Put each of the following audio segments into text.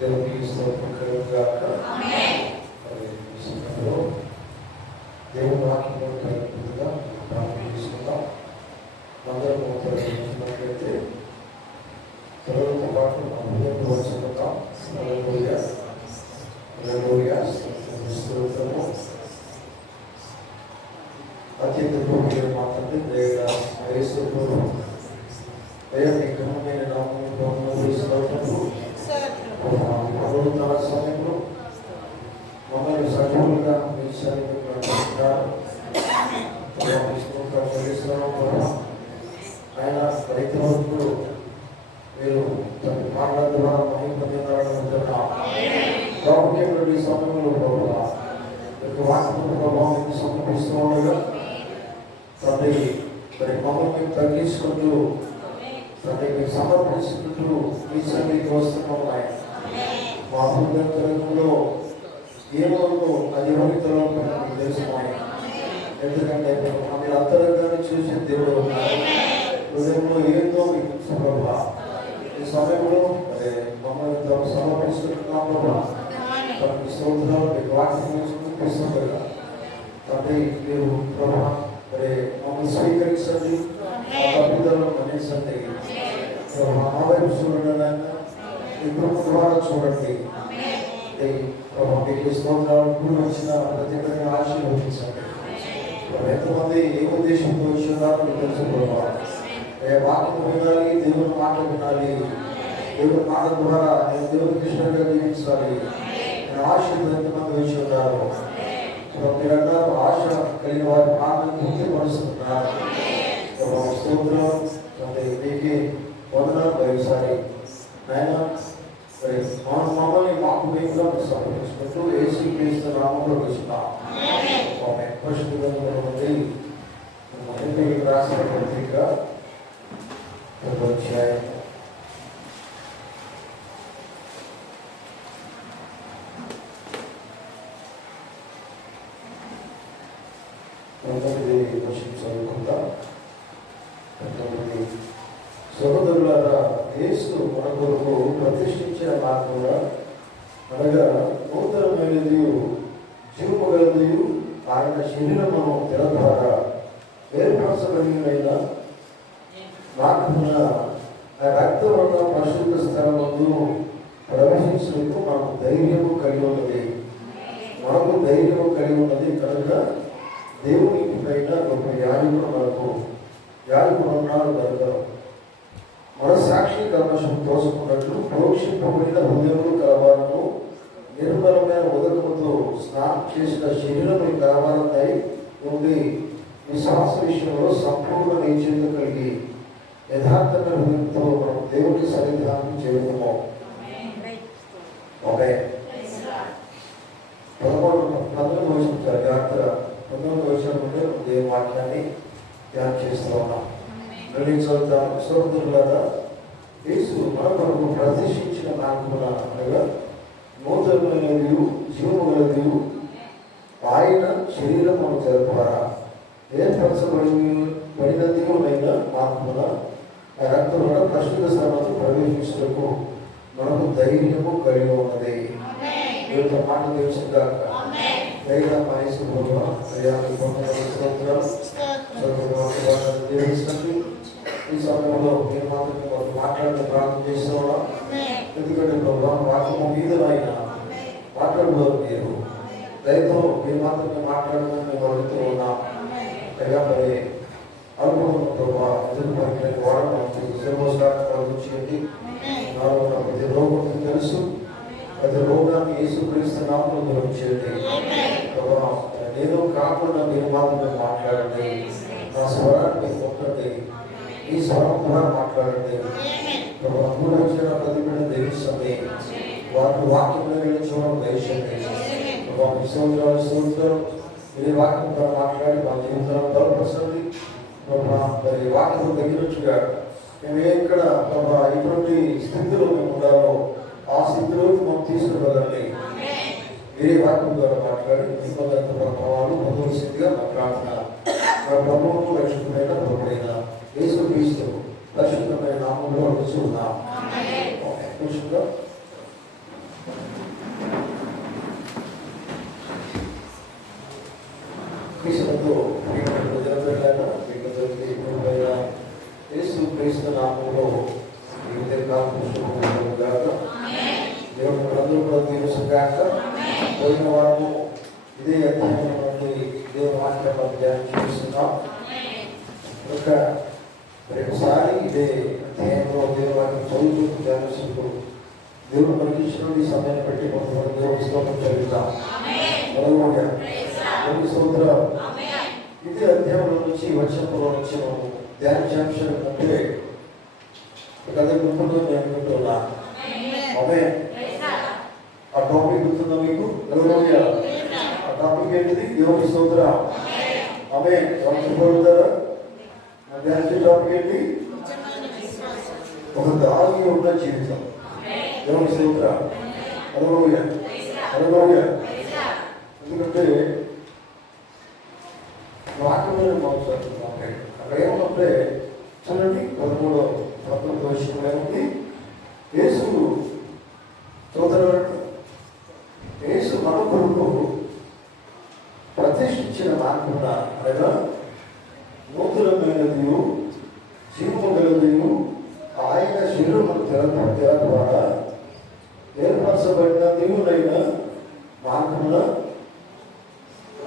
దేవునికి స్తోత్రం కలుగుగాక. దేవుని వాక్యంలో కలుగుతుందిగా ప్రార్థన చేసుకుందాం. అందరూ చూసినట్లయితే త్వరతో పాటు హృదయంలో వచ్చుకుందాం. అత్యంత గోప్యం మాత్రమే ఘనమైన సమయంలో మమ్మల్ని సజీవులుగా మీ ఆయన రైతులకు మీరు తన మాటల ద్వారా మహిమ పొందినారనుకుంటున్నాం. ఈ సమయంలో వాక్యం ప్రభావం సమర్పిస్తూ ఉండగా తండ్రి మరి మమ్మల్ని తగ్గించుకుంటూ తండ్రి మీకు సమర్పించుకుంటూ మీ సన్నిధికి వస్తున్నాం. మా హృదయంలో ఏమో అది ఎవరితో మీకు తెలుసు. ఎందుకంటే మీరు అంతరంగాన్ని చూసి దేవుడు ఉన్నారు. హృదయంలో ఏదో మీకు ప్రభావ ఈ సమయంలో మమ్మల్ని సమర్పిస్తున్నాం. స్తోత్రాలు మీకు వాక్యం చూపిస్తుండగా తండ్రి మీరు ప్రభావ మరి మమ్మల్ని స్వీకరించండి. తప్పుదలను మన్నించండి. మా వైపు చూడండి. ఈ కృప ద్వారా చూడండి. ప్రభావ మీకు స్తోత్రాలు కూడి వచ్చిన ప్రతి ఒక్కరిని ఆశీర్వదించండి. ఎంతమంది ఏ ఉద్దేశంతో వచ్చినారో మీకు తెలుసు. ప్రభావ వాక్యం వినాలి, దేవుని మాట వినాలి. దేవుని మాట ద్వారా నేను దేవుని కృష్ణుడిగా జీవించాలి. నేను ఆశలు ఎంతమంది వచ్చి ఉన్నారు. మీరందరూ ఆశ కలిగిన వారి ప్రాణాన్ని తృప్తిపరుస్తున్నారు. స్తోత్రం మీకే వందనాలు. ఒకసారి ఆయన మమ్మల్ని మాకు మేముగా సమర్పించుకుంటూ ఏసీ క్రీస్తు నామంలో వచ్చినాం. రాసిన పత్రిక అధ్యాయం 9 చదువుకుంటా. సహోదరులారా, యేసు మన కొరకు ప్రతిష్ఠించిన మార్గంగా అనగా నూతనమైనది జీవము గలది ఆయన శరీరమును తెర ద్వారా ఏర్పరచబడిన మార్గమున రక్తం ఉన్న పరిశుద్ధ స్థలమందు ప్రవేశించినకు మనకు ధైర్యము కలిగి ఉన్నది. కనుక దేవుని పైన ఒక యాజకుడు ఉన్నారు కనుక మన సాక్షి కర్మశం తోసుకున్నట్లు ప్రోక్షింపబడిన హృదయములు కలవాలను నిర్మలమైన ఉదకముతో స్నానం చేసిన శరీరము కలవాలై ఉండి విశ్వాస విషయంలో సంపూర్ణ నిశ్చయత కలిగి యథార్థమైన హృదయంతో మనం దేవుని సన్నిధానం చేరుతాము. ఓకే, 19వ వచనం జాగ్రత్త. 19వ వచనం నుండి దేవుని వాక్యాన్ని ధ్యానం చేస్తూ ఉన్నాం. సహోదరులారా, యేసు మన కొరకు ప్రతిష్ఠించిన మార్గమున అనగా నూతనమైనది జీవము గలది ఆయన శరీరమును ద్వారా ఏర్పరచబడినదిమైన మార్గమున రక్తమున పరిశుద్ధ స్థలమును ప్రవేశించుటకు మనకు ధైర్యము కలిగి ఉన్నది. వీరితో మాట తెలుసుగా ఈ సమయంలో మీరు మాత్రం మాట్లాడిన ప్రార్థన చేస్తున్నాం. ఎందుకంటే వాక్యము మీద అయినా మాట్లాడబోదు. మీరు దయతో మీరు మాత్రమే మాట్లాడమని మేము అడుగుతూ ఉన్నాం. అయ్యా మరి అనుభవం ప్రభావ ఎదురుపడిన వాడడం చేయండి. నాలో ఉన్న ప్రతి రోగం తెలుసు. ప్రతి రోగాన్ని యేసుక్రీస్తు నామములో దూరం చేయండి. ప్రభావ నేను కాకుండా మీరు మాత్రమే మాట్లాడండి. నా స్వరాన్ని కొట్టండి. ఈ స్వరం ద్వారా మాట్లాడండి. ప్రభావ వచ్చిన ప్రతి బిడ్డ దేవిస్తుంది. వారికి వాక్యంలో చూడడం దయచేయండి. ప్రభావ మీరు వాక్యం ద్వారా మాట్లాడి మా జీవితంలో బలపరచండి. మరి వాక్యం తగినట్టుగా మేము ఎక్కడ ప్రభావ ఇటువంటి స్థితిలో మేము ఉండాలో ఆ స్థితిలోకి మనం తీసుకురాగలండి. వేరే వాక్యం ద్వారా మాట్లాడి నిమ్మగంత ప్రభావాలు పొందవలసిందిగా మా ప్రార్థన. మా ప్రభువును రక్షకుడైన ప్రభుడైన వచ్చి ఉన్నాం. కూర్చుందా. క్రీస్తునందు ప్రియమైన ప్రజలందరిలాగా మీకందరికీ ప్రియమైన యేసు క్రీస్తు నామములో ఈ ఉదయకాలం శుభములుగాక. దేవుని అందరూ కూడా దీవించుగాక. పోయిన వారము ఇదే అధ్యాయం నుండి దేవుని వాక్యాన్ని ధ్యానం చేస్తున్నాం. ఒక రెండుసారి ఇదే అధ్యాయంలో దేవుని వాక్యం చదువుతూ ధ్యానిస్తూ దేవుడు మనకి ఇచ్చిన ఈ సమయాన్ని బట్టి కొంతమంది దేవుని స్తోత్రం చెల్లిద్దాం. దేవుని స్తోత్రం. ఇదే అధ్యాయంలో నుంచి వచనంలో నుంచి మనం ధ్యానించాంశం అంటే అదే గుర్తుందో నేను అనుకుంటున్నా. ఆ టాపిక్ గుర్తుందా మీకు? ఆ టాపిక్ ఏంటిది? దేవుని స్తోత్రం. చెప్పగలుగుతారా? ధ్యానించే టాపిక్ ఏంటి? ఒక దాగి ఉన్న జీవితం. దేవుని స్తోత్రం. ఎందుకంటే వాక్యమైన మాంసాలు అక్కడ ఏమంటే చూడండి 13-19 విషయంలో ఏముంది? యేసు సోదరుడు యేసు మన కొరకు ప్రతిష్ఠించిన మార్గమున అనగా నూతనమైనది జీవము గలది ఆయన శరీరమును తెర ద్వారా ఏర్పరచబడిన దేవుడైన మార్గమున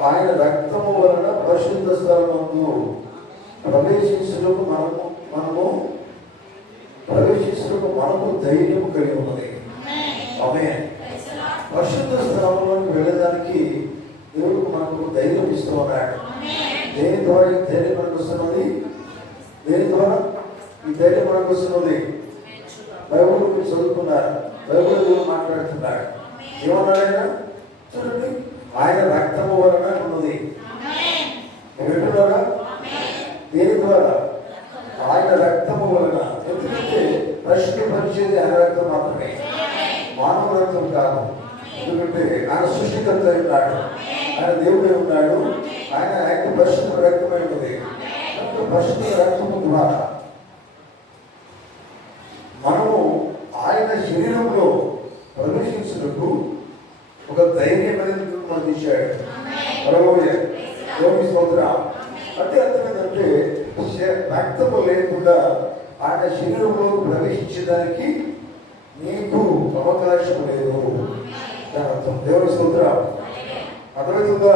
ఆయన రక్తము వలన పరిశుద్ధ స్థలమందు ప్రవేశించుటకు మనము ధైర్యం కలిగి ఉన్నది. పరిశుద్ధ స్థలంలోకి వెళ్ళడానికి దేవుడు మనకు ధైర్యం ఇస్తూ ఉన్నాడు. దేని ద్వారా ఈ ధైర్యం మనకు వస్తున్నది? దేని ద్వారా ఈ ధైర్యం మనకు వస్తున్నది? బైబిల్ మీరు చదువుకున్నారు. బైబిల్ దేవుడు మాట్లాడుతున్నాడు. ఏమన్నాడైనా చూడండి, ఆయన రక్తము వలన ఉన్నది. వింటున్నారా? దేని ద్వారా? ఆయన రక్తము వలన. ఎందుకంటే పరిశుద్ధపరిచేది ఆయన రక్తం మాత్రమే, మానవ రక్తం కాదు. ఎందుకంటే ఆయన సృష్టికర్త ఉన్నాడు, ఆయన దేవుడే ఉన్నాడు, ఆయన పరిశుద్ధ రక్తమై ఉన్నది. పరిశుద్ధ రక్తము ద్వారా మనము ఆయన శరీరంలో ప్రవేశించినట్టు ఒక ధైర్యం అనేది మనకు ఇచ్చాడు. దేవుని స్తోత్రం. అంటే అర్థం ఏంటంటే రక్తము లేకుండా ఆయన శరీరంలో ప్రవేశించడానికి నీకు అవకాశం లేదు. అర్థం. దేవుని స్తోత్రం. అర్థమవుతుందా?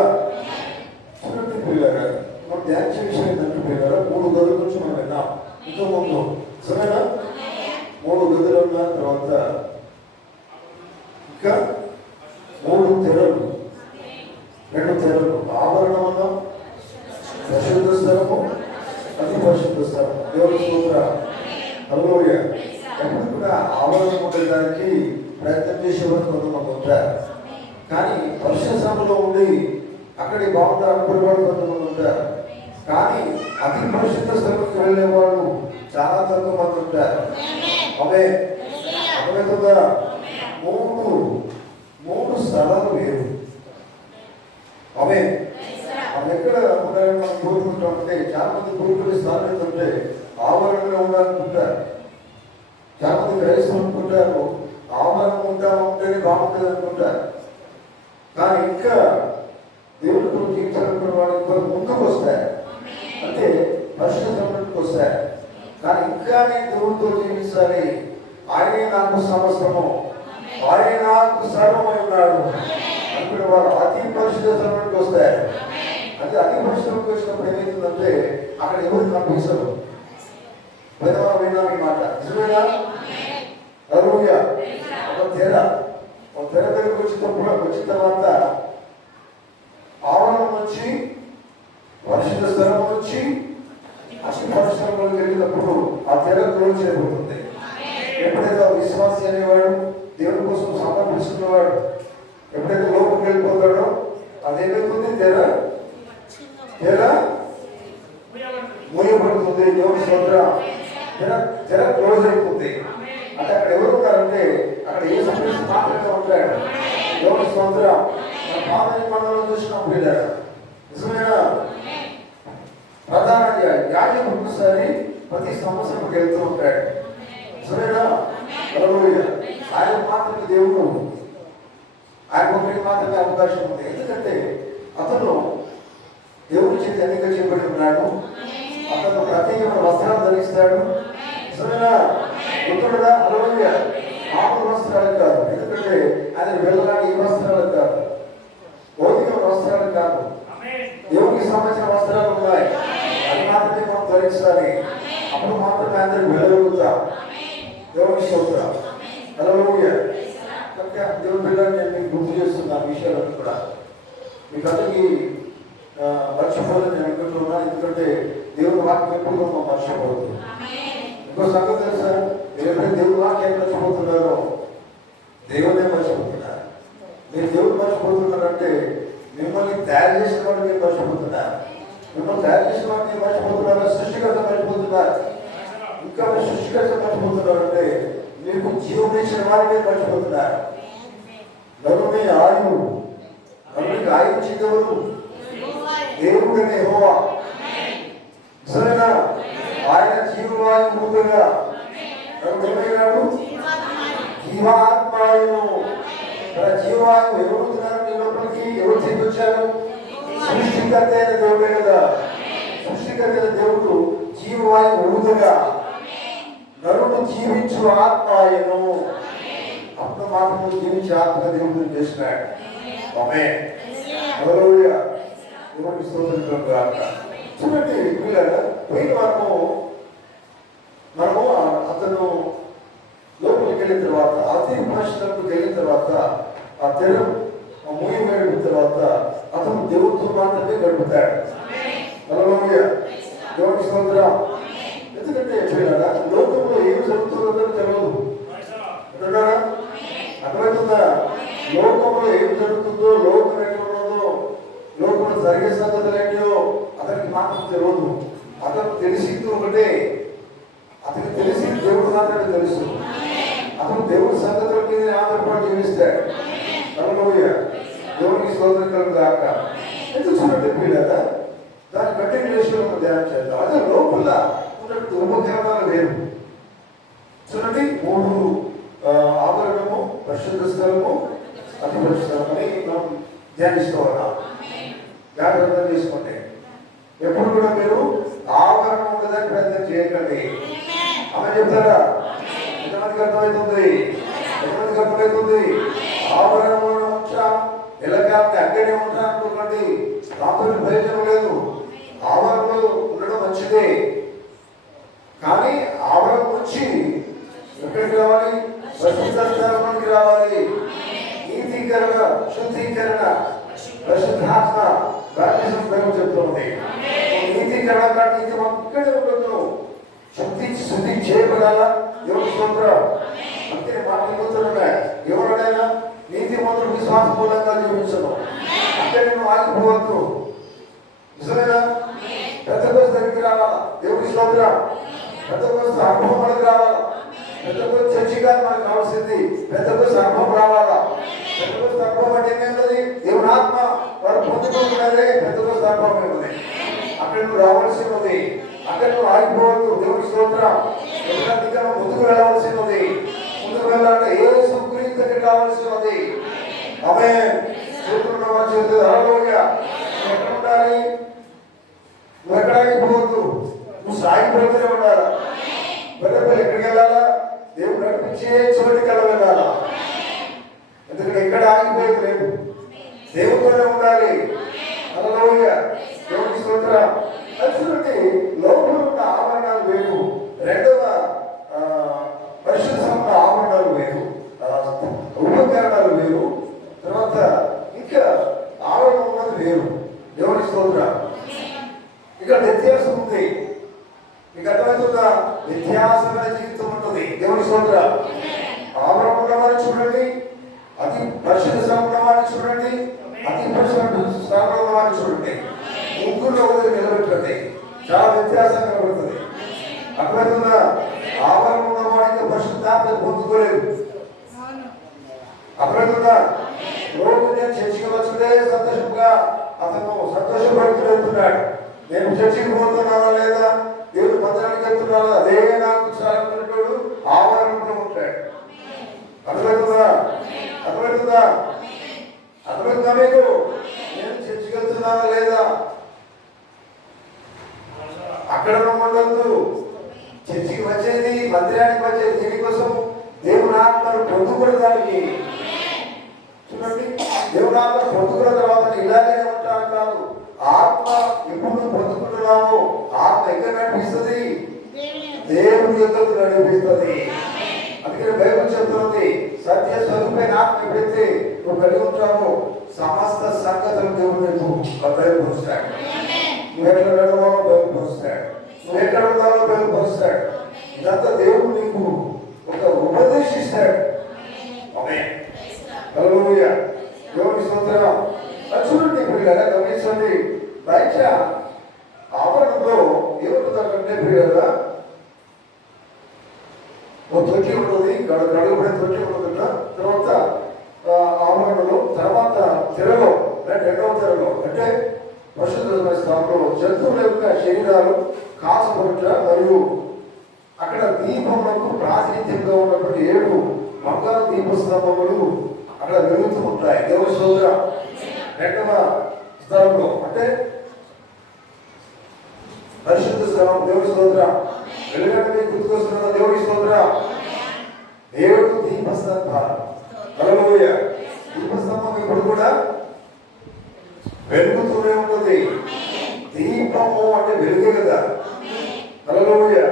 చూడండి పిల్లగా, మనం ధ్యానించే విషయం ఏంటంటే పిల్లగా 3 గదుల నుంచి మనం విన్నాం ఇంకో ముందు. సరేనా? 3 గదులు ఉన్న తర్వాత ఇంకా 3 తెరలు, 2 తెరలు. ఆభరణం అన్నాం, పరిశుద్ధ స్థలము, అతి పరిశుద్ధ స్థలం. దేవుని స్తోత్రం. హల్లెలూయా. ఎప్పుడు కూడా ఆభరణం ఉండడానికి ప్రయత్నం చేసేవారు కొంతమంది ఉంటారు. కానీ పరిశుద్ధ స్థలంలో ఉండి అక్కడి బాగుంటారు అనుకునేవాడు కొంతమంది ఉంటారు. కానీ అతి పరిశుద్ధ స్థలంకి వెళ్ళేవాళ్ళు చాలా తక్కువ మంది ఉంటారు. అర్థమవుతుందా? 3 స్థలాలు వేరు. ఎక్కడ ఉండాలని మనం కోరుకుంటామంటే చాలా మంది కోరుకునే స్థానం ఏంటంటే ఆవరణలో ఉండాలనుకుంటారు. చాలా మంది క్రైస్తవులు అనుకుంటారు ఆవరణం ఉంటేనే బాగుంటుంది అనుకుంటారు. కానీ ఇంకా దేవుడితో జీవించాలనుకున్న వాళ్ళు ఇంకా ముందుకు వస్తారు, అంటే పరిశుద్ధంలోకి వస్తారు. కానీ ఇంకా నేను దేవుడితో జీవించాలి, ఆయనే నాకు సమస్తము, ఆయనే నాకు సర్వమై ఉన్నాడు అనుకునే వారు అతి పరిశుద్ధంలోకి వస్తారు. అంటే అతి పరిశుద్ధంలోకి వచ్చినప్పుడు ఏమవుతుందంటే అక్కడ ఎవరు కనిపిస్తారు? పెద్దవారు విన్నాను ఈ మాట, నిజమేనా? హల్లెలూయా. ఒక తెర దగ్గరికి వచ్చిన తర్వాత ఆవరణం నుంచి పరిశుద్ధ స్థలం నుంచి అతి పరిశుద్ధంలోకి వెళ్ళినప్పుడు ఆ తెర క్లోజ్ చేయబడుతుంది. ఎప్పుడైతే విశ్వాసి అనేవాడు దేవుని కోసం సమర్పిస్తున్నవాడు ఎప్పుడైతే లోపలికి వెళ్ళిపోతాడో అదేమవుతుంది? తెర మూయబడుతుంది. దేవుని స్తోత్రం. తెర క్లోజ్ అయిపోతుంది. అంటే అక్కడ ఎవరు ఉంటారంటే అక్కడ ఏ సమస్య మాత్రమే ఉంటాడు. దేవుని స్తోత్రం. పాత నిబంధనలో చూసినప్పుడు నిజమైన ప్రధాన యాజకుడు ఒకసారి ప్రతి సంవత్సరం వెళ్తూ ఉంటాడు. సరేనా? ఆయన మాత్రమే దేవుడు, ఆయన ఒకరికి మాత్రమే అవకాశం ఉంది. ఎందుకంటే అతను దేవుడి చేతి ఎన్నిక చేయబడి ఉన్నాడు. అతను ప్రత్యేకమైన వస్త్రాలు ధరిస్తాడు. సరేనా? ఉత్తరుడా అలవయ్య మామూలు వస్త్రాలు కాదు. ఎందుకంటే ఆయన వెళ్ళడానికి ఈ వస్త్రాలు కాదు, భౌతిక వస్త్రాలు కాదు, దేవుడికి సంబంధించిన వస్త్రాలు ఉన్నాయి. అది మాత్రమే మనం ధరించాలి. అప్పుడు మాత్రమే అందరికి వెళ్ళగలుగుతాం. దేవుడికి స్తోత్రం. హల్లెలూయా. కనుక దేవుని బిడ్డలు నేను మీకు గుర్తు చేస్తున్నాను విషయాలన్నీ కూడా. మీకు అందరికీ మర్చిపోదని నేను అనుకుంటున్నాను. ఎందుకంటే దేవుని వాక్యం ఎప్పుడు మనం మర్చిపోతుంది. ఇంకో సంగతి తెలుసా, ఎప్పుడైతే దేవుని వాక్యం మర్చిపోతున్నారో దేవుడే మర్చిపోతున్నారు. మీరు దేవుడు మర్చిపోతున్నారంటే మిమ్మల్ని తయారు చేసిన వాడు మీరు మర్చిపోతున్నారు. మిమ్మల్ని తయారు చేసిన వాడు మీరు మర్చిపోతున్నారు. సృష్టికర్త మర్చిపోతున్నారు. ఇంకా సృష్టికర్త మర్చిపోతున్నారు అంటే మీకు జీవం ఇచ్చిన వారిని మీరు మర్చిపోతున్నారు. నరుని ఆయువు, నరునికి ఆయువు ఇచ్చేవారు దేవుడనే యెహోవా. సరేనా? ఆయన జీవవాయువు మూతగా ఏమైనాడు? జీవాత్మాయును. జీవవాయువు ఎవరు ఉన్నారు నీ లోపలికి? ఎవరు తీసుకొచ్చారు? సృష్టికర్త అయిన దేవుడే కదా. సృష్టికర్త అయిన దేవుడు జీవవాయువు ఊదగా నరుడు జీవించు ఆత్మాయను. అప్పుడు మాత్రం జీవించే ఆత్మ దేవుడు చేసినాడు. ఆమేన్. హల్లెలూయా. దేవునికి స్తోత్రం గాక. చూడండి పిల్లలు, పోయిన వారము మనము అతను లోపలికి వెళ్ళిన తర్వాత, అతి భాషలకు వెళ్ళిన తర్వాత, ఆ తెర మూయి వేడిన తర్వాత అతను దేవుడితో మాత్రమే గడుపుతాడు. హల్లెలూయా. దేవునికి స్తోత్రం. ఎందుకంటే పిల్లల లోకంలో ఏం జరుగుతుందో తెలియదు. అంటున్నారా? అర్థమవుతుందా? లోకంలో ఏం జరుగుతుందో, లోకం ఎక్కడున్నదో, లోకంలో జరిగే సంగతులు ఏంటో అతనికి మాత్రం తెలియదు. అతను తెలిసింది ఒకటే, అతనికి తెలిసి దేవుడు మాత్రమే తెలుసు. అతను దేవుడి సంగతుల మీద ఆధారపడి జీవిస్తాడు. హల్లెలూయా. దేవునికి స్తోత్రం కలుగు గాక. ఎందుకు చూడండి పిల్లల, దాని కంటిన్యూషన్ మనం ధ్యానం చేద్దాం. అదే లోపల ఉన్నట్టు ఉపకరణాలు వేరు. చూడండి, 3 ఆవరణము, పరిశుద్ధ స్థలము, అతి పరిశుద్ధం అని మనం ధ్యానిస్తామన్నా. జాగ్రత్త తీసుకోండి. ఎప్పుడు కూడా మీరు ఆవరణ ఉండదని ప్రయత్నం చేయకండి. ఆమె చెప్తారా? ఎంతమందికి అర్థమవుతుంది? ఎంతమందికి అర్థమవుతుంది? ఆవరణంలో ఉంటాం, ఎలాగంటే అక్కడే ఉంటాం అనుకోకండి. దాంతో ప్రయోజనం లేదు. ఆవరణలో ఉండడం మంచిదే, కానీ ఆవరణ నుంచి ఎక్కడికి రావాలి? పరిశుద్ధ స్థానానికి రావాలి. నీతీకరణ, శుద్ధీకరణ, పరిశుద్ధాత్మ బాప్తిజం ప్రేమ చెప్తుంది. నీతీకరణ కాదు, నీతి ఇక్కడే ఉండదు. శుద్ధి చేయబడాలా? దేవుని స్తోత్రం. అందుకే మాట్లాడుతున్నాయి, ఎవరైనా నీతి మంత్రులు విశ్వాసపూర్వకంగా జీవించను. అంటే నేను ఆగిపోవద్దు. నిజమేనా? పెద్ద కోసి దగ్గరికి రావాలా? దేవుని స్తోత్రం. పెద్ద కోసి అనుభవం మనకు రావాలా? పెద్ద కోసి చర్చిగా మనకు కావాల్సింది పెద్ద కోసి అనుభవం రావాలా? పెద్ద కోసి అనుభవం అంటే ఏమైంది? దేవుని ఆత్మ వారు పొందుకుంటున్నదే పెద్ద కోసి అనుభవం ఏముంది. అక్కడ నువ్వు రావాల్సి ఉంది. అక్కడ నువ్వు ఆగిపోవద్దు. దేవుని స్తోత్రం. ఇంకా ముందుకు వెళ్ళవలసి ఉంది. ముందుకు వెళ్ళాలంటే ఏ సుగ్రీవ దగ్గర కావాల్సి ఉంది. ఆమేన్. చూస్తున్న వారు చేతులు హల్లెలూయా. ఎక్కడ ఉండాలి? నువ్వు ఎక్కడ ఆగిపోవద్దు. నువ్వు సాగిపోతూనే ఉండాలా? వెళ్ళి ఎక్కడికి వెళ్ళాలా? దేవుడు నడిపించే చోటికి వెళ్ళాలా? ఎందుకంటే ఎక్కడ ఆగిపోయేది లేదు. దేవుడితోనే ఉండాలి. హల్లెలూయా. దేవుని స్తోత్రం. చూడండి, లోపల ఉన్న ఆవరణాలు వేరు, రెండవ పరిశుద్ధ ఆవరణాలు వేరు, ఉపకరణాలు వేరు, తర్వాత ఇంకా ఆవరణ ఉన్నది వేరు. దేవుని స్తోత్రం. ఇక్కడ వ్యత్యాసం ఉంది. మీకు అర్థమవుతుందా? వ్యత్యాసమైన జీవితం ఉంటుంది. దేవుని స్తోత్రం. ఆవరణ ఉన్నవారిని చూడండి, అతి పరిశుద్ధ స్థలం ఉన్నవారిని చూడండి, అతి పరిశుద్ధ స్థలం ఉన్నవారిని చూడండి. ముగ్గురులో ఒకటి నిలబెట్టండి. చాలా వ్యత్యాసం కనబడుతుంది. అర్థమవుతుందా? ఆవరణ ఉన్నవాడికి పరిశుద్ధాత్మ పొందుకోలేదు. అర్థమవుతుందా? రోజు నేను చర్చికి వచ్చుడే సంతోషంగా అతను సంతోషపడుతూ వెళ్తున్నాడు. నేను చర్చికి పోతున్నానా లేదా, దేవుడు మందిరానికి వెళ్తున్నానా, అదే నాకు చాలా ఆవరణ ఉండదు. చర్చికి వచ్చేది, మందిరానికి వచ్చేది దీనికోసం, దేవుని ఆత్మను పొందుకునేదానికి. చూడండి, దేవుని ఆత్మను పొందుకున్న తర్వాత ఇలాగే ఉంటాను కాదు. ఆత్మ ఎప్పుడు పొందుకుంటున్నాము, ఆత్మ ఎక్కడ నడిపిస్తుంది? దేవుని యొక్కకు నడిపిస్తుంది. అందుకని బైబిల్ చెప్తుంది, సత్య స్వరూపమైన ఆత్మ ఎప్పుడైతే నువ్వు కలిగి ఉంటావో సమస్త సంగతులు దేవుడు నీకు బయలుపరుస్తాడు. నువ్వు ఎక్కడ నడవాలో బయలుపరుస్తాడు, నువ్వు ఎక్కడ ఉండాలో బయలుపరుస్తాడు. ఇదంతా దేవుడు నీకు ఒక ఉపదేశిస్తాడు. ఆమేన్, హల్లెలూయా, దేవుని స్తోత్రం. చూడండి ప్రియులారా, గమనించండి, బయట ఆవరణలో ఏముంటుందంటే ప్రియులారా, ఒక తొట్టి ఉంటుంది, గడగబడిన తొట్టి ఉంటుందట. తర్వాత ఆవరణలో, తర్వాత తెరలో, రెండవ తెరలో అంటే పరిశుద్ధ స్థానంలో జంతువుల యొక్క శరీరాలు కాచబడుట, మరియు అక్కడ దీపములకు ప్రాతినిధ్యంగా ఉన్నటువంటి 7 బంగారు దీపస్తంభములు అక్కడ వెలుగుతూ ఉంటాయి. దేవుని స్తోత్రం. రెండవ స్థలంలో అంటే పరిశుద్ధ స్థలం. దేవుని స్తోత్రం. వెలుగంటే గుర్తుకొస్తున్న దేవుని స్తోత్రం. 7 దీపస్తంభాలు. హల్లెలూయా. దీపస్తంభం ఇప్పుడు కూడా వెలుగుతూనే ఉంటుంది. దీపము అంటే వెలుగే కదా. హల్లెలూయా.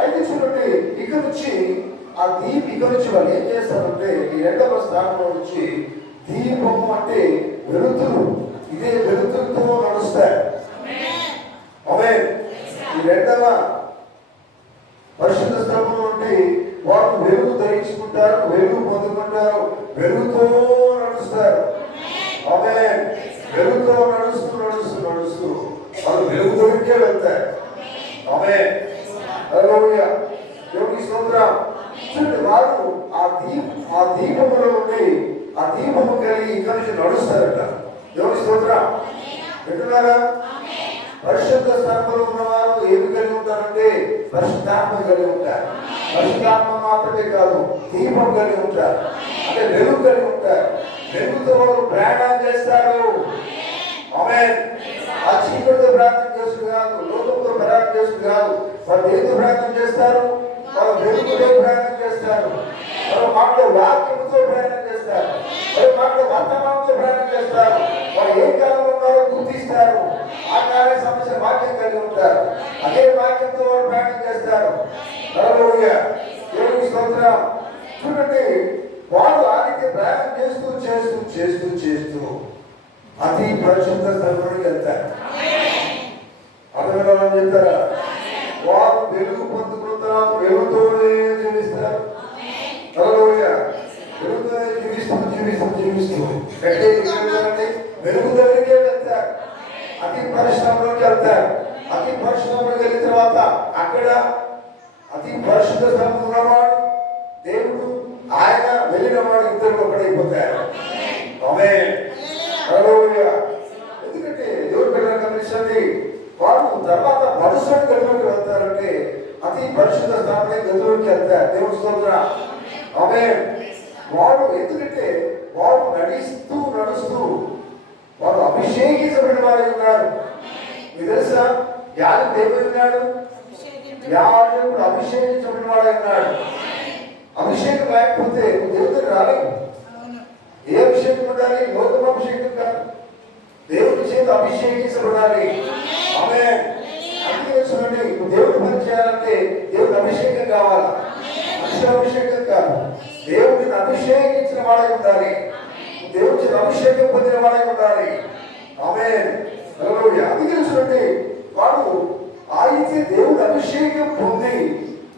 అయితే చూడండి, ఇక్కడ నుంచి ఆ ఇక్కడ నుంచి వాళ్ళు ఏం చేస్తారంటే, ఈ రెండవ స్థానంలో నుంచి దీపము అంటే వెలుతురు, ఇదే వెలుతురుతో నడుస్తాయి. ఆమేన్. ఈ రెండవ పరిశుద్ధ స్థలంలో నుండి వారు వెలుగు ధరించుకుంటారు, వెలుగు పొందుకుంటారు, వెలుగుతో నడుస్తారు. ఆమేన్. వెలుగుతో నడుస్తూ నడుస్తూ నడుస్తూ వాళ్ళు వెలుగు దగ్గరికే వెళ్తారు. ఆమేన్, హల్లెలూయా, దేవుని స్తోత్రం. చూడండి, వారు ఆ దీపములో ఉండి ఆ దీపము కలిగి ఇక్కడి నుంచి నడుస్తారట. దేవుని స్తోత్రం. వింటున్నారా? పరిశుద్ధ స్థలంలో ఉన్నవారు ఏమి కలిగి ఉంటారంటే పరిశుద్ధాత్మ కలిగి ఉంటారు. పరిశుద్ధాత్మ మాత్రమే కాదు, దీపం కలిగి ఉంటారు, అంటే వెలుగు కలిగి ఉంటారు. వెలుగుతో వారు ప్రయాణం చేస్తారు. ఆమేన్. ఆ చీకటితో ప్రయాణం చేస్తూ కాదు, లోకంతో ప్రయాణం చేస్తూ కాదు, వారు దేనితో ప్రయాణం చేస్తారు? వారు వెలుగుతో ప్రయాణం చేస్తారు. వారు మాటలో వాక్యంతో ప్రయాణం చేస్తారు. వారు మాటలో వర్తమానంతో ప్రయాణం చేస్తారు. వారు ఏ కాలంలో ఉన్నారో గుర్తిస్తారు. ఆ కాల సమస్య వాక్యం కలిగి ఉంటారు. అదే వాక్యంతో వారు ప్రయాణం చేస్తారు. హల్లెలూయా, దేవుని స్తోత్రం. చూడండి, వారు ఆ రీతి ప్రయాణం చేస్తూ చేస్తూ చేస్తూ చేస్తూ అతి పరిశుద్ధ స్థలంలోకి వెళ్తారు. అర్థం చెప్తారా? వారు వెలుగు పొందుకుంటారు, వెలుగుతోనే జీవిస్తారు. హల్లెలూయా, వెలుగుతోనే జీవిస్తూ జీవిస్తూ జీవిస్తూ ఎక్కడికి వెలుగు దగ్గరికే వెళ్తారు. అతి పరిశ్రమలోకి వెళ్తారు. అతి పరిశ్రమలోకి వెళ్ళిన తర్వాత అక్కడ అతి పరిశుద్ధ స్థలం ఉన్నవాడు దేవుడు, ఆయన వెళ్ళిన వాడు ఇద్దరు ఒకడైపోతారు. ఆమేన్, హల్లెలూయా. ఎందుకంటే దేవుడు బిడ్డలను గమనించండి, వారు తర్వాత మరుసటి గదిలోకి వెళ్తారంటే అతి పరిశుద్ధ స్థానంలో గదిలోకి వెళ్తారు. దేవుని స్తోత్రం. ఆమేన్. వాడు ఎందుకంటే వాడు నడుస్తూ నడుస్తూ వాడు అభిషేకించబడిన వారు ఉన్నారు. మీకు తెలుసా, యాజకుడు దేవుడు ఉన్నాడు, యాజకుడు అభిషేకించబడిన వాడు ఉన్నాడు. అభిషేకం లేకపోతే దేవుడు రాలేదు. ఏ అభిషేకం ఉండాలి? లోకం అభిషేకం కాదు, దేవుడి చేత అభిషేకించబడాలి. ఆమేన్. అందుకే చూడండి, దేవుడు పని చేయాలంటే దేవుడి అభిషేకం కావాలా? మనుషుల అభిషేకం కాదు, దేవుడిని అభిషేకించిన వాడై ఉండాలి. దేవుడి చేత అభిషేకం పొందిన వాడై ఉండాలి. ఆమేన్, హల్లెలూయా. అందుకే చూడండి, వాడు అయితే దేవుడి అభిషేకం పొంది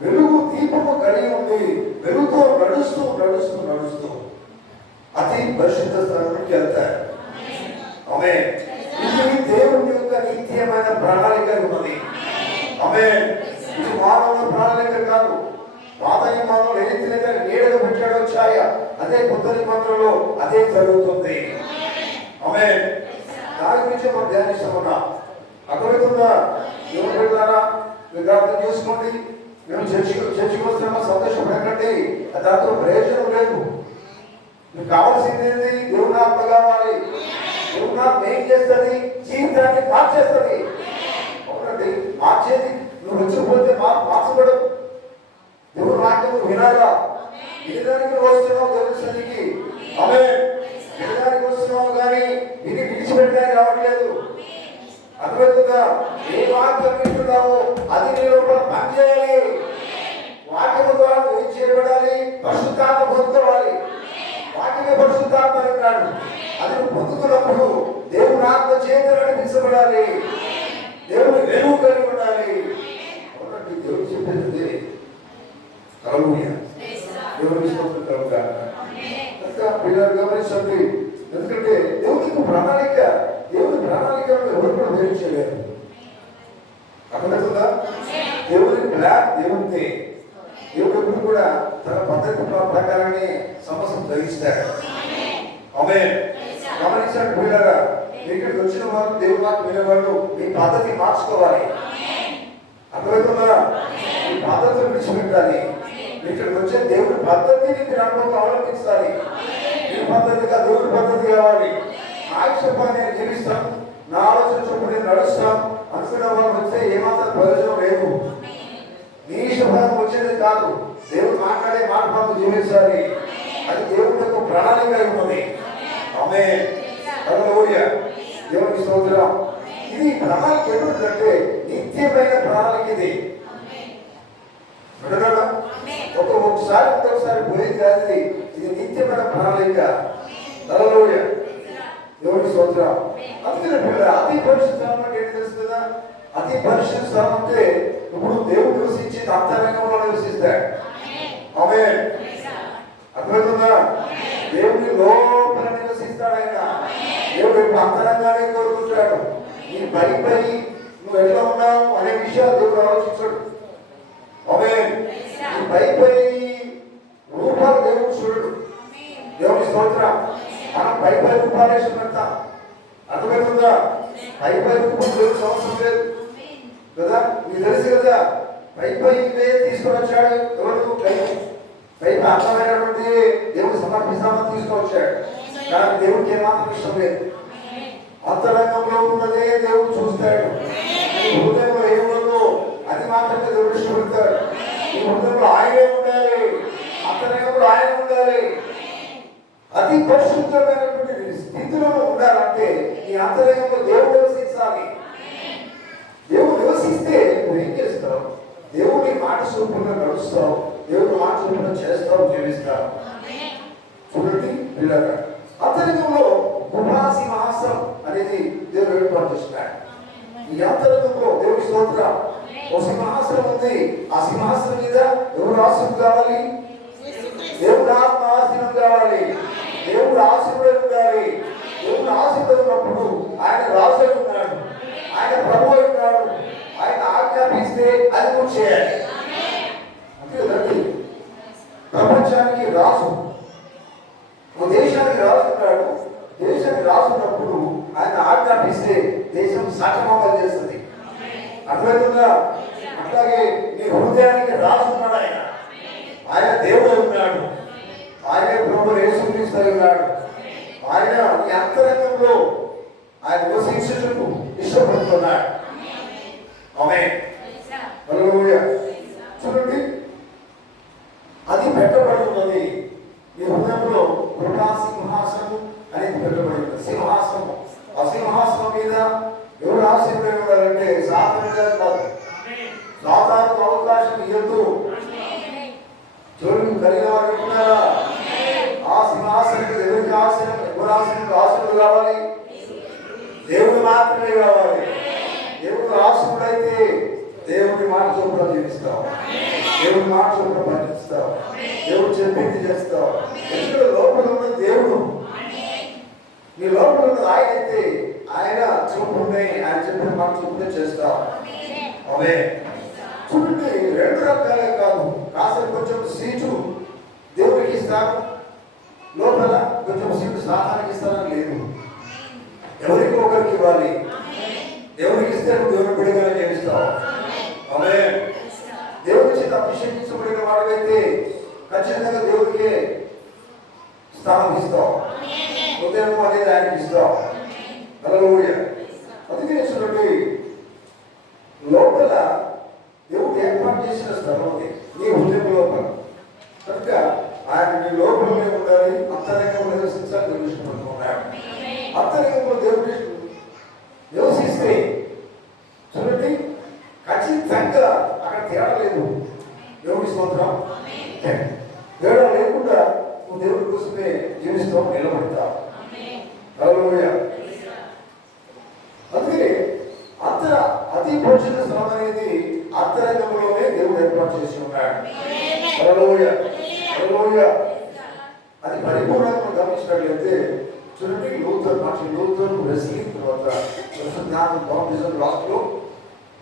వెలుగు దీపము కలిగి ఉంది, వెలుగుతో నడుస్తూ నడుస్తూ నడుస్తూ అతి పరిశుద్ధ స్థానానికి వెళ్తారు. ఆమేన్. ఇది దేవుని యొక్క నిత్యమైన ప్రణాళిక ఉన్నది. ఆమేన్. ఇది మానవుల ప్రణాళిక కాదు. పాత నిబంధనలో ఏ రీతిగా నీడగా పెట్టాడో ఛాయ, అదే కొత్త నిబంధనలో అదే జరుగుతుంది. ఆమేన్. దాని గురించి మనం ధ్యానిస్తున్నాం. అర్థమవుతుందా? దేవుని బిడ్డలారా, మీరు అర్థం చేసుకోండి. మేము చర్చికి వస్తున్నామా, సంతోషపడకండి, దాంతో ప్రయోజనం లేదు. మీకు కావాల్సింది ఏంటి? దేవుని ఆత్మ కావాలి. దేవుని ఆత్మ ఏం చేస్తుంది? జీవితాన్ని మార్చేస్తుంది. అవునండి, మార్చేది నువ్వు వచ్చిపోతే మార్చబడు. దేవుడు వాక్యం వినాలా? వినడానికి వస్తున్నావు దేవుని సన్నిధికి. ఆమేన్. వినడానికి వస్తున్నావు కానీ ఇది విడిచిపెట్టడానికి రావట్లేదు. అర్థమవుతుందా? ఏ వాక్యం వింటున్నావో అది నీ లోపల పనిచేయాలి. వాక్యం ద్వారా ఏం చేయబడాలి? పరిశుద్ధాత్మ పొందుకోవాలి. వాక్యమే పరిశుద్ధాత్మ అన్నాడు. అది నువ్వు పొందుకున్నప్పుడు దేవుని ఆత్మ చేత నడిపించబడాలి. దేవుని వెలుగు కలిగి ఉండాలి. అవునండి, దేవుడు చెప్పింది. హల్లెలూయా. దేవుని స్తోత్రం కలుగుగాక. పిల్లలు గమనించండి. ఎందుకంటే దేవునికి ప్రణాళిక, దేవుని ప్రణాళికను ఎవరు కూడా వివరించలేరు. అర్థమవుతుందా? దేవుని ప్లాన్ దేవుడితే. దేవుడు ఎప్పుడు కూడా తన పద్ధతి ప్రకారాన్ని సమస్యను జరిగిస్తాడు. ఆమేన్. గమనించండి పిల్లగా, ఇక్కడికి వచ్చిన వారు దేవుని వాక్యం వినేవాళ్ళు మీ పద్ధతి మార్చుకోవాలి. అర్థమవుతుందా? మీ పద్ధతిని విడిచిపెట్టాలి. ఇక్కడికి వచ్చే దేవుడి పద్ధతిని మీరు అవలంబించాలి. మీ పద్ధతిగా దేవుడి పద్ధతి కావాలి. నా ఇష్టపడి నేను జీవిస్తాను, నా ఆలోచన చొప్పున నేను నడుస్తాను అనుకున్న వాళ్ళు వస్తే ఏమాత్రం ప్రయోజనం లేదు. నీ ఇష్టపదం వచ్చేది కాదు. దేవుడు మాట్లాడే మాట జీవించాలి. అది దేవుడి యొక్క ప్రణాళిక ఉన్నది. ఆమేన్. హల్లెలూయా. దేవునికి స్తోత్రం. ఇది ప్రణాళిక ఎప్పుడంటే నిత్యమైన ప్రణాళిక. ఇది ఒకసారి పోయేది కాదు. ఇది నిత్యమైన ప్రణాళిక. హల్లెలూయా. దేవునికి స్తోత్రం. అందుకనే పిల్లలు అతి పరిశుద్ధ స్థలం అంటే ఏంటి తెలుసు కదా? అతి పరిశుద్ధ స్థలం అంటే ఇప్పుడు దేవుడు నివసించి అంతరంగంలో నివసిస్తాడు. ఆమేన్. అర్థమవుతుందా? దేవుని లోపల నివసిస్తాడు ఆయన. దేవుడు ఇప్పుడు అంతరంగానే కోరుకుంటాడు. నీ పై నువ్వు ఎట్లా ఉన్నావు అనే విషయాలు దేవుడు ఆలోచించాడు. ఆమేన్. నీ పై రూపాలు దేవుడు చూడడు. దేవుని స్తోత్రం. మనం పై రూపాలు వేసి పెడతాం. అర్థమవుతుందా? పై రూపం దేవుడు అవసరం లేదు కదా. నీకు తెలుసు కదా, పై తీసుకొని వచ్చాడు. ఎవరు? పై అర్థమైనటువంటి దేవుడు సమర్పిస్తామని తీసుకొని వచ్చాడు. కానీ దేవుడికి ఏమాత్రం ఇష్టం లేదు. అంతరంగంలో ఉన్నదే దేవుడు చూస్తాడు. ఈ హృదయంలో ఏముందో అది మాత్రమే దేవుడు ఇష్టపడతాడు. ఈ హృదయంలో ఆయనే ఉండాలి, అంతరంగంలో ఆయన ఉండాలి. అతి పరిశుద్ధమైనటువంటి స్థితిలో ఉండాలంటే ఈ అంతరంగంలో దేవుడు నివసించాలి. దేవుడు నివసిస్తే నువ్వు ఏం చేస్తావు? దేవుడి మాట స్వరూపంగా నడుస్తావు, దేవుడి మాట స్వరూపంగా చేస్తావు, జీవిస్తావు. చూడండి పిల్లగా, అంతరంగంలో సింహాసనం అనేది దేవుడు ఏర్పాటు చేస్తున్నాడు. ఈ అంతరంగంలో దేవుడి స్తోత్రం. ఒక సింహాసనం ఉంది. ఆ సింహాసనం మీద ఎవరు ఆశీర్వాదం కావాలి? దేవుడు ఆత్మ ఆశీర్వాదం కావాలి. దేవుడు ఆశీర్వాదం ఉండాలి. దేవుడు ఆశీర్వాదం ఉన్నప్పుడు ఆయన రాజు ఉన్నాడు, ఆయన ప్రభు ఉన్నాడు. ఆయన ఆజ్ఞాపిస్తే అది కూడా చేయాలి. అంతేదండి. ప్రపంచానికి రాజు, ఒక దేశానికి రాజు ఉన్నాడు. దేశానికి రాజు ఉన్నప్పుడు ఆయన ఆజ్ఞాపిస్తే దేశం సక్రమంగా చేస్తుంది. అర్థమవుతుందా? అట్లాగే నీ హృదయానికి రాజు ఉన్నాడు. ఆయన దేవుడు ఉన్నాడు. ఆయనే ప్రభు యేసుక్రీస్తు ఉన్నాడు. ఆయన నీ అంతరంగంలో ఆయన నివసించుటకు ఇష్టపడుతున్నాడు. ఆమేన్. హల్లెలూయా. చూడండి, అది పెట్టబడి ఉన్నది. ఈ హృదయంలో కృపా సింహాసనం అనేది పెట్టబడి ఉన్నది. సింహాసనం. ఆ సింహాసనం మీద ఎవరు ఆశీర్వాదం ఉండాలంటే సాతాను కాదు. సాతానుకు అవకాశం ఇవ్వద్దు. చూడండి, కలిగిన వారు చెప్తున్నారా? ఆ సింహాసనం ఎవరికి ఆశీర్వాదం? ఎవరు ఆశీర్వాదం కావాలి? దేవుడు మాత్రమే కావాలి. దేవుడు ఆశీర్వాదైతే దేవుడి మాట చొప్పున జీవిస్తావు, దేవుడి మాట చొప్పున పాటిస్తావు, దేవుడు చెప్పింది చేస్తావు. ఎందుకంటే లోపల ఉన్న దేవుడు, నీ లోపల ఉన్నది ఆయన అయితే ఆయన చూపునే, ఆయన చెప్పిన మాట చొప్పునే చేస్తావు. అవే చూడండి, రెండు రకాలే కాదు. కాసేపు కొంచెం సీటు దేవుడికి ఇస్తాను, లోపల కొంచెం సీటు సాతానికి ఇస్తానని లేదు. ఎవరికి ఒకరికి ఇవ్వాలి. దేవుడికి ఇస్తే దేవుని బిడ్డగా జీవిస్తావు. ఆమేన్. దేవుడి చేత అభిషేకించబడిన వాడివైతే ఖచ్చితంగా దేవుడికే స్థానం ఇస్తావు. హృదయం అనేది ఆయనకి ఇస్తావు. హల్లెలూయా. అందుకే చూడండి, లోపల దేవుడు ఏర్పాటు చేసిన స్థలం అది నీ హృదయం లోపల. కనుక ఆయన నీ లోపలనే ఉండాలి, అంతరంగంలో నివసించాలి. దేవుడు ఇష్టపడుతున్నాడు. అంతరంగంలో దేవుడు నివసిస్తే చూడండి ఖచ్చితంగా అక్కడ తేడా లేదు. దేవుడి స్తోత్రం. తేడా లేకుండా నువ్వు దేవుడి కోసమే జీవిస్తావు, నిలబడతావు. హల్లెలూయా. అందుకని అతి పరిశుద్ధ స్థలం అనేది అంతరంగంలోనే దేవుడు ఏర్పాటు చేసి ఉన్నాడు. హల్లెలూయా. హల్లెలూయా. అది పరిపూర్ణంగా గమనించినట్లయితే చూడండి లూథర్ వెస్లీ తర్వాత జ్ఞానం బాప్టిజం లాస్ట్లో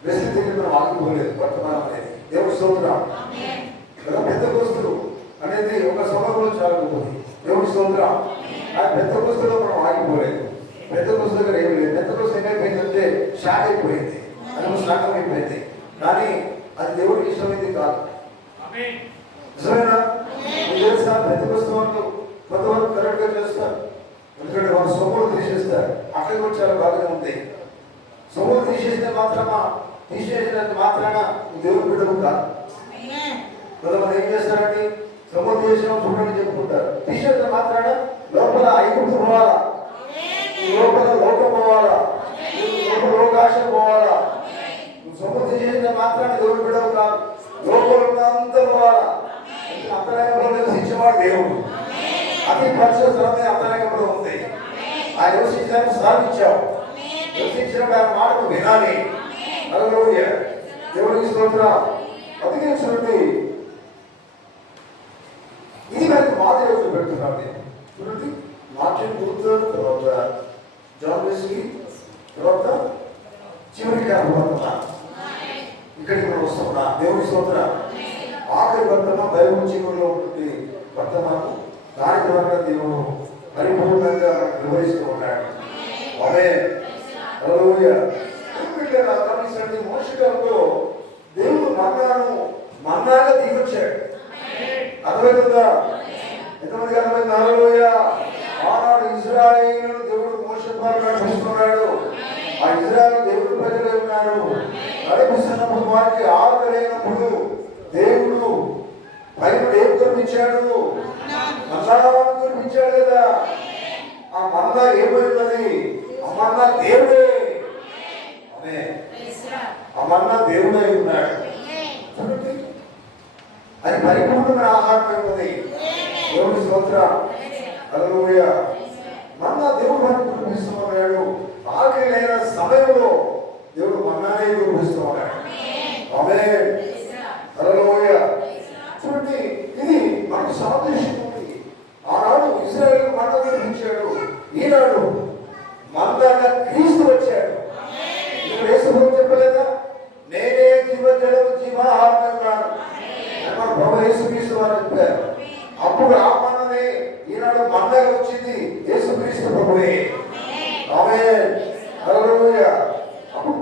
వెస్లీ దగ్గర మనం ఆగిపోలేదు. వర్తమానం అనేది దేవుడి స్తోత్రం. పెద్దకోస్తులు అనేది ఒక సమయంలో చాలా గొప్పది. దేవుడి స్తోత్రం. ఆ పెద్దకోస్తులో మనం ఆగిపోలేదు. పెద్దకోస్తు దగ్గర ఏమి లేదు. పెద్దకోస్తు ఏమైపోయిందంటే షాక్ అయిపోయింది, అది శాఖం అయిపోయింది. కానీ అది దేవుడికి ఇష్టమైంది కాదు. నిజమేనా? తెలుసా? పెద్దకోస్తు వాళ్ళు కొంతవరకు కరెక్ట్గా చేస్తారు, ఎందుకంటే వాళ్ళు సొమ్ములు తీసేస్తారు. అక్కడ కూడా చాలా బాగానే ఉంది. సొమ్ములు తీసేసినంత మాత్రాన దేవుడు బిడ్డకు కాదు. కొంతమంది ఏం చేస్తారండి, సొమ్ములు తీసేసిన చూడండి చెప్పుకుంటారు. తీసేసిన మాత్రాన లోపల ఐగుప్తు పోవాలా, లోపల లోకం పోవాలా, లోకాశ పోవాలా. సొమ్ము తీసేసిన మాత్రాన దేవుడు బిడ్డకు కాదు, లోపల ఉన్నంత పోవాలా. అంతరంగంలో నివసించేవాడు దేవుడు. అతి పరిశుద్ధ స్థలమే అంతరంగంలో ఉంది. ఆ నివసించడానికి స్థాపించావు. నివసించిన ఆయన మాటకు వినాలి. హల్లెలూయా. దేవుడికి స్తోత్రం. అందుకే చూడండి, ఇది మనకి మాదిరి రోజులు పెడుతున్నాను నేను. చూడండి, మార్టిన్ లూథర్, తర్వాత జాన్ వెస్లీ, తర్వాత చివరికి వర్తమానం ఇక్కడికి మనం వస్తున్నా. దేవుడి స్తోత్రం. ఆఖరి వర్తమానం బైబిల్ చివరిలో ఉంటుంది వర్తమానం. దాని ద్వారా దేవుడు పరిపూర్ణంగా వివరిస్తూ ఉన్నాడు. ఆమేన్. హల్లెలూయా. గమనించండి, మోషే గారితో దేవుడు మన్నాగా దిగొచ్చాడు. అర్థమవుతుందా? ఎంతమందికి అర్థమైంది? హల్లెలూయా. ఆనాడు ఇశ్రాయేలును దేవుడు మోషే ద్వారా నడిపిస్తున్నాడు. ఆ ఇశ్రాయేలు దేవుడు ప్రజలు ఉన్నారు. నడిపిస్తున్నప్పుడు వారికి ఆకలేనప్పుడు దేవుడు పైన ఏం కురిపించాడు? మన్నాను కురిపించాడు కదా. ఆ మన్నా ఏమైందని? ఆ మన్నా దేవుడే. ఆ మన్నా దేవుడే ఉన్నాడు. చూడండి, అది పరిపూర్ణమైన ఆహారం ఉంది. దేవుడి స్తోత్రం. హల్లెలూయా. మన్నా దేవుడు మనకు కురిపిస్తున్నాడు. ఆకలైన సమయంలో దేవుడు మన్నానే కురిపిస్తున్నాడు. ఆమేన్. హల్లెలూయా. చూడండి, ఇది మనకు సాదృశ్యం ఉంది. ఆనాడు ఇశ్రాయేలు మన్నా కురిపించాడు. ఈనాడు మన్నాగా క్రీస్తు వచ్చాడు. ఇక్కడ యేసు చెప్పలేదా? నేనే జీవజలము జీవాహారం అన్నాడు. ప్రభు యేసుక్రీస్తు వారు చెప్పారు. అప్పుడు ఆ మన్ననే ఈనాడు మన్నగా వచ్చింది యేసుక్రీస్తు ప్రభువే. ఆమేన్. హల్లెలూయా. అప్పుడు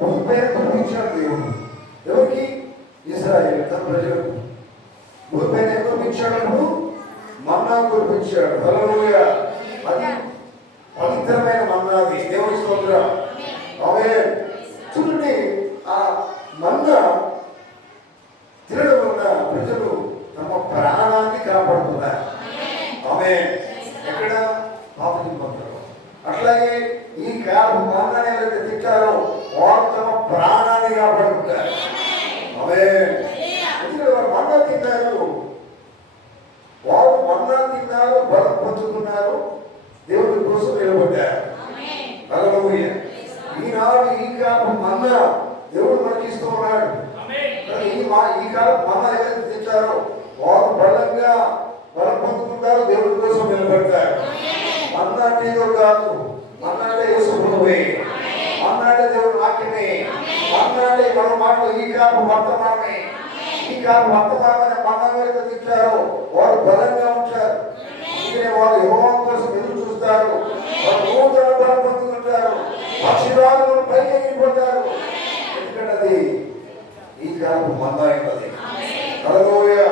భూమి పైన కురిపించాడు దేవుడు. ఎవరికి? ఇశ్రాయేలు తన ప్రజలకు. భూమి పైన ఏం కురిపించాడు? అప్పుడు మన్నా కురిపించాడు. హల్లెలూయా. అది పవిత్రమైన మన్నాది. దేవుడి స్తోత్రం. ఆమేన్. చూడండి, ఆ మన్నా తినడం వల్ల ప్రజలు తమ ప్రాణాన్ని కాపాడుతున్నారు. ఆమేన్. ఎక్కడ? పాప నిబంధనలో. అట్లాగే ఈ కాలం మన్నాన్ని ఎవరైతే తింటారో వారు తమ ప్రాణాన్ని కాపాడుకుంటారు. ఆమేన్. ఎందుకంటే వారు మన్నా తిన్నారు, బలం పొందుతున్నారు, దేవుడి కోసం నిలబడ్డారు. హల్లెలూయా. ఈనాడు ఈ కాలం మన్నా దేవుడు మనకి ఇస్తూ ఉన్నాడు. ఈ కాలం మన్నా ఎవరైతే తెచ్చారో వారు బలం పొందుకుంటారు, దేవుడి కోసం నిలబడతారు. మన్నా అంటే ఏదో కాదు. మన్నా అంటే యేసు ప్రభువే. మన్నా అంటే దేవుడి వాక్యమే. మన్నా అంటే మన మాటలు ఈ కాలం వర్తమానమే. ఈ కాలం వర్తమానమైన మన్నా ఎవరైతే తెచ్చారో వారు బలంగా ఉంటారు. వారు యెహోవా కోసం ఎదురు చూస్తారు. వారు నూతన బలం పొందుకుంటారు. పక్షిరాజులు పైకి ఎగిరిపోతారు. ఎందుకంటే అది ఈ కాలం మన్నా అయినది. హల్లెలూయా.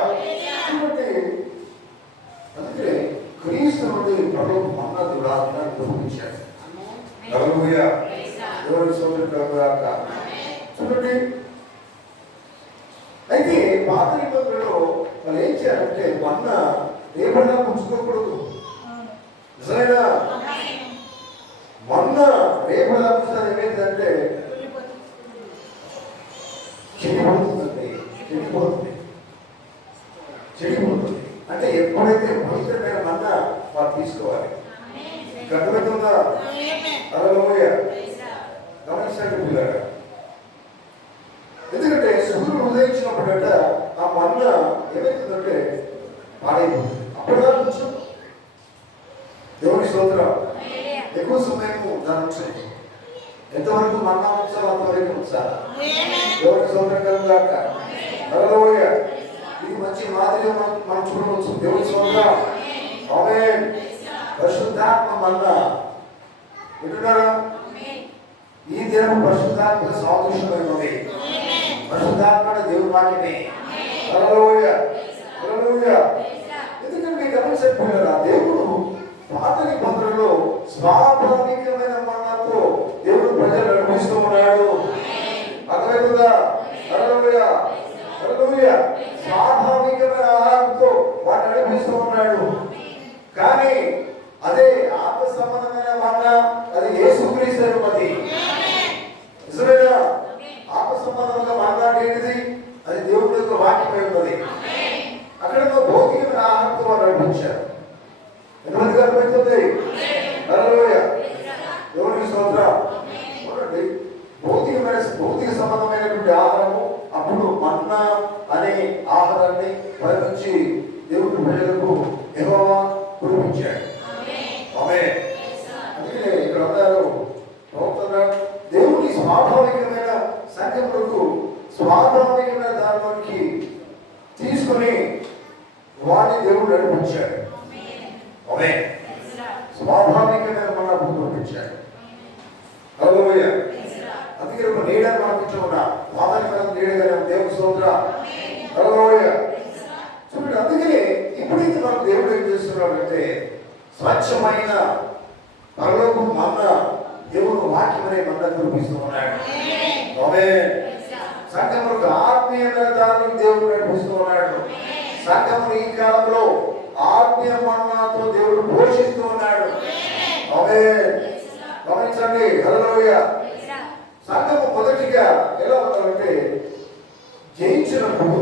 చూడండి, అందుకే క్రీస్తు నుండి ప్రభువు మన్నా దురాత్మను పంపించాడు. హల్లెలూయా. దేవుని స్తోత్రం కలుగుగాక. చూడండి, అయితే పాత నిబంధనలో వాళ్ళు ఏం చేయాలంటే మన్న రేపటిగా ఉంచుకోకూడదు. నిజమేనా? మన్న రేపటిగా ఉంచుతా ఏమైందంటే చెడిపోతుందండి. చెడిపోతుంది అంటే ఎప్పుడైతే పవిత్రమైన మన్న వారు తీసుకోవాలి. గర్భమవుతుందా? హల్లెలూయా. గమనించండి పిల్లగా. ఎందుకంటే సూర్యుడు ఉదయించినప్పుడట ఆ మన్న ఏమవుతుందంటే పాడైపోతుంది. అప్పుడుగా కొంచెం దేవుని స్తోత్రం ఎక్కువ సమయం దాని ఉంచండి. ఎంతవరకు మన్నా ఉంచాలో అంతవరకు ఉంచాలి. దేవుని స్తోత్రం కలుగుగాక. హల్లెలూయా. ఇది మంచి మాదిరిగా మనం చూడవచ్చు. దేవుని స్తోత్రం. ఆమేన్. పరిశుద్ధాత్మ మన్నా వింటున్నారా? ఈ దినం పరిశుద్ధాత్మ సాదృశ్యమైనది. పరిశుద్ధాత్మ దేవుని వాక్యమే. హల్లెలూయా. హల్లెలూయా. ఎందుకంటే మీకు గమనించకపోయినా దేవుడు పాత నిబంధనలో స్వాభావికమైన మన్నాతో దేవుడు ప్రజలు నడిపిస్తూ ఉన్నాడు. అర్థమవుతుందా? హల్లెలూయా. హల్లెలూయా. స్వాభావికమైన ఆహారంతో వాడు నడిపిస్తూ ఉన్నాడు. కానీ అదే ఆత్మ సంబంధమైన మన్నా అది యేసుక్రీస్తు అది. నిజమేనా? ఆత్మ సంబంధంగా మాట్లాడేది అది దేవుడి యొక్క వాక్యమై ఉన్నది. అక్కడ భౌతికమైన ఆహారంతో వారు నడిపించారు. ఎంతమందికి అర్థమవుతుంది? హల్లెలూయా. దేవునికి స్తోత్రం. చూడండి, భౌతిక సంబంధమైనటువంటి ఆహారము అప్పుడు మన్నా అనే ఆహారాన్ని పై నుంచి దేవుడి ప్రజలకు యెహోవా కురిపించాడు. ఆమేన్. అందుకనే ఇక్కడ అన్నారు దేవుని స్వాభావికమైన సంఘములకు స్వాభావికమైన దానిలోకి తీసుకుని వాడిని దేవుడు నడిపించాడు. ఆమేన్. స్వాభావికమైన మనకు పంపించాడు. హల్లెలూయా. అందుకే ఒక నీడని పంపించుకున్నా వాతావరణ నీడగా దేవుని స్తోత్రం. హల్లెలూయా. చూడండి, అందుకనే ఇప్పుడైతే మనకు దేవుడు ఏం చేస్తున్నాడంటే స్వచ్ఛమైన పరలోకం మన్న దేవుడు వాక్యమనే మన్న కురిపిస్తూ ఉన్నాడు. ఆమేన్. సంఘములకు ఆత్మీయమైన దానిని దేవుడు నడిపిస్తూ ఉన్నాడు. సంఘమును ఈ కాలంలో ఆత్మీయ మన్నాతో దేవుడు పోషిస్తూ ఉన్నాడు. ఆమేన్. గమనించండి. హల్లెలూయా. సంఘము మొదటిగా ఎలా ఉండాలంటే జయించినప్పుడు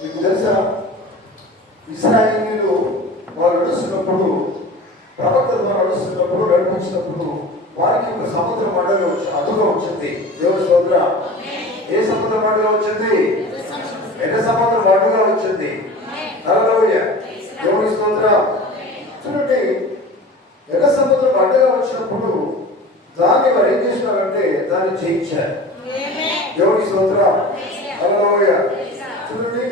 మీకు తెలుసా, ఇశ్రాయేలీయులు వాళ్ళు నడుస్తున్నప్పుడు ప్రవక్తలు వారు నడుస్తున్నప్పుడు నడిపించినప్పుడు వారికి ఒక సముద్రం అడ్డుగా వచ్చింది. దేవుని స్తోత్రం. ఏ సముద్రం అడ్డుగా వచ్చింది? ఎర్ర సముద్రం అడ్డుగా వచ్చింది. హల్లెలూయా. దేవుని స్తోత్రం. చూడండి, ఎర్ర సముద్రం అడ్డుగా వచ్చినప్పుడు దాన్ని వారు ఏం చేసినారంటే దాన్ని జయించారు. దేవుని స్తోత్రం. హల్లెలూయా. చూడండి,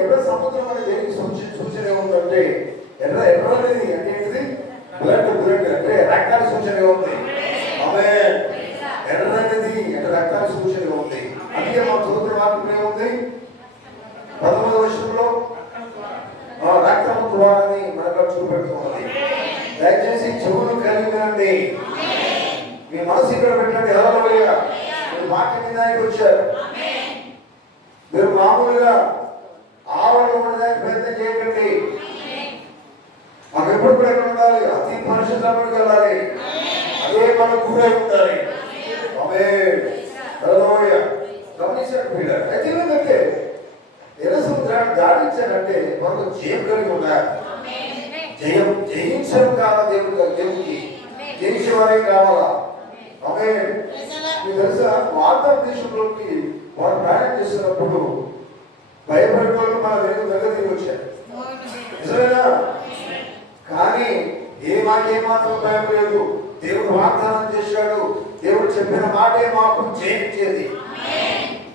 ఎర్ర సముద్రం అనే దేనికి సూచన ఏముందంటే ఎర్ర అనేది అంటే ఏంటిది? బ్లడ్ అంటే రక్తాల సూచన ఉంది. ఆమేన్. ఎర్ర అనేది అంటే రక్తాల సూచన ఉంది. అందుకే మన చదువుతున్న వాక్యం ఏముంది? 11వ వచనంలో రక్తము ద్వారాని మనకు చూపెడుతున్నది. దయచేసి చెవులు కలిగి ఉండండి. మీ మనసు ఇక్కడ పెట్టండి. హల్లెలూయా. మీరు వాక్యం వినడానికి వచ్చారు. మీరు మామూలుగా ఆవరణ ఉండడానికి ప్రయత్నం చేయకండి. మాకు ఎప్పుడు కూడా ఎక్కడ ఉండాలి? అతి పరిశుద్ధంలోకి వెళ్ళాలి. అదే మనం గురై ఉండాలి. ఆమేన్. హల్లెలూయా. గమనించండి పిల్లలు. అయితే ఏంటంటే ఎర్ర సముద్రాన్ని దాటించాలంటే మనకు జయం కలిగి ఉండాలి. జయించడం కావాలి. దేవుడికి జయించేవారే కావాలా? ఆమేన్. మీకు తెలుసా, వాగ్దాన దేశంలోకి వారు ప్రయాణం చేస్తున్నప్పుడు భయపడిన వాళ్ళు మన వెనుక దగ్గర తిరిగి వచ్చారు. నిజమేనా? కానీ మాకేమాత్రం భయం లేదు. దేవుడు వాగ్దానం చేశాడు, దేవుడు చెప్పిన మాటే మాకు జయించేది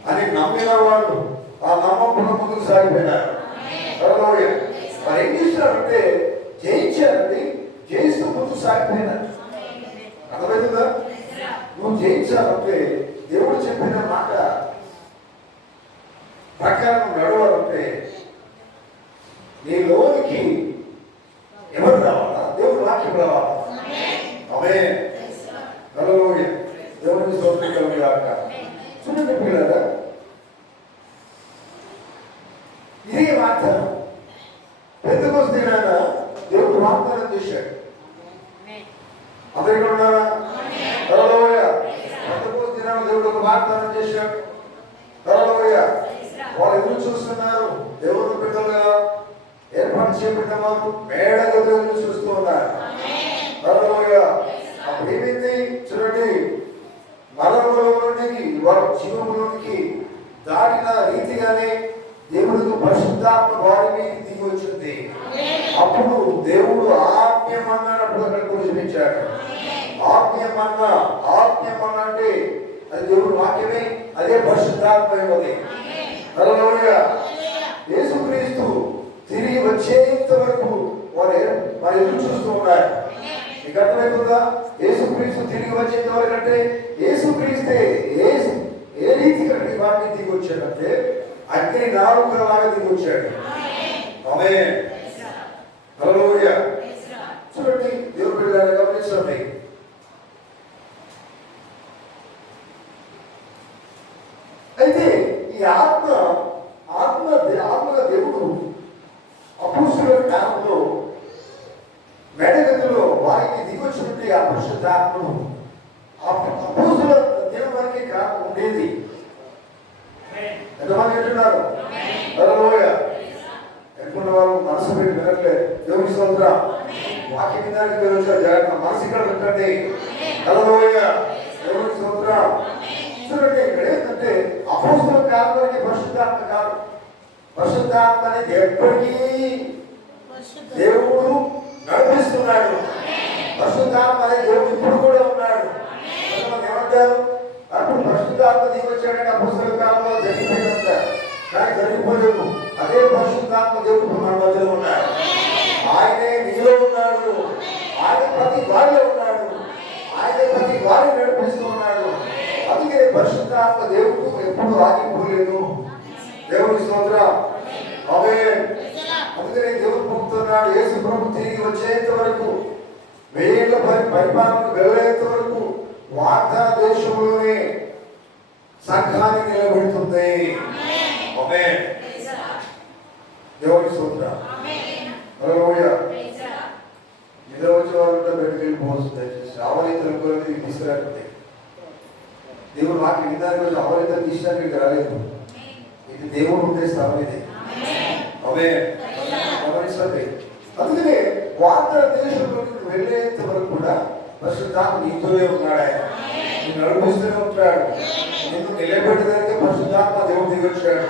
అని నమ్మిన వాళ్ళు ఆ నమ్మకంలో ముందుకు సాగిపోయినారు. వారు ఏం చేశారంటే జయించారండి. జయిస్తూ ముందుకు సాగిపోయినారు. అర్థమవుతుందా? నువ్వు జయించాలంటే దేవుడు చెప్పిన మాట ప్రకారం నడవాలంటే నీ లోనికి ఎవరు రావాలా? దేవుడు వాక్యం రావాలా? ఆమేన్. హల్లెలూయా. దేవునికి స్తోత్రం కలుగుగాక. చూడండి పిల్లగా, వాగ్దానం. పెంతెకొస్తు దినాన దేవుడు వాగ్దానం చేశాడు. అందరూ ఇక్కడ ఉన్నారా? హల్లెలూయా. పెంతెకొస్తు దినాన దేవుడు ఒక వాగ్దానం చేశాడు. హల్లెలూయా. వాళ్ళు ఎదురు చూస్తున్నారు. దేవుడు బిడ్డలుగా ఏర్పాటు చేయబడిన వారు మేడగదిలో ఎదురు చూస్తూ ఉన్నారు. హల్లెలూయా. అప్పుడు ఏమైంది చూడండి, మరణంలోనికి వారు జీవంలోనికి దాటిన రీతిగానే దేవుడికి పరిశుద్ధాత్మ వారి మీద దిగి వచ్చింది. అప్పుడు దేవుడు ఆత్మీయమన్నప్పుడు అక్కడ కురిపించాడు. ఆత్మీయమన్న అంటే అది దేవుడు వాక్యమే, అదే పరిశుద్ధాత్మ ఉన్నది. హల్లెలూయా. యేసుక్రీస్తు తిరిగి వచ్చేంత వరకు వారు ఎదురు చూస్తూ ఉన్నారు. మీకు అర్థమవుతుందా? యేసుక్రీస్తు తిరిగి వచ్చేంత వరకు అంటే యేసుక్రీస్తే ఏ రీతిగా వాటిని దిగి వచ్చాడంటే అగ్ని నాలుకలాగా దిగి వచ్చాడు. ఆమేన్. హల్లెలూయా. చూడండి దేవుడి బిడ్డలారా గమనించండి. అయితే ఈ ఆత్మగా దేవుడు అపోస్తలుల కాలంలో మెడగదిలో వారికి దిగొచ్చినట్టు ఆ పరిశుద్ధాత్మను అపోస్తలుల దినం వరకే ఉండేది. ఎంతమంది అంటున్నారు? హల్లెలూయా. ఎక్కడ వాళ్ళు మనసు పెట్టి వినట్లేదు. దేవుని స్తోత్రం. వాక్య విధానికి మీరు వచ్చారు, జాగ్రత్త మనసు ఇక్కడ పెట్టండి. హల్లెలూయా. దేవుని స్తోత్రం. చూడండి ఇక్కడ ఏంటంటే అపోస్తలుల కాలం వరకే పరిశుద్ధాత్మ కాదు. పరిశుద్ధాత్మ అనేది ఎప్పటికీ దేవుడు నడిపిస్తున్నాడు. పరిశుద్ధాత్మ అనేది దేవుడు ఇప్పుడు కూడా ఉన్నాడు. ఏమంటారు? అప్పుడు పరిశుద్ధాత్మ దిగి వచ్చాడని అపోస్తలుల కాలంలో జరిగిపోయిందంట. కానీ జరిగిపోలేదు. అదే పరిశుద్ధాత్మ దేవుడు మన మధ్యలో ఉన్నాడు. ఆయనే నీలో ఉన్నాడు. ఆయన ప్రతి వారిలో ఉన్నాడు. ఆయన ప్రతి వారిని నడిపిస్తూ ఉన్నాడు. అందుకే పరిశుద్ధాత్మ దేవుడు ఎప్పుడు ఆగిపోలేదు. దేవుని స్తోత్రం. ఆమేన్. అందుకనే దేవుడు పంపుతున్నాడు. యేసు ప్రభు తిరిగి వచ్చేంత వరకు, 1000 ఏళ్ల పరిపాలన వెళ్ళేంత వరకు వాగ్దాన దేశంలోనే సంఘాన్ని నిలబెడుతుంది. ఆమేన్. దేవుని స్తోత్రం. హల్లెలూయా. నిద్ర వచ్చే వాళ్ళు బయటకు వెళ్ళిపోవచ్చు. దయచేసి ఆవలితలు కొరకు తీసుకురాకండి. దేవుడు వాక్యం విధానం ఆవలితలు తీసినాక రాలేదు. ఇది దేవుడు ఉండే స్థలం ఇది. ఆమేన్. గమనించండి. అందుకనే వాగ్దాన దేశంలోకి వెళ్ళేంత వరకు కూడా పరిశుద్ధాత్మ నీతోనే ఉన్నాడు. ఆయన నిన్ను నడిపిస్తూనే ఉంటాడు. నిన్ను నిలబెట్టడానికి పరిశుద్ధాత్మ దేవుడు దిగి వచ్చాడు.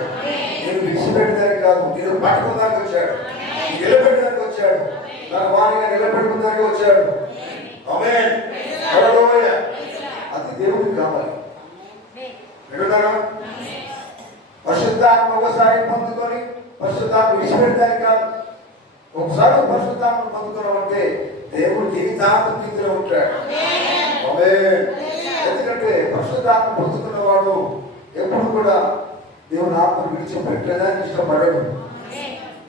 నేను విడిచిపెట్టడానికి కాదు, నేను పట్టుకోవడానికి వచ్చాడు, నిలబెట్టడానికి వచ్చాడు, నా వారిని నిలబెట్టుకోవడానికి వచ్చాడు. ఆమేన్. హల్లెలూయా. అది దేవుడికి కావాలి. వింటున్నారా? పరిశుద్ధాత్మ ఒకసారి పొందుకొని పరిశుద్ధాత్మ విడిచిపెట్టడానికి కాదు. ఒకసారి పరిశుద్ధాత్మ పొందుకున్నామంటే దేవుడు జీవితాంతం నీతిలో ఉంటాడు. ఆమేన్. ఎందుకంటే పరిశుద్ధాత్మ పొందుకున్నవాడు ఎప్పుడు కూడా దేవుని ఆత్మను విడిచిపెట్టడానికి ఇష్టపడడు.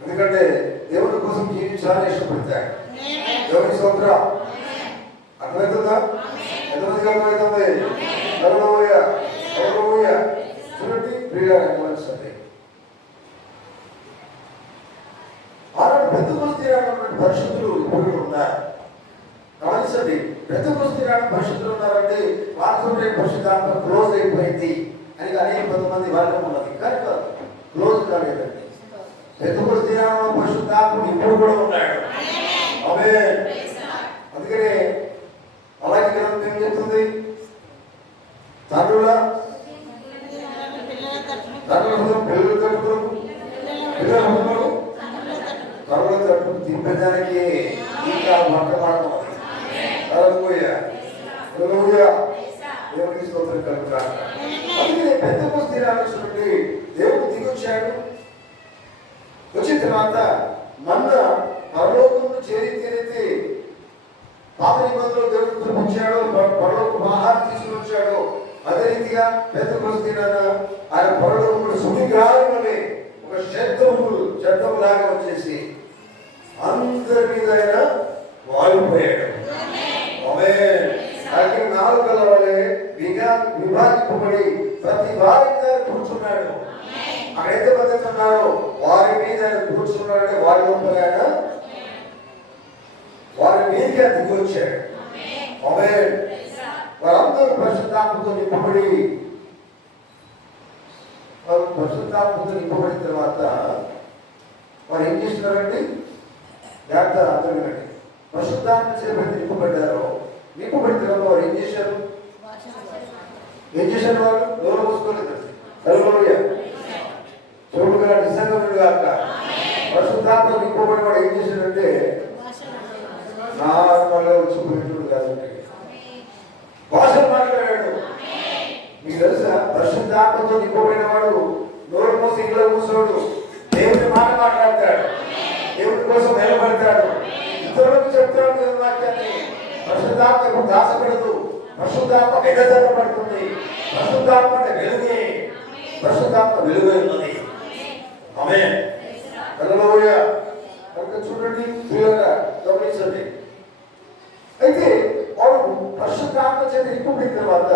ఎందుకంటే దేవుడి కోసం జీవించాలని ఇష్టపడతాడు. దేవుని స్తోత్రం. అర్థమవుతుందా? ఎంతమందికి అర్థమవుతుంది? హల్లెలూయా. హల్లెలూయా. చూడండి ప్రియులారా, గమనించండి. ఆనాడు పెంతెకొస్తు దినాన పరిశుద్ధులు ఇప్పుడు ఉన్నారు. గమనించండి. పెంతెకొస్తు దినాన పరిశుద్ధులు ఉన్నారంటే వారితో పరిశుద్ధాత్మ క్లోజ్ అయిపోయింది అని అనేక కొంతమంది వర్గం ఉన్నది. కానీ క్లోజ్ కాలేదండి. పెంతెకొస్తు దినాన పరిశుద్ధాత్ముడు ఇప్పుడు కూడా ఉన్నాడు. ఆమేన్. అందుకనే అలాగే గ్రంథం ఏం చెప్తుంది? తండ్రుల పిల్లలు తట్టుకోరు, పిల్లల హృదయాలు తరుల తట్టుకు తిప్పడానికి ఇంకా వర్తమానం. హల్లెలూయా. హల్లెలూయా. దేవునికి స్తోత్రం కలుగుతారు. అందుకనే పెంతెకొస్తు దినాన చూడండి, దేవుడు దిగొచ్చాడు. వచ్చిన తర్వాత మన్న పరలోకమును చేరితే పాత నిబంధనలు దేవుడు కురిపించాడు, పరలోక ఆహారం తీసుకుని వచ్చాడు. అదే రీతిగా పెంతెకొస్తు దినాన ఆయన పరలోకమును సుడిగాలిలోనే ఒక శబ్దం లాగా వచ్చేసి అందరి మీద ఆయన వాలిపోయాడు. ఆమేన్. అగ్ని నాలుకల వలె విభాగింపబడి ప్రతి వారి మీద కూర్చున్నాడు. అక్కడ ఎంతమంది ఉన్నారో వారి మీద ఆయన కూర్చున్నాడంటే వారి లోపల ఆయన వారి మీదకి ఆయన దిగి వచ్చాడు. ఆమేన్. వారందరూ పరిశుద్ధాత్మతో నింపబడి తర్వాత వారు ఏం చేస్తున్నారండి? జాగ్రత్త అర్థం వినండి. పరిశుద్ధాత్మ చేపట్టి నింపబడిన తర్వాత వారు ఏం చేశారు? వాళ్ళు దూరం పోసుకోలేదు. చూడు గారు నిజంగా కాక పరిశుద్ధాత్మ నింపబడి వాడు ఏం చేశాడంటే నార్మల్గా వచ్చిపోయినప్పుడు కాదండి, భాషలు మాట్లాడాడు. మీకు తెలుసా, పరిశుద్ధాత్మతో నింపబడిన వాడు నోరు మూసి ఇంట్లో కూర్చోడు, దేవుని మాట మాట్లాడతాడు, దేవుని కోసం నిలబడతాడు, ఇతరులకు చెప్తాడు దేవుని వాక్యాన్ని. పరిశుద్ధాత్మ ఇప్పుడు దాచబడదు, పరిశుద్ధాత్మ ఎగజల్లబడుతుంది. పరిశుద్ధాత్మ అంటే వెలుగే, పరిశుద్ధాత్మ వెలుగై ఉన్నది. ఆమేన్. హల్లెలూయా. కనుక చూడండి, క్లియర్గా గమనించండి. అయితే వాడు పరిశుద్ధాత్మ చేత నింపబడిన తర్వాత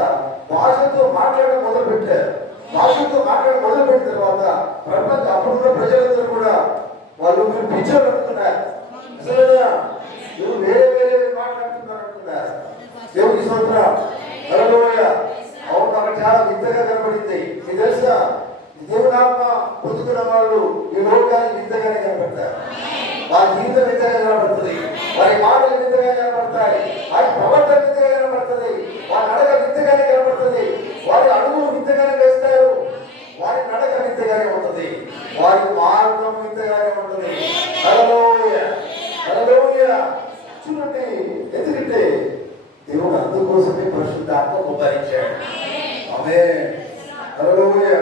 భాషతో మాట్లాడడం మొదలుపెట్టారు. భాషతో మాట్లాడడం మొదలుపెట్టిన తర్వాత అప్పుడున్న ప్రజలందరూ కూడా వాళ్ళు మీరు పిచ్చోళ్ళు అనుకున్నారు. అసలు నువ్వు వేరే మాట్లాడుతున్నారు అనుకున్నారు. దేవుని స్తోత్రం. హల్లెలూయా. అవును, అక్కడ చాలా వింతగా కనబడింది. మీకు తెలుసా, దేవుని ఆత్మ పొందుకున్న వాళ్ళు ఈ లోకానికి వింతగానే కనబడతారు. వారి జీవితం వింతగా కనబడుతుంది, వారి మాటలు వింతగా కనబడతాయి, వారి ప్రవర్తన వింతగా కనబడుతుంది, వారి నడక వింతగానే కనబడుతుంది, వారి అడుగులు వింతగానే వేస్తారు, వారి నడక వింతగానే ఉంటుంది, వారి మార్గం వింతగానే ఉంటుంది. హల్లెలూయా. హల్లెలూయా. చూడండి, ఎందుకంటే దేవుడు అందుకోసమే పరిశుద్ధాత్మ ఉపకరించాడు. ఆమేన్. హల్లెలూయా.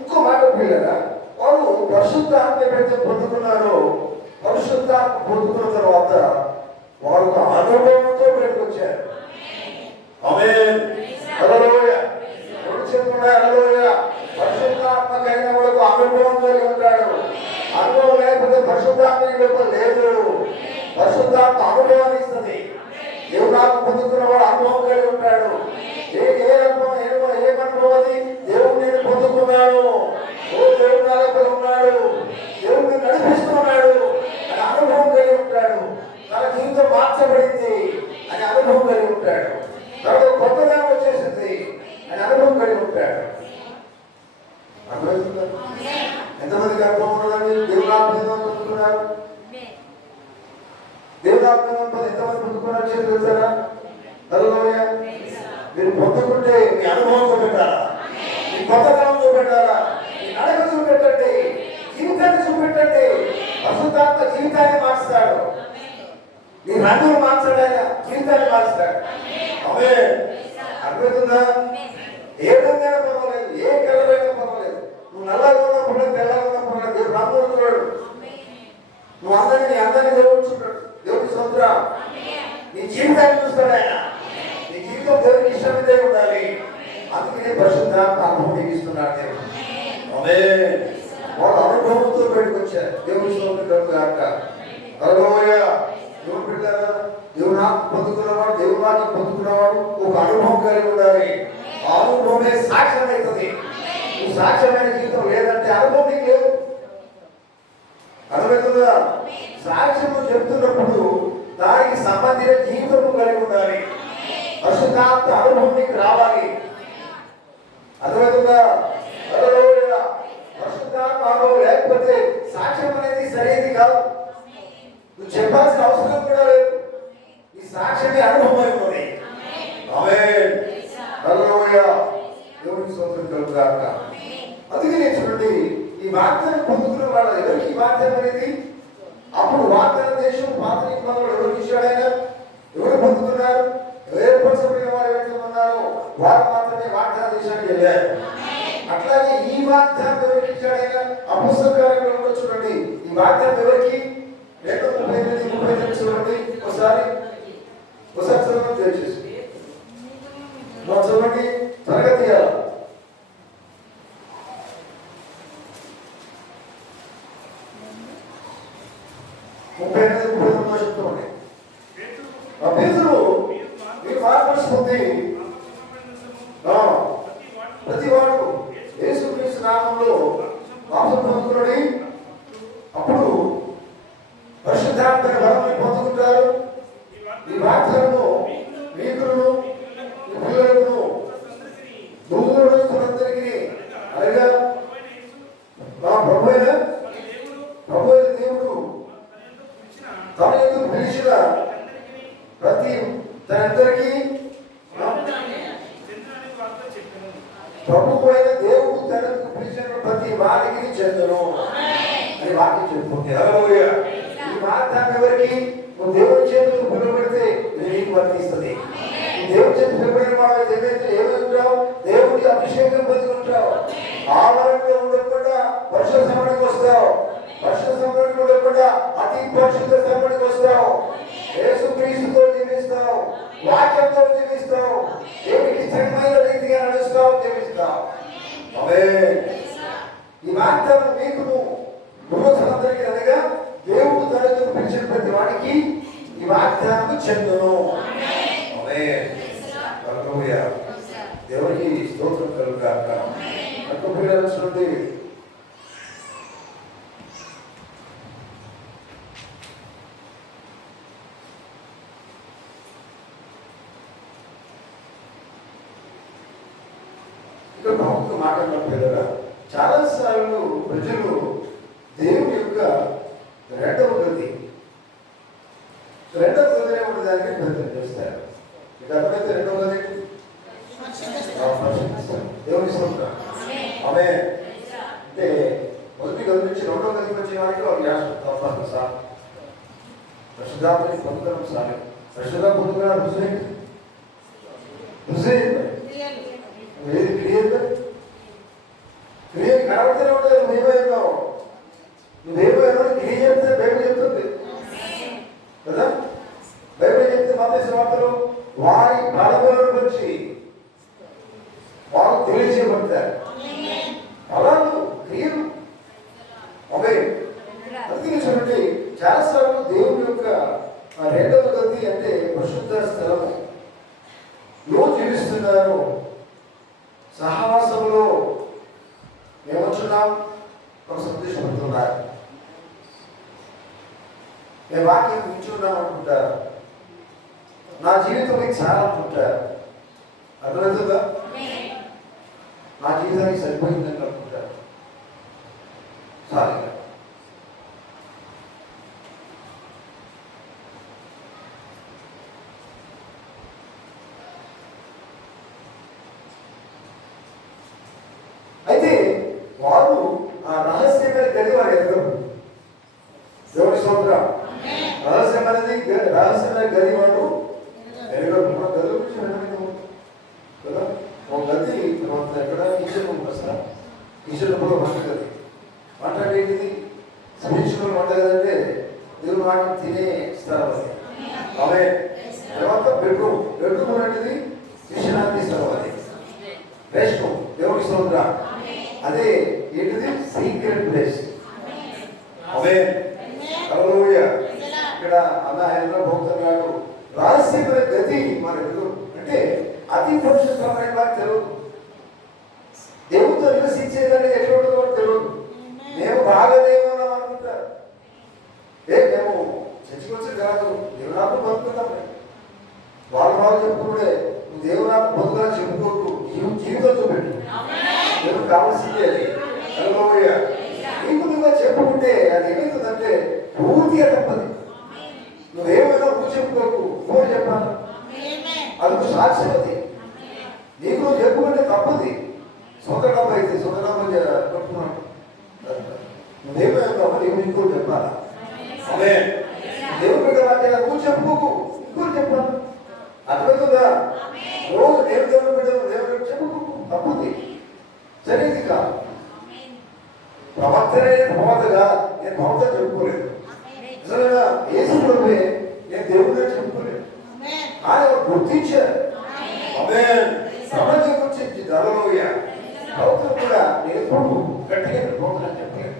ఇంకో మాట పిల్లరా, వారు పరిశుద్ధాత్మ ఎప్పుడైతే పొందుకున్నారో, పరిశుద్ధాత్మ పొందుకున్న తర్వాత వారు ఒక అనుభవంతో బయటకు వచ్చారు. ఆమేన్. హల్లెలూయా. హల్లెలూయా. పరిశుద్ధాత్మ కలిగిన వాడికి అనుభవం కలిగి ఉంటాడు. అనుభవం లేకపోతే పరిశుద్ధాత్మ లేదు. పరిశుద్ధాత్మ అనుభవాన్ని ఇస్తుంది. దేవునాత్మ పొందుకున్న వాడు అనుభవం కలిగి ఉంటాడు. ఏమనుభవం అది? దేవుడు నేను పొందుకున్నాడు, దేవుడు నా దగ్గర ఉన్నాడు, దేవుడిని నడిపిస్తున్నాడు అని అనుభవం కలిగి ఉంటాడు. తన జీవితం మార్చబడింది అని అనుభవం కలిగి ఉంటాడు. తనకు కొత్తగా వచ్చేసింది అని అనుభవం కలిగి ఉంటాడు. అర్థమవుతుందా? ఎంతమందికి అనుభవం ఉన్నదండి? దేవునాత్మ పొందుకున్నారు. దేవునాత్మ ఎంతమంది పొందుకున్నారు చేసి తెలుసారా? హల్లెలూయా. మీరు పొందుకుంటే మీ అనుభవం చూపెట్టాలా, మీ కొత్తదనం చూపెట్టాలా, మీ నడక చూపెట్టండి, జీవితాన్ని చూపెట్టండి. పరిశుద్ధాత్మ జీవితాన్ని మార్చుతాడు. నీ రంగులు మార్చాడు, ఆయన జీవితాన్ని మార్చుతాడు. ఆమేన్. అర్థమవుతుందా? ఏ రంగైనా పర్వాలేదు, ఏ కలర్ అయినా పర్వాలేదు, నువ్వు నల్లగా ఉన్నప్పుడు తెల్లగా ఉన్నప్పుడు దేవుడు రంగులు చూడాడు. నువ్వు అందరినీ దేవుడు చూడాడు. దేవుడి స్తోత్రం. నీ జీవితాన్ని చూస్తాడు ఆయన. నీ జీవితం దేవుడికి ఇష్టమైతే ఉండాలి. అందుకనే పరిశుద్ధాత్మ అనుభవం ఇస్తున్నాడు దేవుడు. ఆమేన్. వాళ్ళు అనుభవంతో బయటకు వచ్చారు. దేవుడి స్తోత్రం గాక. హల్లెలూయా. దేవుని బిడ్డలారా, దేవుని ఆత్మ పొందుకున్నవాడు, దేవుని వాక్యం పొందుకున్నవాడు ఒక అనుభవం కలిగి ఉండాలి. ఆ అనుభవమే సాక్ష్యం అవుతుంది. నువ్వు సాక్ష్యమైన జీవితం లేదంటే అనుభవం నీకు లేదు. అర్థమవుతుందా? సాక్ష్యం చెప్తున్నప్పుడు దానికి సంబంధించిన జీవితం కలిగి ఉండాలి. పరిశుద్ధాత్మ అనుభవం నీకు రావాలి. అర్థమవుతుందా? పరిశుద్ధాత్మ అనుభవం లేకపోతే సాక్ష్యం అనేది సరైనది కాదు. నువ్వు చెప్పాల్సిన అవసరం కూడా లేదు. ఈ సాక్ష్యమే అనుభవం అయిపోయింది. ఆమేన్. హల్లెలూయా. దేవునికి స్తోత్రం కలుగుగాక. అందుకనే చూడండి, ఈ వాగ్దానం పొందుకున్న వాళ్ళు ఎవరికి వాగ్దానం అనేది? అప్పుడు వాగ్దాన దేశం పాత నిబంధనలు ఎవరికి ఇచ్చాడు ఆయన? ఎవరు పొందుతున్నారు? ఏర్పరచబడిన వారు ఎవరైతే ఉన్నారో వారు మాత్రమే వాగ్దాన దేశానికి వెళ్ళారు. అట్లాగే ఈ వాగ్దానం ఎవరికి ఇచ్చాడు ఆయన? అపొస్తలుల కార్యక్రమంలో చూడండి, ఈ వాగ్దానం ఎవరికి? 2:38 చూడండి. ఒకసారి చదవండి, దయచేసి చదవండి, త్వరగా తీయాలి. 38 చెప్తామండి. పేతురు మీరు మార్పరుస్తుంది ప్రతి వాడు యేసుక్రీస్తు నామంలో మాంసం పొందుకుని అప్పుడు పరిశుద్ధాత్మ వరాన్ని పొందుకుంటారు. ఈ వాగ్దానము మీకును మీ పిల్లలను దూరుస్తున్నందరికీ అనగా మా ప్రభు అయిన దేవుడు తన ఎందుకు పిలిచిన ప్రతి తనందరికీ ప్రభు అయిన దేవుడు తనకు పిలిచిన ప్రతి వారికి చెందను అని వాక్యం చెప్పుకుంటే ఈ వాగ్దానం ఎవరికి? నువ్వు దేవుడి చేతులు పిలువబడితే నీకు వర్తిస్తుంది. దేవుడి చేతులు పిలువబడిన వాడు ఏమవుతావు? దేవుడి అభిషేకం పొందుకుంటావు. ఆవరణలో ఉండకుండా పరిశుద్ధ సమయానికి వస్తావు. పరిశుద్ధ సమయానికి ఉండకుండా అతి పరిశుద్ధ సమయానికి వస్తావు. యేసుక్రీస్తుతో జీవిస్తావు, వాక్యంతో జీవిస్తావు, దేవునికి ఇష్టమైన రీతిగా నడుస్తావు, జీవిస్తావు. ఈ వాగ్దానం మీకును అందరికీ అనగా దేవుడు తనకు పిలిచిన ప్రతి వాడికి ఈ వాగ్దానం చెందును. దేవునికి స్తోత్రం కలుగుగాక. పిల్లలు ఇక్కడ భక్తులు మాట్లాడినప్పుడు చాలా సార్లు ప్రజలు దేవుని యొక్క రెండవ గది ఉండడానికి ప్రయత్నం చేస్తారు. మీకు అర్థమైతే రెండవ గది దేవుని స్తోత్రం. ఆమె అంటే మొదటి గది నుంచి రెండవ గదికి వచ్చిన వారికి వారు తప్పదు సార్ పరిశుద్ధాత్మని పొందడం సార్ పరిశుద్ధ పొందుకున్న ఏది క్రియ కనబడితేనే ఉంటుంది. నువ్వేమో నువ్వేమో క్రియ చెప్తే బైబిల్ చెప్తుంది కదా. బైబిల్ చెప్తే మత్తయి వార్తలు వారి బలములను వచ్చి వారు తెలియజేయబడతారు. అలాను క్రియలు అందుకే చూడండి చాలాసార్లు దేవుని యొక్క రెండవ గది అంటే పరిశుద్ధ స్థలము జీవిస్తున్నారు. సహవాసంలో ఏమవుతున్నాం? ఒక సంతోషపడుతున్నారు. మేము వాక్యం వింటున్నాం అనుకుంటారు. నా జీవితం మీకు చాలా అనుకుంటారు. అర్థమవుతుందా? నా జీవితానికి సరిపోయిందని అనుకుంటారు. సారీ అయితే వారు ఆ రహస్యమైన గది వారు ఎదురు దేవుని స్తోత్రం. రహస్యమైన గది వాడు ఎదురు గది గురించి కదా. ఒక గది ఎక్కడ కిచెన్ ఉంటుంది సార్. కిచెన్ కూడా వంట గది. వంట ఏంటిది? స్పిరిచువల్ వంట గదంటే దేవుని వాటిని తినే స్థలం అది. ఆమె తర్వాత బెడ్రూమ్ అనేది విశ్రాంతి స్థలం అది. రెస్ట్ రూమ్ దేవుని స్తోత్రం. అదే ఏంటిది? Secret place. ఇక్కడ ఆయన భక్తున్నాడు రహస్యమైన గది మన ఎదురు అంటే అతి పరిశుద్ధమైన వారికి తెలియదు. దేవుడితో నివసించేదని ఎట్లా ఉంటుందో తెలియదు. మేము బాగా దేవున్నాం అనుకుంటారు. మేము చచ్చిపోతే కాదు దేవునాకు బతుకుతాం. వాళ్ళు చెప్పుకుంటే నువ్వు దేవునాకు బతుకులా చెప్పుకోకు, జీవితం చూపెట్టు. దేవుడు కావాల్సిందే అది. నీకు నువ్వుగా చెప్పుకుంటే అది ఏమవుతుందంటే పూర్తిగా తప్పది. నువ్వేమైనా నువ్వు చెప్పుకోకు, నువ్వు చెప్పాను అది సాక్ష్యం. అది నీకు నువ్వు చెప్పుకుంటే తప్పది. సొంత డబ్బు అయితే సొంత డబ్బు చెప్తున్నాను. నువ్వేమైనా నీకు ఇంకోటి చెప్పాలా? అదే దేవుడు బిడ్డ వాక్యాల నువ్వు చెప్పుకోకు, ఇంకోటి చెప్పాను. అర్థమవుతుందా? రోజు దేవుడు బిడ్డ దేవుడు చెప్పుకోకు, తప్పుది, సరేది కాదు. ప్రవర్తన ప్రవర్తగా నేను ప్రవర్తన చెప్పుకోలేదు. నిజంగా యేసు ప్రభువే నేను దేవుడిగా చెప్పుకోలేదు. ఆయన గుర్తించారు. సమాజం గురించి ధరలోయ ప్రవర్తన కూడా నేను ఎప్పుడు గట్టిగా ప్రవర్తన చెప్పలేదు.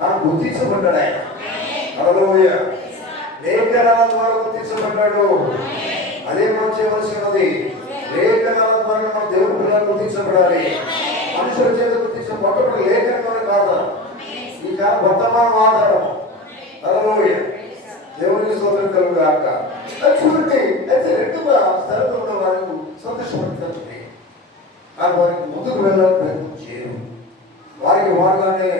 నాకు గుర్తించబడ్డాడు ఆయన. ధరలోయ లేఖనాల ద్వారా గుర్తించబడ్డాడు. అదే మనం చేయవలసి ఉన్నది. లేఖనాల ద్వారా మనం దేవుడి పిల్లలు గుర్తించబడాలి. మనుషుల చేత గుర్తించబడ్డ వర్తమానం ఆధారము. హల్లెలూయా. దేవునికి స్తోత్రం కలుగు గాక. చూడండి, అయితే రెండుగా స్థలంలో ఉన్న వారికి సంతోషపడుతుంది. వారికి ముందుకు వెళ్ళాలని ప్రయత్నం చేయరు. వారికి వారుగానే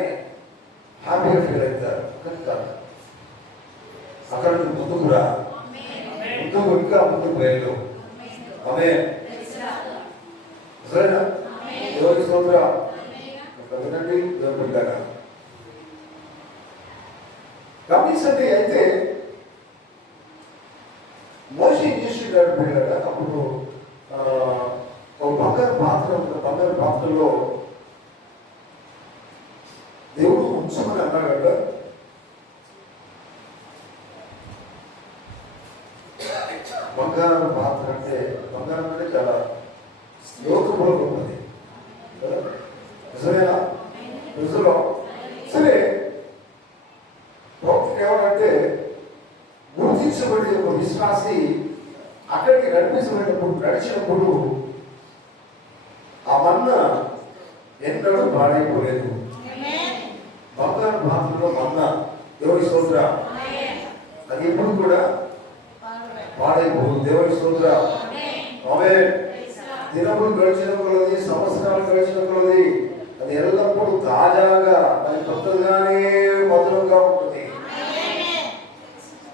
హ్యాపీగా ఫీల్ అవుతారు. కనుక అక్కడ ముందుకు రా, ముందుకు ఇంకా ముందుకు వెళ్ళు. ఆమేన్. సరేనా? దేవునికి స్తోత్రం. వినండి, దేవుడిలాగా గమనించండి. అయితే మోషే ఏం చేసిండాడు పిల్లగా? అప్పుడు ఒక బంగారు పాత్ర, బంగారు పాత్రలో దేవుడు ఉంచమని అన్నాడు. బంగారు పాత్ర అంటే, బంగారం అంటే చాలా లోతుగా ఉన్నది. నిజమేనా? నిజంలో సరే, ఏమంటే గుర్తించబడి ఒక విశ్వాసి అక్కడికి నడిచినప్పుడు ఆ మన్న ఎన్నడూ పాడైపోలేదు. బంగారు పాత్రలో మన్న, దేవుని స్తోత్రం, అది ఎప్పుడు కూడా పాడైపోదు. దేవుని స్తోత్రం. ఆమేన్. దినములు గడిచిన కొలది, సంవత్సరాలు గడిచిన కొలది అది ఎల్లప్పుడూ తాజాగా, అది కొత్తగానే మధురంగా ఉంటుంది.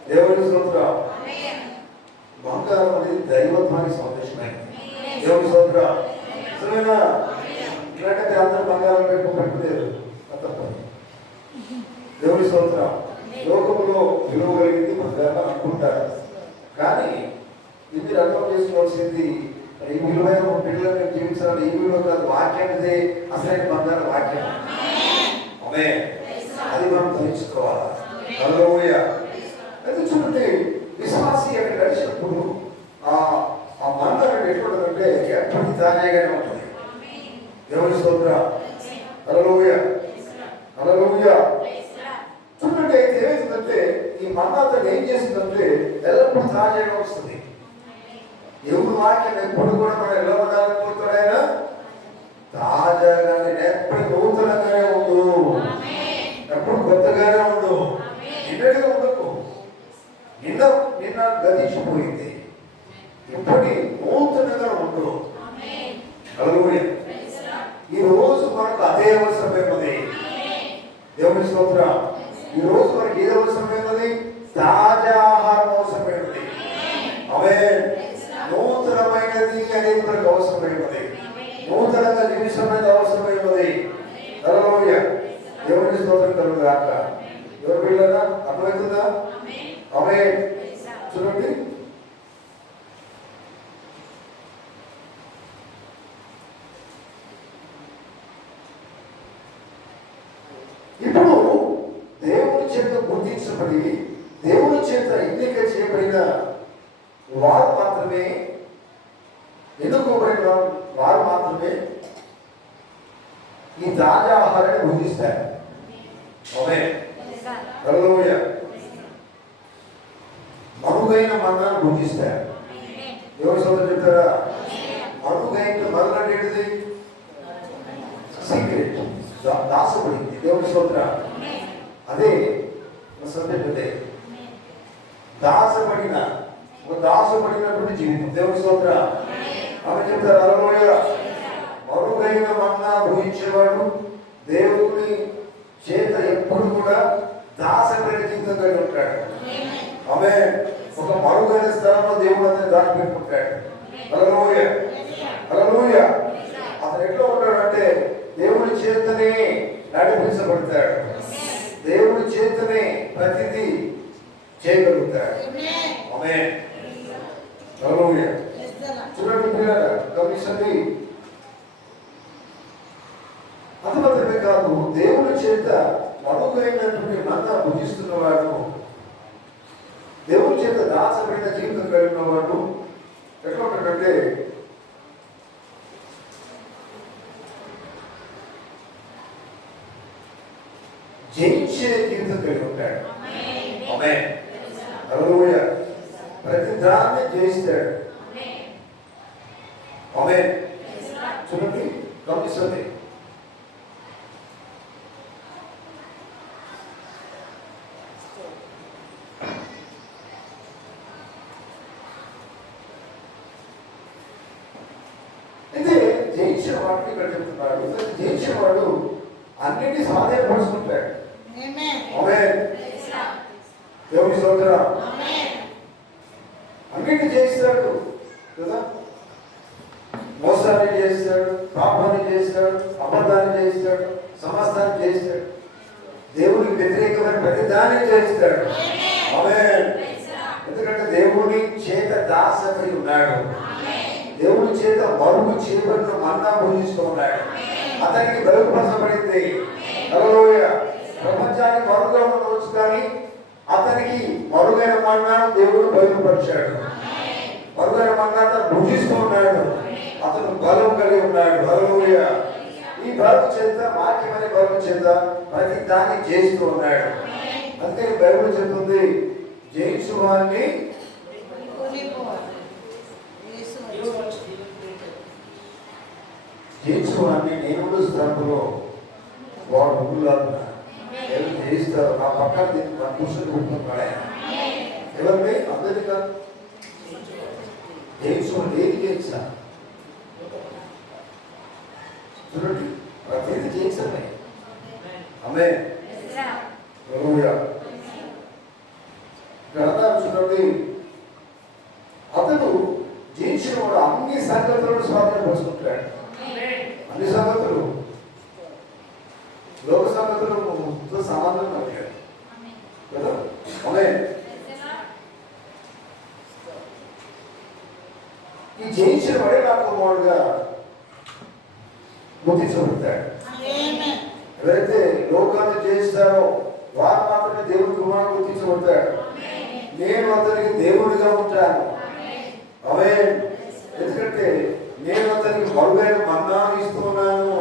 దేవుని స్తోత్రం. బంగారం అనేది దైవత్వానికి సందేశమైంది. దేవుని స్తోత్రం. నిజమేనా? ఇలాంటి అందరూ బంగారం పెట్టుకోలేరు. దేవుని స్తోత్రం. లోకంలో విలువ కలిగింది బంగారం అనుకుంటారు. కానీ ఇది అర్థం చేసుకోవాల్సింది, ఈ విలువైన పిల్లలను జీవించాలని ఈ విలువ కాదు, వాక్యానిదే అసలైన బంగారం వాక్యం. ఆమేన్. అది మనం ధరించుకోవాలి. హల్లెలూయా. అయితే చూడండి, విశ్వాసి అక్కడ నడిచినప్పుడు ఆ మన్న ఎటువంటిదంటే ఎప్పటికీ తాజాగానే ఉంటుంది. దేవుని స్తోత్రం. హల్లెలూయా. హల్లెలూయా. చూడండి, అయితే ఏమవుతుందంటే ఈ మన్న అతను ఏం చేస్తుందంటే ఎల్లప్పుడూ తాజాగా వస్తుంది. ఎవరు వాక్యం ఎప్పుడు కూడా మనం ఎలా ఉండాలని కోరుతాడైనా తాజాగానే, ఎప్పుడు నూతనంగానే ఉండు, ఎప్పుడు కొత్తగానే ఉండు, నిన్నటిగా ఉండకు. నిన్న గతించిపోయింది, ఇప్పటి నూతనంగా ఉండు. హల్లెలూయా. ఈ రోజు మనకు అదే అవసరమైనది. దేవుని స్తోత్రం. ఈ రోజు మనకి ఏది అవసరమైనది? తాజా ఆహారం అవసరమైనది. ఆమేన్. నూతనమైనది అనేది మనకు అవసరమైనది. నూతనంగా జీవించడం అవసరమైనది. హల్లెలూయా. దేవుని స్తోత్రం కలుగు గాక. ఎవరు పిల్లరా? అర్థమవుతుందా? ఆమేన్. చూడండి, ఇప్పుడు దేవుని చేత గుర్తించబడి దేవుని చేత ఎన్నిక చేయబడిన వారు మాత్రమే, ఎన్నుకోబడిన వారు మాత్రమే ఈ తాజా ఆహారాన్ని భుజిస్తారు. ఆమేన్. హల్లెలూయా. మరుగైన మన్నాను భుజిస్తారు. ఎవరు సోదరు చెప్తారా? మరుగైన మరణ ఏంటిది? సీక్రెట్, దాసపడింది. దేవుని స్తోత్రం. అదే సబ్జెక్ట్. అదే దాసపడినటువంటి జీవితం. దేవుని స్తోత్రం. ఆమె చెప్తారు. హల్లెలూయా. మరుగైన మన్నా భుజించేవాడు దేవుని చేత ఎప్పుడు కూడా దాసపడిన జీవితం కలిగి ఉంటాడు. ఆమె ఒక మరుగైన స్థలంలో దేవుడు అతను దాచి పెట్టుకుంటాడు. హల్లెలూయా. హల్లెలూయా. అతను ఎట్లా ఉంటాడంటే దేవుని చేతనే నడిపించబడతాడు. దేవుని చేతనే ప్రతిదీ చేయగలుగుతాడు. ఆమేన్. హల్లెలూయా. చూడండి పిల్లలు, గమనించండి. అది మాత్రమే కాదు, దేవుని చేత మరుగైనటువంటి మన్నా భుజిస్తున్నవాడు, దేవుని చేత దాచబడిన జీవితం కలిగిన వాడు ఎట్లా ఉంటాడంటే జయించే జీవితం కలిగి ఉంటాడు. ఆమేన్. హల్లెలూయా. ప్రతి దాన్ని జయిస్తాడు. ఆమేన్. చూడండి, గమనించండి. జయించిన వాడిని ఇక్కడ చెప్తున్నాడు. జయించిన వాడు అన్నిటినీ స్వాధీనపరుచుకుంటాడు. దేవుని స్తోత్రం. అన్నిటిని చేస్తాడు కదా. మోసాన్ని చేస్తాడు, పాపాన్ని చేస్తాడు, అబద్ధాన్ని చేస్తాడు, సమస్తాన్ని చేస్తాడు, దేవునికి వ్యతిరేకమైన ప్రతి దాన్ని చేస్తాడు. ఆమేన్. ఎందుకంటే దేవుని చేత దాసపడి ఉన్నాడు, దేవుని చేత మరుగు చేయబడిన మన్నా భుజిస్తూ ఉన్నాడు. అతనికి బయలుపరచబడింది. హల్లెలూయా. ప్రపంచానికి మరుగుగా ఉండవచ్చు, కానీ అతనికి మరుగైన మన్నాను దేవుడు బయలుపరిచాడు. మరుగైన మన్నాను భుజిస్తూ ఉన్నాడు. అతను బలం కలిగి ఉన్నాడు. హల్లెలూయా. ఈ బలం చేత, వాక్యమనే బలం చేత ప్రతి దాన్ని చేస్తూ ఉన్నాడు. అందుకని బైబిల్ చెప్తుంది, జయించు వారిని నేను స్థలంలో వాడు ముగ్గులాగా జయిస్తారు. నా పక్కన మన పురుషులు ఉంటున్నాడు. ఎవరిని? అందరినీ కాదు. జయించుకోండి. ఏది జయించా? చూడండి, ప్రతిదీ జయించమే. ఆమేన్. హల్లెలూయా. చూడండి, అతడు జయించిన వాడు అన్ని సంగతులను స్వాధీనపరుచుకుంటాడు. అన్ని సంగతులు, లోక సంగతులతో సమాధానం అడిగాడు కదా. ఆమేన్. ఈ జయించిన వాడే నా కుమారుడుగా గుర్తించబడతాడు. ఎవరైతే లోకాన్ని జయిస్తారో వారు మాత్రమే దేవుని కుమారుడు గుర్తించబడతాడు. నేను అతనికి దేవుడిగా ఉంటాను. ఆమేన్. ఎందుకంటే నేను అతనికి మరుగైన మన్నాను ఇస్తున్నాను.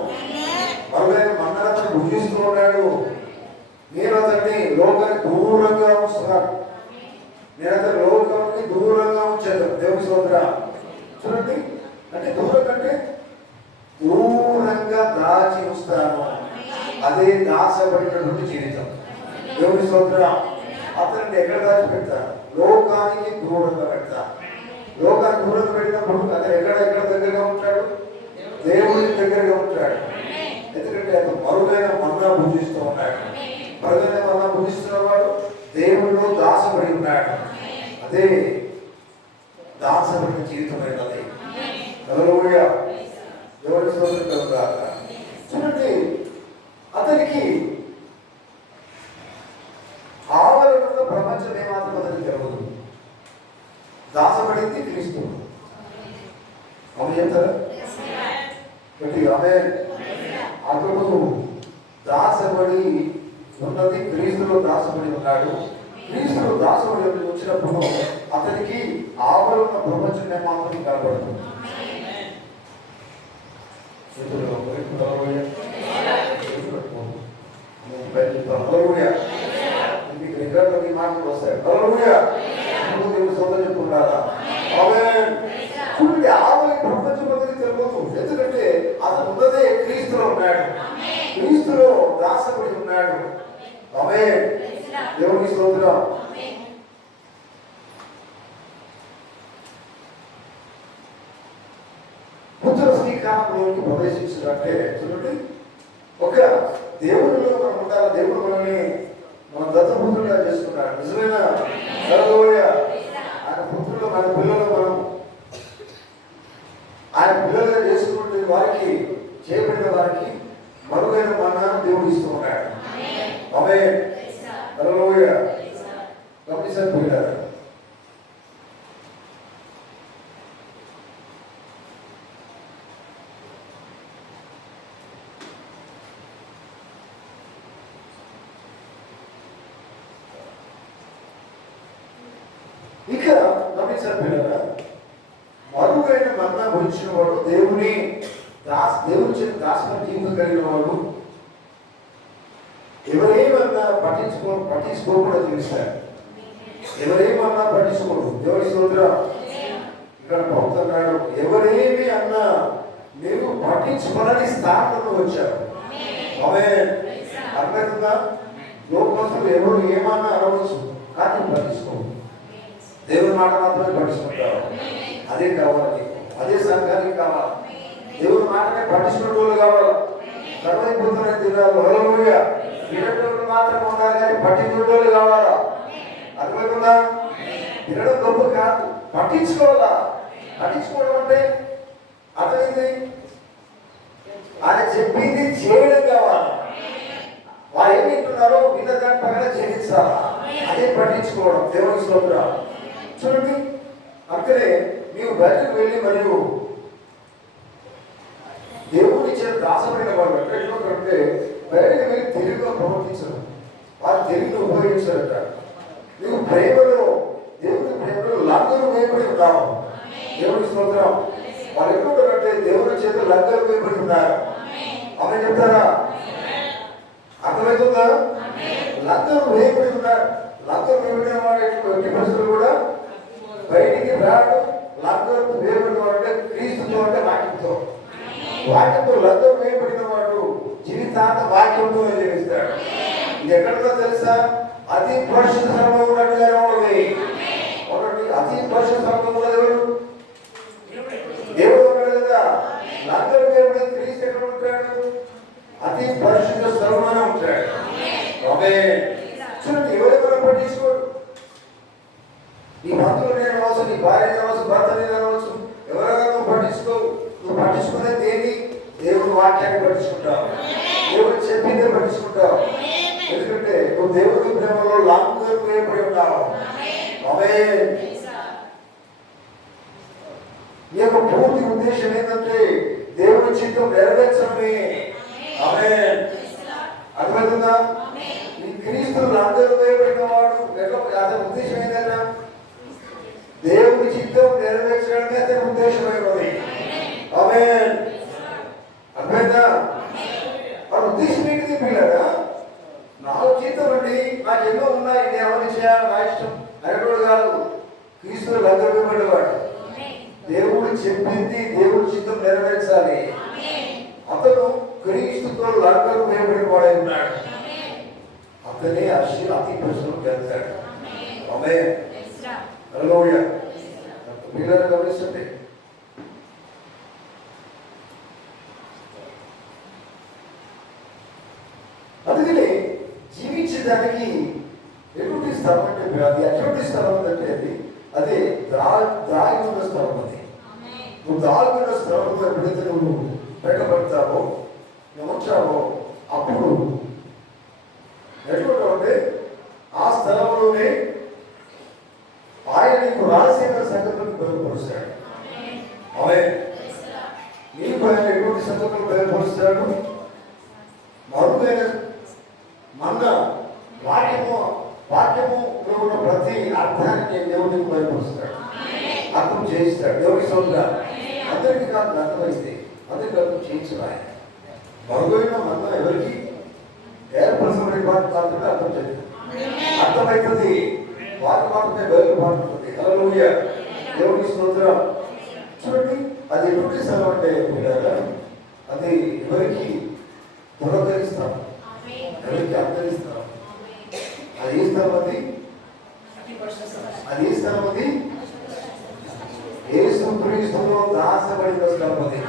మరుగైన మన్నాను అతను భుజిస్తూ ఉన్నాడు. నేను అతన్ని లోకానికి దూరంగా ఉంచుతున్నాను. నేను అతని లోకానికి దూరంగా ఉంచాను. దేవుని స్తోత్రం. చూడండి, అంటే దూరం కంటే దూరంగా దాచి ఉంచుతాను. అదే దాచబడినటువంటి జీవితం. దేవుని స్తోత్రం. అతన్ని ఎక్కడ దాచి పెడతాను? లోకానికి దూరంగా పెడతాను. లోకానికి దూరంగా పెట్టినప్పుడు అతను ఎక్కడ దగ్గరగా ఉంటాడు? దేవుడి దగ్గరగా ఉంటాడు. ఎందుకంటే అతను మరుగైన మన్నా భుజిస్తూ ఉన్నాడు. మరుగైన మన్నా భుజిస్తున్న వాడు దేవుడిలో దాచబడి ఉన్నాడు. అదే దాచబడిన జీవితమైనది. హల్లెలూయా. దేవుని స్తోత్రం గాక. చూడండి, అతనికి ఆవరణలో ప్రపంచం ఏమాత్రం అతనికి తెలియదు. దాచబడింది క్రీస్తు. ఆమె చెప్తారా? ఆమె అతడు దాచబడి ఉన్నది క్రీస్తులో దాచబడి ఉన్నాడు. క్రీస్తులో దాచబడి వచ్చినప్పుడు అతనికి ఆవరణ ప్రపంచం ఏమాత్రం కనబడదు. మీకు రికార్డులోకి మాటలు వస్తాయి. హల్లెలూయా. దేవుడు సోదరు చెప్పుకున్నారా? ఆమేన్. చూడండి, ఆవలి ప్రపంచం అతనికి తెలియదు. ఎందుకంటే అతను ఉన్నదే క్రీస్తులో ఉన్నాడు, క్రీస్తులో దాసపడి ఉన్నాడు. ఆమేన్. దేవుని స్తోత్రం. పుత్ర స్వీకారంలోకి ప్రవేశించాలంటే చూడండి, ఒక దేవుడిలో మనం ఉండాలి. దేవుడు మనల్ని మన దత్తపుత్రులుగా చేసుకున్నాడు. నిజమైన హల్లెలూయా. ఆయన పుత్రులు, మన పిల్లలు, మనం ఆయన పిల్లలుగా చేసుకుంటే వారికి, చేయబడిన వారికి మరుగైన మన్నాను దేవుడు ఇస్తూ ఉన్నాడు. ఆమేన్. హల్లెలూయా. గమనించండి పిల్లలు. ఇక గమనించారు పిల్లల, మరుగైన మన్నా భుజించిన వాడు దేవుని చేత దాసుని జీవితం కలిగిన వాడు ఎవరేమన్నా పట్టించుకోకుండా జీవిస్తారు. ఎవరేమన్నా పట్టించుకోడు. దేవుని స్తోత్రం. ఇక్కడ పోతున్నాడు, ఎవరేమి అన్నా నీవు పట్టించుకోనని స్థానంలో వచ్చావు. ఆమేన్. అర్థమవుతుందా? లోకస్తులు ఎవరు ఏమన్నా అనవచ్చు, కానీ పట్టించుకోవు. దేవుని మాట మాత్రమే పట్టించుకుంటారు. అదే కావాలి నీకు, అదే సంఘానికి కావాలి. దేవుని మాటనే పట్టించుకునే వాళ్ళు కావాలి. కరువైపోతున్న దినాలు హల్లెలూయా. వినటోళ్ళు మాత్రం ఉన్నారు కానీ పట్టించుకునే వాళ్ళు కావాలా? అర్థమవుతుందా? వినడం గొప్ప కాదు, పట్టించుకోవాలా. పట్టించుకోవడం అంటే అర్థమైంది, ఆయన చెప్పింది చేయడం కావాలి. వారు ఏమి వింటున్నారో విన్న దాని ప్రకారం జీవించాలా, అదే పట్టించుకోవడం. దేవుని స్తోత్రం. చూడండి, అక్కడే నీవు బయటకు వెళ్ళి మరియు దేవుని చేత దాసమైన వాళ్ళు అంటే బయటకు వెళ్ళి తెలివిగా ప్రవర్తించరు, వారు తెలివిని ఉపయోగించారట. నీవు ప్రేమలో, దేవుని ప్రేమలో లంగరు వేయబడి ఉన్నావు. దేవుని స్తోత్రం. వాళ్ళు ఎప్పుడంటే దేవుని చేత లంగరు వేయబడి ఉన్నారు. ఆమె చెప్తారా? అర్థమవుతుందా? లంగరు వేయబడి ఉన్నారు. లంగరు వేయబడిన వాడు ఎట్టి పరిస్థితులు కూడా బయటికి రాడు. లంగరు వేయబడిన వాడు అంటే క్రీస్తుతో, అంటే వాక్యంతో. వాక్యంతో లంగరు వేయబడిన వాడు జీవితాంత వాక్యంతో జీవిస్తాడు. ఇది ఎక్కడితో తెలుసా? అతి పరిశుద్ధ స్థలంలో ఉన్నట్టుగానే ఉన్నది. ఒకటి అతి పరిశుద్ధ స్థలంలో ఉన్నది ఎవరు? దేవుడు ఉన్నాడు కదా. లంగరు వేయబడిన క్రీస్తు ఎక్కడ ఉంటాడు? అతి పరిశుద్ధ స్థలంలోనే ఉంటాడు. చూడండి, ఎవరెవరో పట్టించుకోడు. నీ భక్తులు నేను అవచ్చు, నీ భార్య అవచ్చు, భర్త నేను అవచ్చు, ఎవరైనా నువ్వు పట్టించుకోవు. నువ్వు పట్టించుకునే దేన్ని? దేవుని వాక్యాన్ని పట్టించుకుంటావు, దేవుడు చెప్పిందే పట్టించుకుంటావు. ఎందుకంటే నువ్వు దేవుని ప్రేమలో లాంగ్ వేయబడి ఉన్నావు. ఆమేన్. ఈ యొక్క పూర్తి ఉద్దేశం ఏంటంటే దేవుని చిత్తం నెరవేర్చడమే. ఆమేన్. అర్థమవుతుందా? ఈ క్రీస్తులు అందరూ వేయబడిన వాడు అతని ఉద్దేశం ఏంటంటే దేవుని చిత్తం నెరవేర్చడమే అతని ఉద్దేశమైనది. ఆమేన్. అర్థమైందా? ఆ ఉద్దేశం ఏంటిది పిల్లరా? నాకు జీతం అండి, నాకు ఎన్నో ఉన్నాయి, నేను ఎవరిని చేయాలి, నా ఇష్టం అనేవాడు కాదు. క్రీస్తులు అందరూ వేయబడేవాడు. దేవుడు చెప్పింది దేవుడి చిత్తం నెరవేర్చాలి. అతను క్రీస్తుతో లంగరు వేయబడిన వాడై ఉన్నాడు. అతనే అతి పరిశుద్ధులకు వెళ్తాడు. ఆమేన్. హల్లెలూయా. పిల్లలు గమనించండి. అందుకని జీవించడానికి ఎటువంటి స్థలం అంటే అది ఎటువంటి స్థలం అంటే అదే దాగి ఉన్న స్థలం. అది నువ్వు దాగి ఉన్న స్థలంలో ఎప్పుడైతే నువ్వు బయటపడతావో, నువ్వు వచ్చావో, అప్పుడు ఎటువంటి ఆ స్థలంలోనే ఆయన నీకు రాసిన సంగతులను బయలుపరుస్తాడు. ఆమేన్. నీకు ఆయన ఎటువంటి సంగతులను బయలుపరుస్తాడు? మరుగైన మన వాక్యములో ఉన్న ప్రతి అర్థాన్ని దేవుడికి బయలుపరుస్తాడు, అర్థం చేయిస్తాడు. దేవుడికి స్తోత్రం. అందరికీ కాదు, అర్థమైతే అందరికీ అర్థం చేయించాలి. మరుగైన మన ఎవరికి ఏర్పరచబడిన వాటి మాత్రమే అర్థం చేస్తుంది, అర్థమవుతుంది, వాటి మాత్రమే బయలుపడుతుంది. హల్లెలూయా. దేవుడికి స్తోత్రం. చూడండి, అది ఎటువంటి స్థలం అంటే అది ఎవరికి పునరుద్ధరిస్తాం, ఎవరికి అంతరిస్తాం. అది ఏ స్థలం? అది ఏ స్థలం? అది యేసుక్రీస్తులో దాచబడిన స్థలం. అది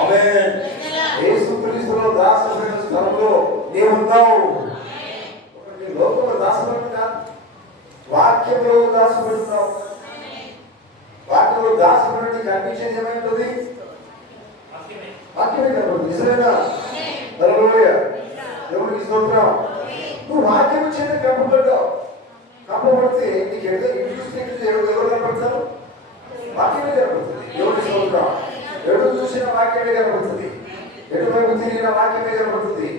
ఆమేన్. యేసుక్రీస్తులో దాచబడిన స్థలంలో నీవు ఉన్నావు. లోకంలో దాచబడి కాదు, వాక్యంలో దాచబడి ఉన్నావు. వాక్యంలో దాచబడి కనిపించేది ఏమైంటుంది? వాక్యమే కనబడుతుంది. నిజమేనా? హల్లెలూయా. దేవునికి స్తోత్రం. నువ్వు వాక్యం చేత కప్పబడ్డావు. కప్పబడితే నీకు ఎటు చూస్తే ఎవరు కనపడతారు? వాక్యమే కనపడుతుంది. దేవునికి స్తోత్రం. ఎటు చూసిన వాక్యమే కనపడుతుంది, ఎటువైపు తిరిగిన వాక్యమే కనపడుతుంది.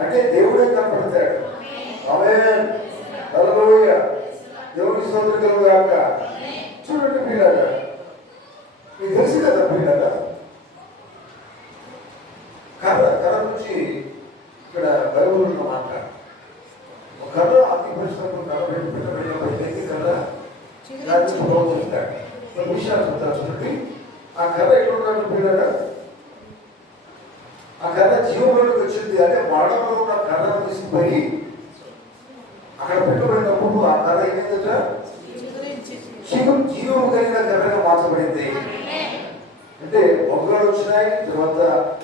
అంటే దేవుడే కనపడతాడు. ఆమేన్. హల్లెలూయా. దేవునికి స్తోత్రం కలుగుగాక. చూడండి పిల్లగా, మీకు తెలుసు కదా పిల్లగా, కర్ర నుంచి ఇక్కడ బైబుల్ ఉన్న మాట. ఒక కర్ర అతి పరిశ్రమ కర్ర పెట్టి కర్ర ప్రోత్సహిస్తాడు. విషయాలు చెప్తారు. చూడండి, ఆ కర్ర ఎట్లున్నాడు పిల్లగా? ఆ కర్ర జీవంలోకి వచ్చింది. అంటే మరణంలో ఉన్న కర్రను తీసుకుపోయి అక్కడ పెట్టుబడినప్పుడు ఆ కర్ర ఏమైందట? జీవం కలిగిన కర్రగా మార్చబడింది. అంటే మొగ్గలు వచ్చినాయి, తర్వాత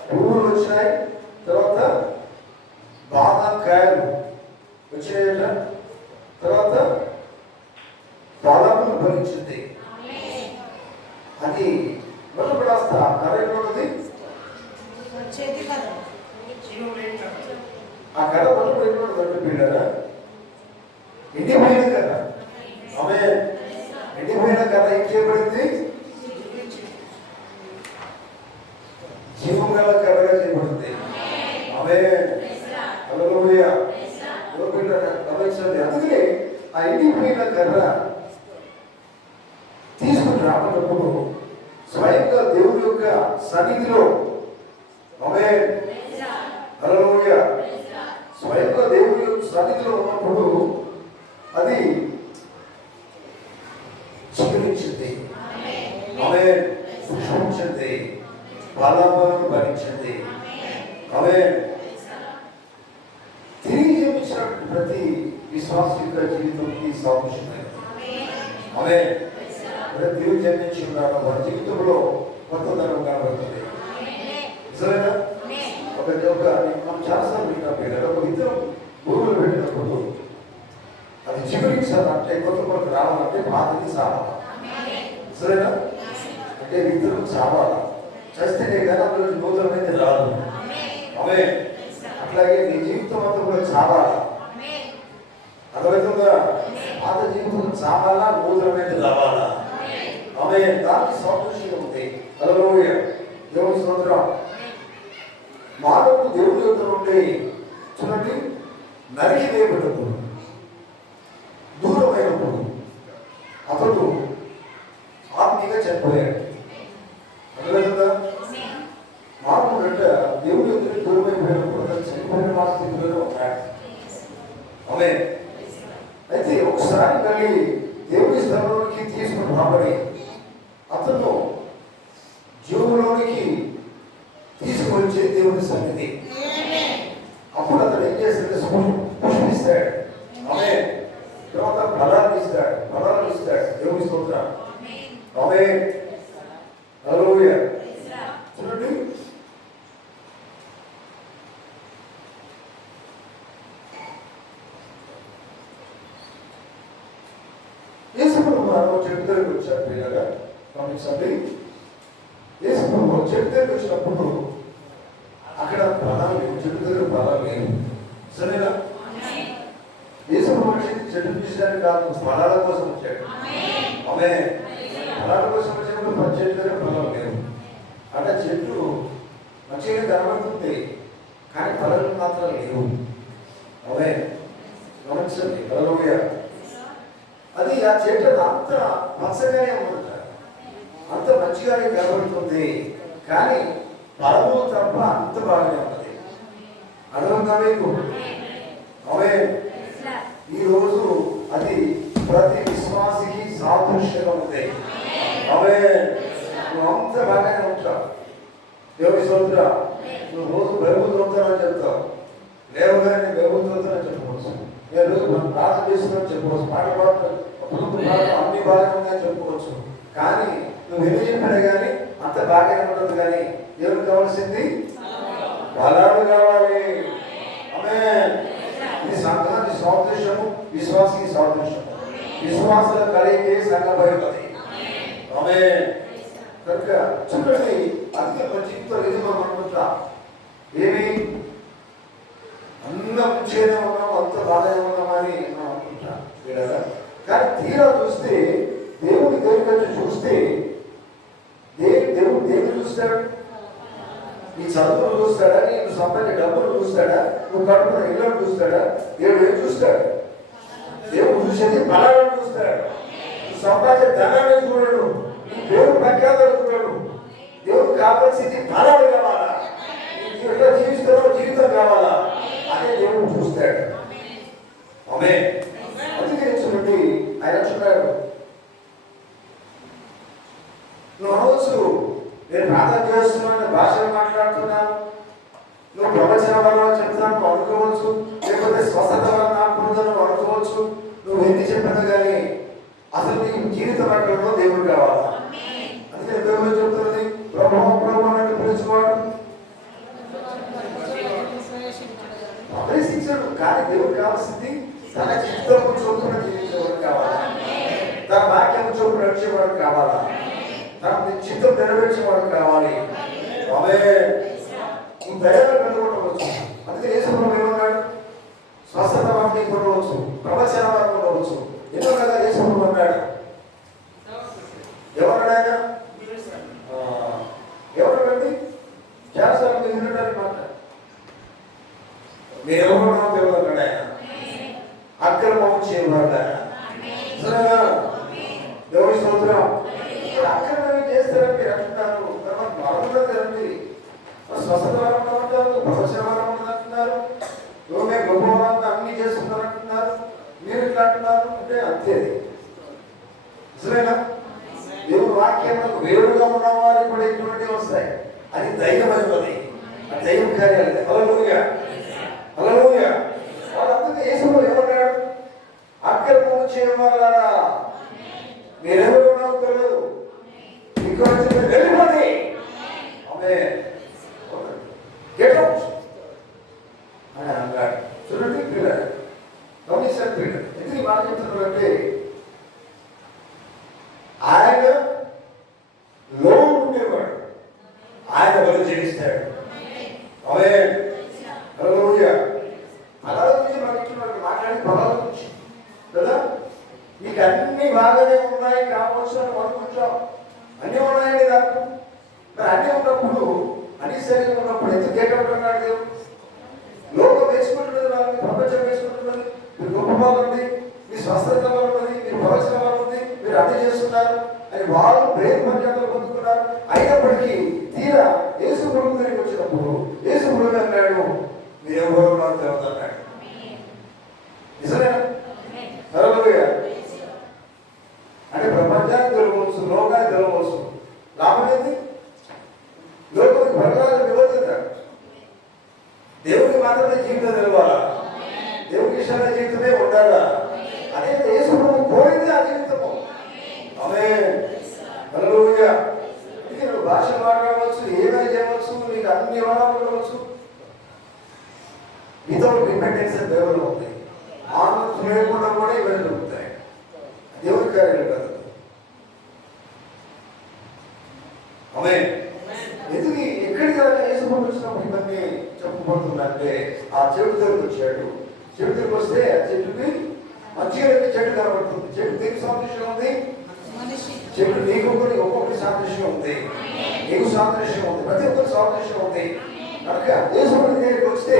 పువ్వులు వచ్చినాయి, తర్వాత బాదం కాయలు వచ్చినాయట, తర్వాత ఫలములు ఫలించింది. అది మొదలుపడాస్తా కరెక్ట్ ఉన్నది. ఆ కళ మొదలుపెట్టినది పిల్లరా ఎండిపోయిన కథ. ఆమె ఎండిపోయిన కథ ఏం చేయబడింది? జీవం గల కథగా చేయబడింది. ఆమె అందుకనే ఆ ఎండిపోయిన కర్ర తీసుకుని రాబడినప్పుడు స్వయంగా దేవుని యొక్క సన్నిధిలో ఆమె హల్లెలూయా స్వయంగా దేవుని యొక్క సన్నిధిలో ఉన్నప్పుడు అది చిగురించింది, ఆమె పుష్పించింది, ఫలములను భరించింది. ఆమె తిరిగి జన్మించిన ప్రతి విశ్వాస యొక్క జీవితంకి సాదృశ్యమైనది. ఆమె తిరిగి జన్మించి ఉన్నాడు, వారి జీవితంలో కొత్తదనం కనబడుతుంది. నిజమేనా? మనం చాలాసార్లు వింటాం, ఒక ఇద్దరు భూములు పెట్టినప్పుడు అది చిగురించాలంటే కొత్త రావాలంటే బాధకి సావాలి. సరేనా? అంటే ఇద్దరు చావాలి, చేస్తేనే కానీ అందులో నూతనమైనది రాదు. ఆమె అట్లాగే నీ జీవితం అంతా కూడా చావాలా. అర్థమవుతుందా? పాత జీవితం చావాలా, నూతనమైనది రావాలా. ఆమె దానికి సాదృశ్యం ఉంది. హల్లెలూయా దేవుని స్తోత్రం. మానవుడు దేవుని యొక్క నుండి చూడండి నరికి వేయబడినప్పుడు, దూరమైనప్పుడు అతడు ఆత్మీయంగా చనిపోయాడు. అర్థమవుతుందా? మానవుడు అంటే దేవుడి యొక్క దూరమైపోయినప్పుడు అతను చనిపోయిన స్థితిలోనే ఉన్నాడు. ఆమె అయితే ఒకసారి మళ్ళీ దేవుడి స్థలంలోనికి తీసుకుని రాబడి అతను జీవులోనికి తీసుకువచ్చే దేవుడి సన్నిధి. అప్పుడు అతను ఏం చేస్తాడు? పుష్పిస్తాడు. ఆమె తర్వాత ఫలాన్ని ఇస్తాడు. దేవుడి స్తోత్రం. ఆమె హల్లెలూయా చూడండి. యేసుప్రభువు చెట్టు దగ్గరికి వచ్చారు. పిల్లగా గమనించండి. యేసుప్రభువు చెట్టు దగ్గరికి వచ్చినప్పుడు అక్కడ ఫలాలు లేవు, చెట్టు దగ్గర ఫలాలు లేవు. సరేనా? యేసుప్రభువు చెట్టు తీసడానికి కాదు, ఫలాల కోసం వచ్చాడు. ఆమె ఫలాల కోసం వచ్చినప్పుడు చెట్టు దగ్గర ఫలాలు లేవు. అంటే చెట్టు మంచిగా కనబడుతుంది కానీ ఫలాలు మాత్రం లేవు. ఆమె గమనించండి. హల్లెలూయా. అది ఆ చెట్టు అంత పచ్చగానే ఉంటుంది, అంత మంచిగానే కనబడుతుంది కానీ ఫలము తప్ప అంత బాగానే ఉన్నది. అర్థంగా మీకు? ఆమె ఈరోజు అది ప్రతి విశ్వాసికి సాదృశ్యంగా ఉంది. ఆమె నువ్వు అంత బాగానే ఉంటావు. దేవుడి స్తోత్రం. నువ్వు రోజు బైబిల్ చదువుతానని చెప్తావు, లేవగానే బైబిల్ చదువుతానని చెప్పవచ్చు. నేను మనం ప్రార్థన చేస్తున్నాను చెప్పవచ్చు, పాట పాడుతాను, అన్ని బాగానే ఉన్నాయని చెప్పుకోవచ్చు. కానీ నువ్వు ఎన్ని చెప్పినా కానీ అంత బాగానే ఉండదు. కానీ ఎవరికి కావాల్సింది ఫలాలు కావాలి. ఆమేన్. ఇది సంఘానికి సాదృశ్యము, విశ్వాసకి సాదృశ్యము. విశ్వాసాల కలిగే సంఘమైనది. ఆమేన్. కనుక చూడండి, అందుకే మన జీవితంలో ఇది మనం అనుకుంటాం, ఏమి అందం చేనే ఉన్నాము, అంత బాగానే ఉన్నామని మనం అనుకుంటాం. కానీ తీరా చూస్తే దేవుడి దగ్గరికి చూస్తే దేవుడు దేన్ని చూస్తాడు? నీ చదువులు చూస్తాడా? నీకు సంపాదించే డబ్బులు చూస్తాడా? నువ్వు కడుపున ఇళ్ళను చూస్తాడా? దేవుడు ఏం చూస్తాడు? దేవుడు చూసేది ఫలాలను చూస్తాడు. నువ్వు సంపాదించే ధనాన్ని చూడడు, నీ దేవుడు ప్రఖ్యాతలు చూడడు. దేవుడు కావాల్సింది ఫలాలు కావాలా, ఎట్లా జీవిస్తారో జీవితం కావాలా, అదే దేవుడు చూస్తాడు. ఆమేన్. అందుకే చూడండి, ఆయన చూడాడు. నువ్వు అనవచ్చు, నేను ప్రార్థన చేస్తున్నాను, భాషలు మాట్లాడుతున్నాను, నువ్వు ప్రవచన వల్ల చెప్తాను నువ్వు అనుకోవచ్చు, లేకపోతే స్వస్థత వల్ల నాకు నువ్వు అనుకోవచ్చు. నువ్వు ఎన్ని చెప్పినా కానీ అసలు నీ జీవితం ఎక్కడో దేవుడు కావాలా. అందుకే దేవుడు చెప్తున్నది, ప్రభు ఇస్తాడు. కానీ దేవుడు కావాల్సింది తన చిత్తము చొప్పున జీవించేవాడు కావాలా, తన వాక్యము చొప్పున నడిచేవాడు కావాలా, తన చిత్తం నెరవేర్చేవాడు కావాలి. ఆమె ఈ దయగా కనుగొనవచ్చు. అందుకే యేసుప్రభువు ఏమన్నాడు? స్వస్థత వాటిని కొనవచ్చు, ప్రవచన వాటిని కొనవచ్చు. ఎన్నో కదా యేసుప్రభువు అన్నాడు. ఎవరు ఆయన? ఎవరండి? చేస్తారు మీరు వినడానికి మాట. మీరు ఎవరు తెలియదు అన్నాడు ఆయన. అక్రమం చేయవాడు ఆయన. ఎవరి స్తోత్రం. అక్రమం చేస్తారని మీరు అంటున్నారు. మరొకరు తెరండి. స్వస్థత వారం అంటారు, ప్రవచన వారం అంటున్నారు, మేము గొప్ప వారాన్ని అన్ని చేస్తున్నారు అంటున్నారు. మీరు ఇట్లా అంటున్నారు అంటే అంతే. నిజమేనా? దేవుడు వాక్యంలో వేరుగా ఉన్న వారు కూడా ఇటువంటివి వస్తాయి. అది దైవమైనది, అది దైవ కార్యాలు. హల్లెలూయా, హల్లెలూయా. వాళ్ళందరికీ యేసుప్రభువు ఏమన్నాడు? అక్రమం చేయవాళ్ళారా, మీరెవరు ఉన్నారో తెలియదు, ఇక్కడ నుంచి వెళ్ళిపోండి. ఆమేన్. గెట్ అవుట్ అని అన్నాడు. చూడండి పిల్లలు, గమనించండి పిల్లలు. ఎందుకు ఈ మాట చెప్తున్నారు అంటే ఆయన లో ఉండేవాడు, ఆయన బలి జీవిస్తాడు. ఆమేన్, హల్లెలూయా. అలా గురించి మాట్లాడి పొలాల గురించి కదా, మీకు అన్ని బాగానే ఉన్నాయి కావచ్చు అని అనుకుంటాం. అన్నీ ఉన్నాయండి నాకు. మరి అన్నీ ఉన్నప్పుడు, అన్ని సరిగ్గా ఉన్నప్పుడు ఎందుకు గేటౌట్ అన్నాడు దేవుడు? లోకం వేసుకుంటున్నది, వాళ్ళని ప్రపంచం వేసుకుంటున్నది. మీరు గొప్ప వాళ్ళు ఉంది, మీ స్వస్థత ఉన్నది, మీ ప్రవచన ఉంది, మీరు అన్ని చేస్తున్నారు అని వాళ్ళు ప్రేమ మర్యాదలు పొందుతున్నారు. అయినప్పటికీ తీరా యేసు ప్రభు దగ్గరికి వచ్చినప్పుడు యేసు ప్రభు అన్నాడు, మీరు ఎవరు నాకు తెలియదు అన్నాడు. నిజమేనా? హల్లెలూయా. అంటే ప్రపంచానికి తెలవచ్చు, లోకానికి తెలవచ్చు, లాభం ఏంది? లోకానికి భగవాన్ విరోధిత. దేవుడికి మాత్రమే జీవితం తెలవాలా, దేవుడికి ఇష్టమైన జీవితమే ఉండాలా. అదే యేసు ప్రభు కోరింది ఆ జీవితము. ఆమేన్, హల్లెలూయా. నువ్వు భాష మాట్లాడవచ్చు, ఏమైనా చేయవచ్చు, నీకు అన్ని వరాలు ఉండవచ్చు. వితౌట్ డిపెండెన్స్ దేవుడు ఉంది. ఆనందం లేకుండా కూడా ఇవన్నీ దొరుకుతాయి. దేవుడి కార్యాలు కాదు. ఆమేన్. ఎందుకు ఎక్కడికి యేసు ప్రభు వచ్చినప్పుడు ఇవన్నీ చెప్పబడుతుందంటే ఆ చెడు దగ్గరికి వచ్చాడు. చెడు దగ్గరికి వస్తే ఆ చెట్టుకి మంచిగా చెట్టు కనబడుతుంది. చెట్టు దేనికి సాదృశ్యం ఉంది? చెట్టు నీకు ఒక్కొక్కటి సాదృశ్యం ఉంది, నీకు సాదృశ్యం ఉంది, ప్రతి ఒక్కరికి సాదృశ్యం ఉంది. కనుక యేసు ప్రభు దగ్గరికి వస్తే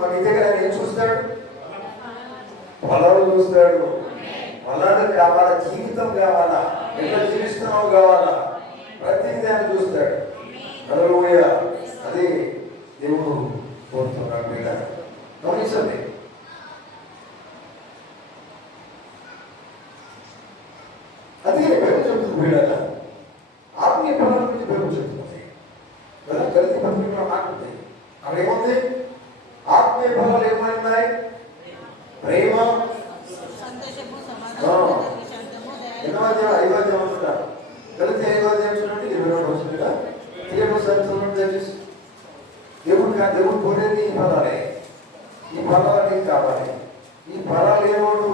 మన దగ్గర ఆయన ఏం చూస్తాడు? పొలాలు చూస్తాడు. పొలాలు కావాలా, జీవితం కావాలా, ఎట్లా జీవిస్తున్నావు కావాలా, ప్రతిదీ ఆయన చూస్తాడు. హల్లెలూయా. అది దేవుడు కోరుతున్నాడు. మీద గమనించండి. అదే బైబిల్ చెప్తుంది వీళ్ళ ఆత్మీయ ఫలాల గురించి బైబిల్ చెప్తుంది కదా. గలతీ పత్రికలో మాట ఉంది. అక్కడ ఏముంది? ఆత్మీయ ఫలాలు ఏమైనాయి? ప్రేమ, ఎన్నో అధ్యాయం 5వ అధ్యాయం అంటారు. గలతీ 5వ అధ్యాయం చూడండి, 22వ వచనంగా దయచేసి దేవుడు కోరేది ఈ ఫలాలే. ఈ ఫలాలు నీకు కావాలి. ఈ ఫలాలు ఏమోడు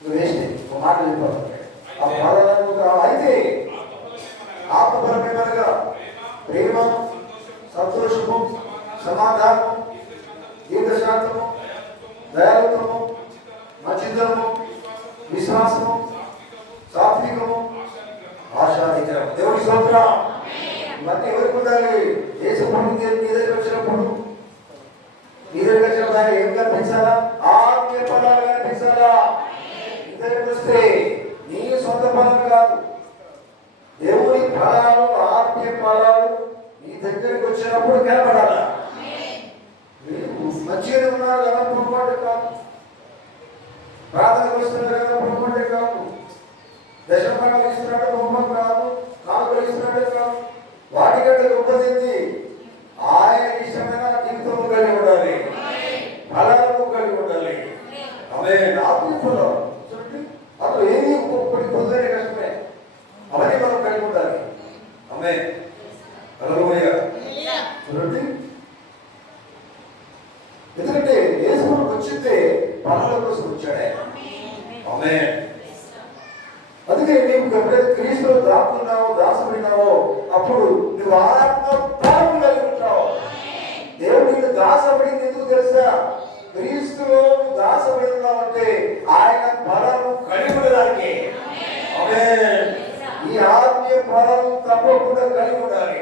నువ్వు వేస్తే ఒక మాట చెప్పాలి. ఆ ఫలాలను అయితే ఆత్మపరమేమనగా ప్రేమ, సంతోషము, సమాధానము, దీర్ఘశాంతము, దయాళుత్వము, మంచితనము, విశ్వాసము, సాత్వికము, ఆశానికరము. దేవుడి స్తోత్రం. ఇవన్నీ ఎవరికి ఉండాలి? యేసు ప్రభు నీ దగ్గరికి వచ్చినప్పుడు నీ దగ్గరికి వచ్చినప్పుడు ఆయన ఏం కనిపించాలా? ఆత్మీయ ఫలాలు కనిపించాలా. నీ దగ్గరికి వస్తే నీ సొంత ఫలాలు కాదు, దేవుని ఫలాలు, ఆత్మీయ ఫలాలు నీ దగ్గరికి వచ్చినప్పుడు కనపడాలా. మంచిగా ఉన్నారు కదా, పొరపాటు కాదు. ప్రార్థనకు వస్తున్నారు కదా, పొరపాటే కాదు. దశభాగాలు ఇస్తున్నాడు, పొరపాటు కాదు. కానుకలు ఇస్తున్నాడే కాదు. వాటికంటే గొప్పది ఆయన ఇష్టమైన జీవితము కలిగి ఉండాలి, ఫలాలను కలిగి ఉండాలి. ఆమేన్. ఆత్మీయ ఫలాలు చూడండి, అప్పుడు ఏది ఒక్కొక్కటి పొందనే కష్టమే. అవన్నీ మనం కలిగి ఉండాలి. పనుల కోసం వచ్చాడే. ఆమేన్. అందుకే నీవు ఎప్పుడైతే క్రీస్తులో దాక్కున్నావో దాసపడినావో అప్పుడు నువ్వు ఆత్మ బలం కలిగి ఉంటావు. దేవుడు నిన్ను దాసపడింది ఎందుకు తెలుసా? క్రీస్తులో నువ్వు దాసపడి ఉన్నావంటే ఆయన బలము కలిగి ఉండడానికి. ఆమేన్. ఈ ఆత్మీయ బలం తప్పకుండా కలిగి ఉండాలి.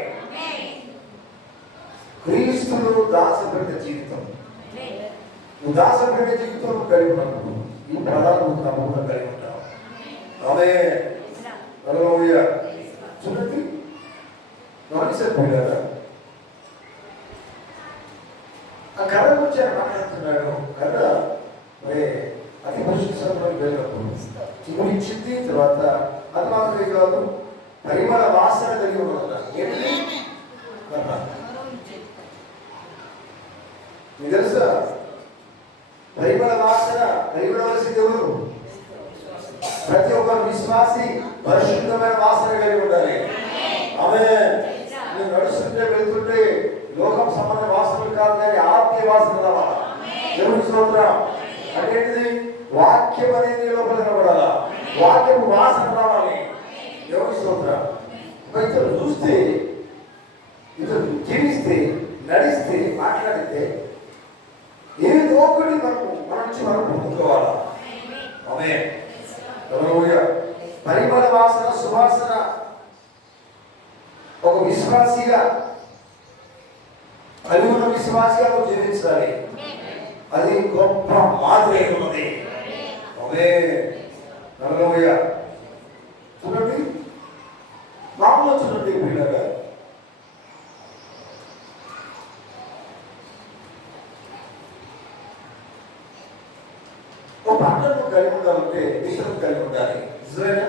క్రీస్తులో దాసపడిన జీవితం, నువ్వు దాసపడిన జీవితం కలిగి ఉన్నప్పుడు ఈ బలాలు తప్పకుండా కలిగి ఉంటావు. ఆమేన్. హల్లెలూయా. చూడండి, గమనించారా? ఆ కర్ర గురించి ఆయన మాట్లాడుతున్నాడు. కర్ర మరి అతి పరిశుద్ధంలోకి వెళ్ళినప్పుడు చిగురించింది. తర్వాత అది మాత్రమే కాదు, పరిమళ వాసన కలిగి ఉన్నది. ఏంటి కర్ర? మీకు తెలుసా? పరిమళ వాసన కలిగి ఉండవలసింది ఎవరు? ప్రతి ఒక్క విశ్వాసి పరిశుద్ధమైన వాసన కలిగి ఉండాలి. ఆమేన్. నేను నడుస్తుంటే వెళ్తుంటే లోకం సంబంధ వాసనలు కాదు, కానీ ఆత్మీయ వాసన రావాలి. దేవుని స్తోత్రం. అంటే వాక్యం అనేది లోపల కనబడాలా, వాక్యపు వాసన రావాలి. దేవుని స్తోత్రం. ఇతరులు చూస్తే, ఇతరులు జీవిస్తే, నడిస్తే, మాట్లాడితే ఏదో ఒకటి మన నుంచి మనం పొందుకోవాలా. ఆమేన్. పరిమళ వాసన, సువాసన ఒక విశ్వాసిగా, కలిగిన విశ్వాసిగా నువ్వు జీవించాలి. అది గొప్ప మాదిరి ఉన్నది. హల్లెలూయా. చూడండి, మామూలు చూడండి పిల్లగా, ఒక పంటను కలిగి ఉండాలంటే విషయం కలిగి ఉండాలి. నిజమేనా?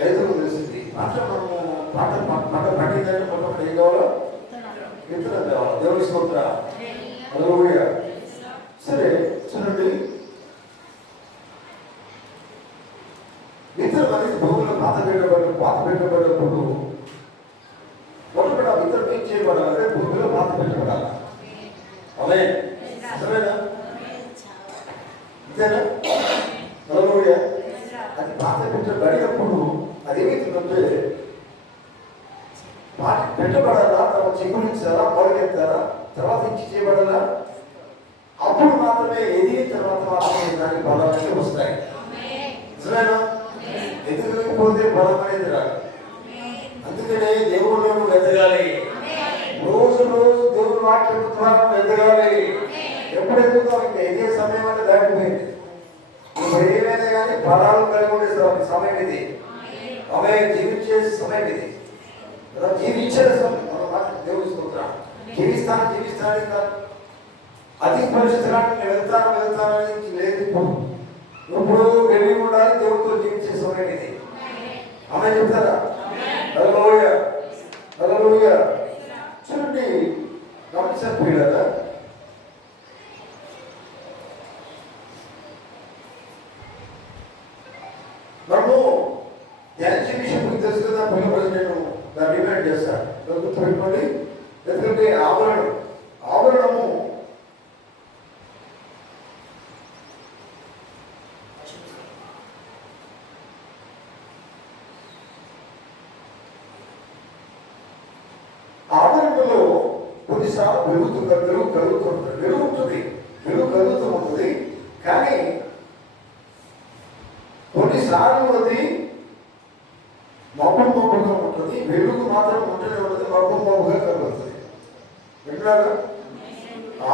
రైతులకు తెలిసింది పంట, మనము పంట పండిందంటే మొత్తం ఏం కావాలో విత్తనం కావాలి. దేవుని స్తోత్రం. హల్లెలూయా. సరే చూడండి, విత్తనం అనేది భూమిలో పాత పెట్టబడినప్పుడు మొట్టమొదటి ఆ విత్తనం ఏం చేయబడాలంటే భూమిలో పాత పెట్టబడాలి. ఆమేన్. నిజమేనా? ఇదేనా? హల్లెలూయా. అది పాత పెట్టబడినప్పుడు అది ఏమవుతుందంటే పెట్టబడాలా, తర్వాత చిగురించాలా, మొదలెత్తారా, తర్వాత ఇచ్చి చేయబడాలా, అప్పుడు మాత్రమే ఎదిగిన తర్వాత మాత్రమే దానికి బలాన్ని వస్తాయి. నిజమేనా? ఎదుగుపోతే బలం అనేది రాదు. అందుకనే దేవుళ్ళు ఎదగాలి. రోజు రోజు దేవుని వాక్యం ద్వారా ఎదగాలి. ఎప్పుడు ఎదుగుతాం? ఇంకా ఎదిగే సమయం అంటే దాటిపోయింది. ఇప్పుడు ఏమైనా కానీ బలాలు కలిగి ఉండే సమయం ఇది. ఆమె జీవించే సమయం ఇది. జీవించే సమయం. దేవుని స్తోత్రం. జీవిస్తాను ఇంకా అతి పరిస్థితులకు వెళ్తానని లేదు. ఇప్పుడు వెళ్ళి ఉండాలి. దేవుడితో జీవించే సమయం ఇది. ఆమె చెప్తారా? హల్లెలూయా. హల్లెలూయా. చూడండి, గమనించకపోయారా? మనము ధ్యానించే విషయం మీకు తెలుసు కదా. పిల్లలు నేను దాన్ని డిమాండ్ చేస్తాను, గుర్తుపెట్టుకోండి. ఎందుకంటే ఆవరణము ఆవరణలో కొన్నిసార్లు వెలుగు కలుగుతూ ఉంటుంది. కానీ కొన్నిసార్లు అది మబ్బుగా ఉంటుంది. వెలుగు మాత్రం ఉంటూనే ఉంటుంది, మబ్బుగా కలుగుతుంది. వింటున్నారా?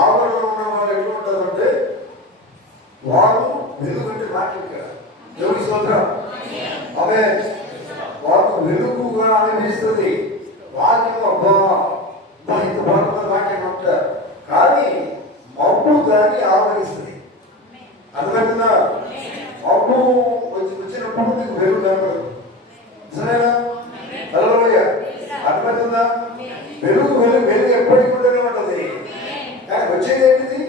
ఆవరణలో ఉన్న వాళ్ళు ఎట్లా ఉంటారంటే వారు వెలుగుంటే మాట్లాడతారు. దేవుని స్తోత్రం. ఆమేన్. వారు వెలుగుగా అనిపిస్తుంది. వాక్యం అబ్బా ఇంత బాగుంది వాక్యం అంటారు, కానీ మబ్బు దాన్ని ఆవరిస్తుంది. అర్థమవుతుందా? మబ్బు వచ్చినప్పుడు నీకు వెలుగు కనపడదు. నిజమేనా? హల్లెలూయా. అర్థమవుతుందా? వెలుగు ఎప్పటికీ ఉంటూనే ఉంటుంది. కానీ వచ్చేది ఏంటిది?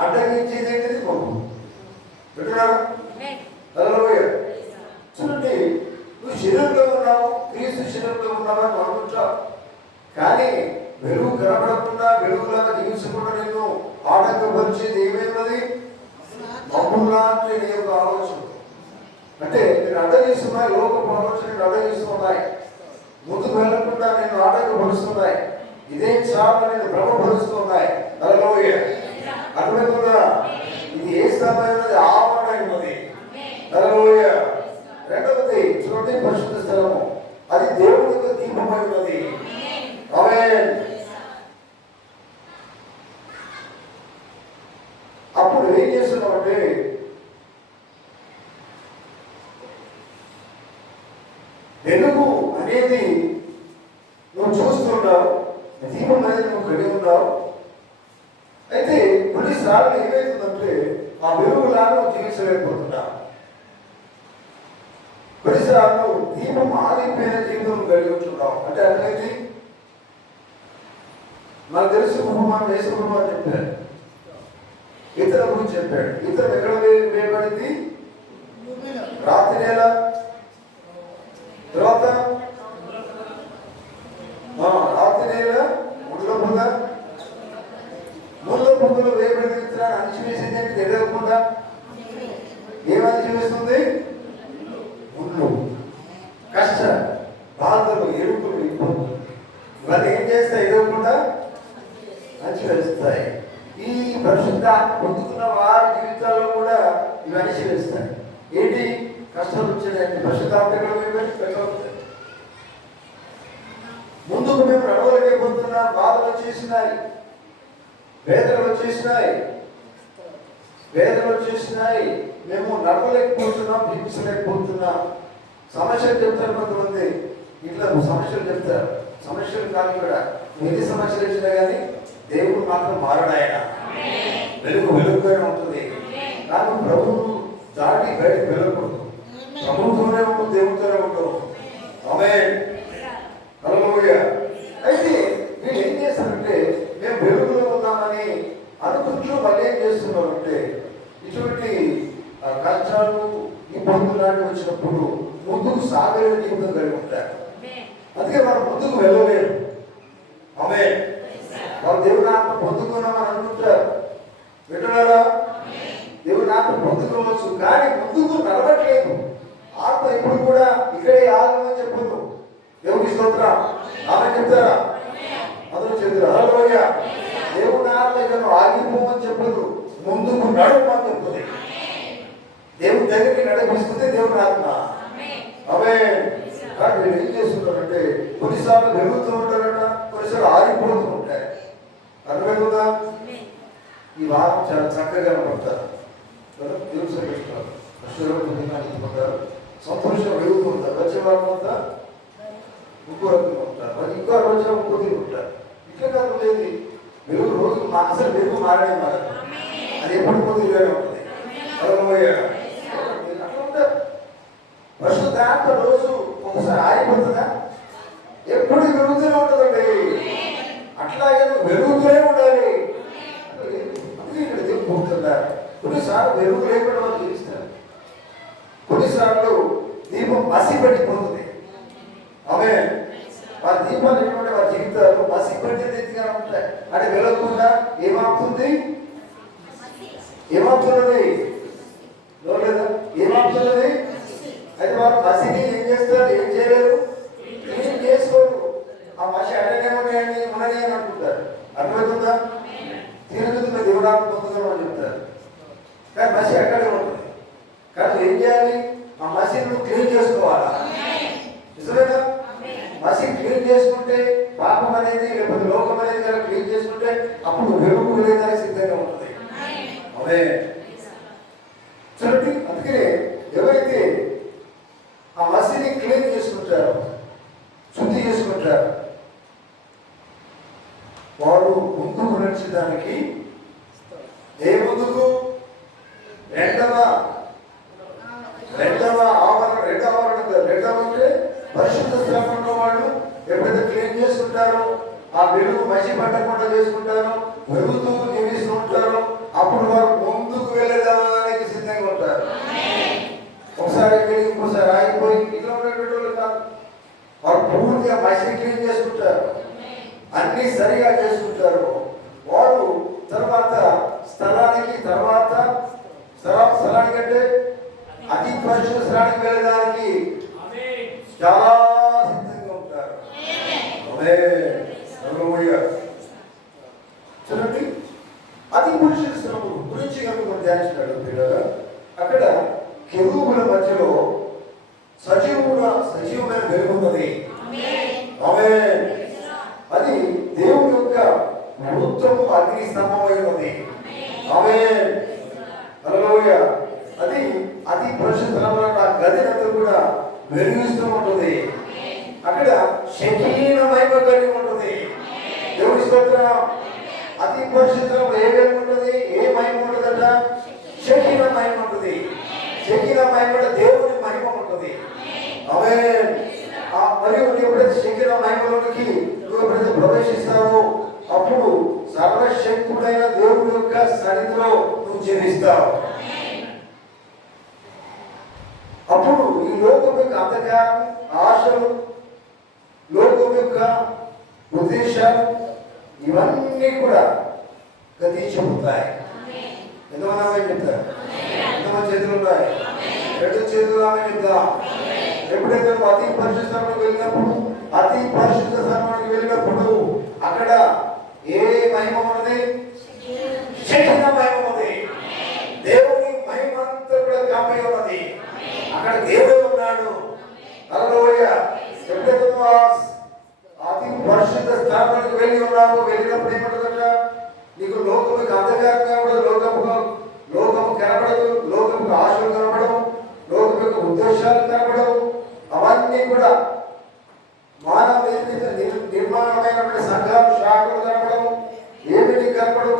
అడ్డగించేది ఏంటిది? మబ్బు. వింటున్నారా? హల్లెలూయా. చూడండి, నువ్వు శరీరంలో ఉన్నావు, క్రీస్తు శరీరంలో ఉన్నావని అనుకుంటావు. కానీ వెలుగు కనబడకుండా, వెలుగులాగా జీవించకుండా నిన్ను ఆటంకపరిచేది ఏమైనది? మమ్ములాంటి నీ యొక్క ఆలోచన అంటే నేను అడ్డగిస్తున్నా, లోకపు ఆలోచన నేను అడ్డగిస్తున్నాయి, ముందుకు వెళ్ళకుండా నేను ఆటంకపరుస్తున్నాయి, ఇదే చాలా నేను భ్రమపరుస్తున్నాయి. హల్లెలూయా. అర్థమవుతుందా? ఇది ఏ స్థలమైనది? ఆవరణమైనది. హల్లెలూయా. రెండవది చూడండి, పరిశుద్ధ స్థలము, అది దేవుని యొక్క దీపమైనది. ఆమేన్. అప్పుడు ఏం చేస్తున్నామంటే వెలుగు అనేది నువ్వు చూస్తున్నావు, దీపం అనేది నువ్వు కలిగి ఉన్నావు. అయితే కొన్నిసార్లు ఏమవుతుందంటే ఆ వెలుగులాగా నువ్వు జీవించలేకపోతున్నావు. కొన్నిసార్లు దీపం ఆగిపోయిన జీవితం కలిగి ఉంటున్నావు. అంటే అనేది నాకు తెలుసు, కుటుంబాన్ని వేసే కుటుంబాన్ని చెప్పారు, ఇతర గురించి చెప్పాడు. ఇతరం ఎక్కడ వేయబడింది? రాత్రి నేల, తర్వాత రాత్రి నేల, ముళ్ళ పొంగలు వేయబడిన విత్తనాన్ని అణిచివేసింది అంటే తెలియకుండా ఏం అణిచివేస్తుంది? ముళ్ళు, కష్ట బాధలు, ఎరుపులు, ఇబ్బందులు ఇవన్నీ ఏం చేస్తాయి? ఎదగకుండా అణిచివేస్తాయి. ఈ పరిశుద్ధాత్మ పొందుకున్న వారి జీవితాల్లో కూడా ఇవి అణిచివేస్తాయి. ఏంటి? కష్టాలు వచ్చాయండి. పరిశుద్ధాత్మ ముందుకు మేము నడవలేకపోతున్నాం, బాధలు వచ్చేసినాయి, వేదనలు వచ్చేసినాయి, మేము నడవలేకపోతున్నాం, జీవించలేకపోతున్నాం. సమస్యలు చెప్తారు కొంతమంది, ఇట్లా సమస్యలు చెప్తారు. సమస్యలు కాదు, ఇక్కడ ఎన్ని సమస్యలు వచ్చినా కానీ దేవుడు మాత్రం మారడాయన. వెలుగుగానే ఉంటుంది. కానీ ప్రభువు దాటి బయటకు వెళ్ళకూడదు. ప్రభుత్వంలోనే ఉంటుంది, దేవుడితోనే ఉంటాం. ఆమేన్. హల్లెలూయా. అయితే వీళ్ళు ఏం చేస్తారంటే మేము వెలుగులో ఉన్నామని అనుకుంటూ వాళ్ళు ఏం చేస్తున్నారంటే ఇటువంటి కష్టాలు, ఇబ్బందులు లాంటివి వచ్చినప్పుడు ముందుకు సాగలేని జీవితం కలిగి ఉంటారు. అందుకే మనం ముందుకు వెళ్ళలేరు. ఆమేన్. వాళ్ళు దేవుని ఆత్మ పొందుకున్నామని అనుకుంటారు. వింటున్నారా? దేవుని ఆత్మ పొందుకోవచ్చు, కానీ ముందుకు నడవట్లేదు. ఆత్మ ఎప్పుడు కూడా ఇక్కడే ఆగమని చెప్పదు. దేవుని స్తోత్రం. ఆమె చెప్తారా? అందరూ చెప్తారా? హల్లెలూయా. దేవుని ఆత్మ ఇక్కడ ఆగిపోమని చెప్పదు, ముందుకు నడవమని చెప్తుంది. దేవుని దగ్గరికి నడిపిస్తుంది దేవుని ఆత్మ. ఆమేన్. కానీ వీళ్ళు ఏం చేస్తున్నారంటే కొన్నిసార్లు వెలుగుతూ ఉంటారట, కొన్నిసార్లు ఆగిపోతూ ఉంటాయి. అర్థమవుతుందా? ఈ వారం చాలా చక్కగా పడతారు, దేవుడు సంతోషిస్తారు, సంతోషం వెలుగుతూ ఉంటారు. వచ్చే వారం అంతా ఇంకో రకంగా ఉంటారు, మరి ఇంకో రోజు ఇంకో తీరు ఉంటారు. ఇట్లా కాదు లేదు, వెలుగు రోజు అసలు వెలుగు మారడే మారదు, అది ఎప్పుడు తీరుగానే ఉంటుంది. అట్లా ఉంటారు. పరిశుద్ధాత్మ రోజు ఒకసారి ఆగిపోతుందా? ఎప్పుడు వెలుగుతూనే ఉంటుందండి. అట్లాగే వెలుగుతూనే ఉండాలి. కొన్నిసార్లు వెలుగు లేకుండా వాళ్ళు జీవిస్తారు. కొన్నిసార్లు దీపం మసిపెట్టిపోతుంది. ఆమె వారి దీపాలు ఏంటంటే వారి జీవితాలు మసిపెట్టిన రీతిగా ఉంటాయి. అంటే వెలగకుండా ఏమవుతుంది? ఏమవుతున్నది? లేదా ఏమవుతున్నది? అయితే వారు మసిని ఏం చేస్తారు? ఏం చేయలేరు, క్లీన్ చేసుకోరు. ఆ మసి అడ్డనే ఉన్నాయని ఉన్నది అని అనుకుంటారు. అర్థమవుతుందా? తిరుగుతుంది దేవుడాన్ని పొందుతామని చెప్తారు, కానీ మసి అక్కడే ఉంటుంది. కానీ ఏం చేయాలి? ఆ మసిని నువ్వు క్లీన్ చేసుకోవాలా? నిజమేనా? మసి క్లీన్ చేసుకుంటే పాపం అనేది లేకపోతే లోకం అనేది కనుక క్లీన్ చేసుకుంటే అప్పుడు వెలుగు లేదని సిద్ధంగా ఉంటుంది. అవే చూడండి. అందుకనే ఎవరైతే ఆ మసిని క్లీన్ చేసుకుంటారో, శుద్ధి చేసుకుంటారు, వారు ముందుకు నడిచేదానికి ఏ ముందుకు రెండవ అంటే పరిశుద్ధ స్థలంలో వాళ్ళు ఎప్పుడైతే క్లీన్ చేసుకుంటారో, ఆ వెలుగు మసి పట్టకుండా చేసుకుంటారో, వెలుగుతూ జీవిస్తూ ఉంటారో, అప్పుడు వారు ముందుకు వెళ్ళేదానికి సిద్ధంగా ఉంటారు. చూసినప్పుడు మనం ధ్యానించినాడు పిల్లగా. అక్కడ కెరూబుల మధ్యలో సజీవమైన వెలుగు ఉన్నది. ఆమేన్. అది దేవుని యొక్క వృత్తము అగ్ని స్తంభమై ఉన్నది. ఆమేన్. హల్లెలూయా. అది అతి పరిశుద్ధమైన ఆ గదినంతా కూడా వెలుగిస్తూ ఉంటుంది. అక్కడ షకీన మహిమ కలిగి ఉంటుంది. దేవుని స్తోత్రం. అతి పరిశుద్ధం ఏ వెలుగు ఉంటుంది, ఏ మహిమ ఉంటుందట? షకీన మహిమ ఉంటుంది. షకీన మహిమ అంటే దేవుని మహిమ ఉంటుంది. ఆమేన్. మరియు ఎప్పుడైతే షకీన మహిమలోనికి నువ్వు ఎప్పుడైతే ప్రవేశిస్తావో అప్పుడు సర్వశక్తుడైన దేవుని యొక్క సన్నిధిలో నువ్వు జీవిస్తావు. అప్పుడు ఈ లోకం యొక్క అంధకారం, ఆశలు, లోకం యొక్క ఉద్దేశాలు ఇవన్నీ కూడా గతించిపోతాయి. ఎంతమంది చెప్తారు? ఎంతమంది చేతులు ఉన్నాయి? 2 చేతులు ఆమె చెప్తాం. ఎప్పుడైతే నువ్వు అతి పరిశుద్ధ స్థానానికి వెళ్ళినప్పుడు, అతి పరిశుద్ధ స్థానానికి వెళ్ళినప్పుడు అక్కడ ఏ మహిమ ఉన్నది? శక్తిన మహిమ ఉన్నది. దేవుని మహిమ అంతా కూడా కమ్మి ఉన్నది. అక్కడ దేవుడు ఉన్నాడు. హల్లెలూయా. ఎప్పుడైతే అతి పరిశుద్ధ స్థానానికి వెళ్ళి ఉన్నావు, వెళ్ళినప్పుడు ఏమంటుందట? నీకు లోకముకి అంధకారంగా ఉండదు. లోకము కనబడదు. లోకముకి ఆశలు కనబడవు. లోకం యొక్క ఉద్దేశాలు కనబడవు. అవన్నీ కూడా మానవ నిర్మాణమైనటువంటి సంఘాలు, శాఖలు కనబడవు. ఏమిటి కనబడవు?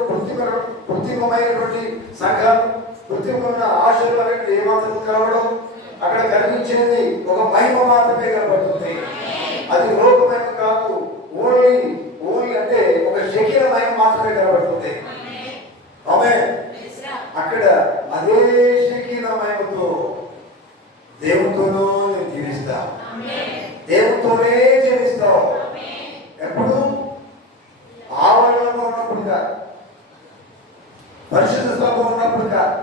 కృత్రిమమైనటువంటి సంఘాలు, కృత్రిమమైన ఆశలు అనేవి ఏమాత్రం కనబడవు. అక్కడ కనిపించేది ఒక మహిమ మాత్రమే కనబడుతుంది. అది లోకమైన కాదు. ఓన్లీ అంటే ఒక శకీన మహిమ మాత్రమే కనబడుతుంది. ఆమేన్. అక్కడ అదే శకీన మహిమతో దేవునితోనూ నేను జీవిస్తావు. దేవునితోనే జీవిస్తావు. ఎప్పుడు? ఆవరణలో ఉన్నప్పుడు కాదు, పరిశుద్ధ స్థలంలో ఉన్నప్పుడు కాదు.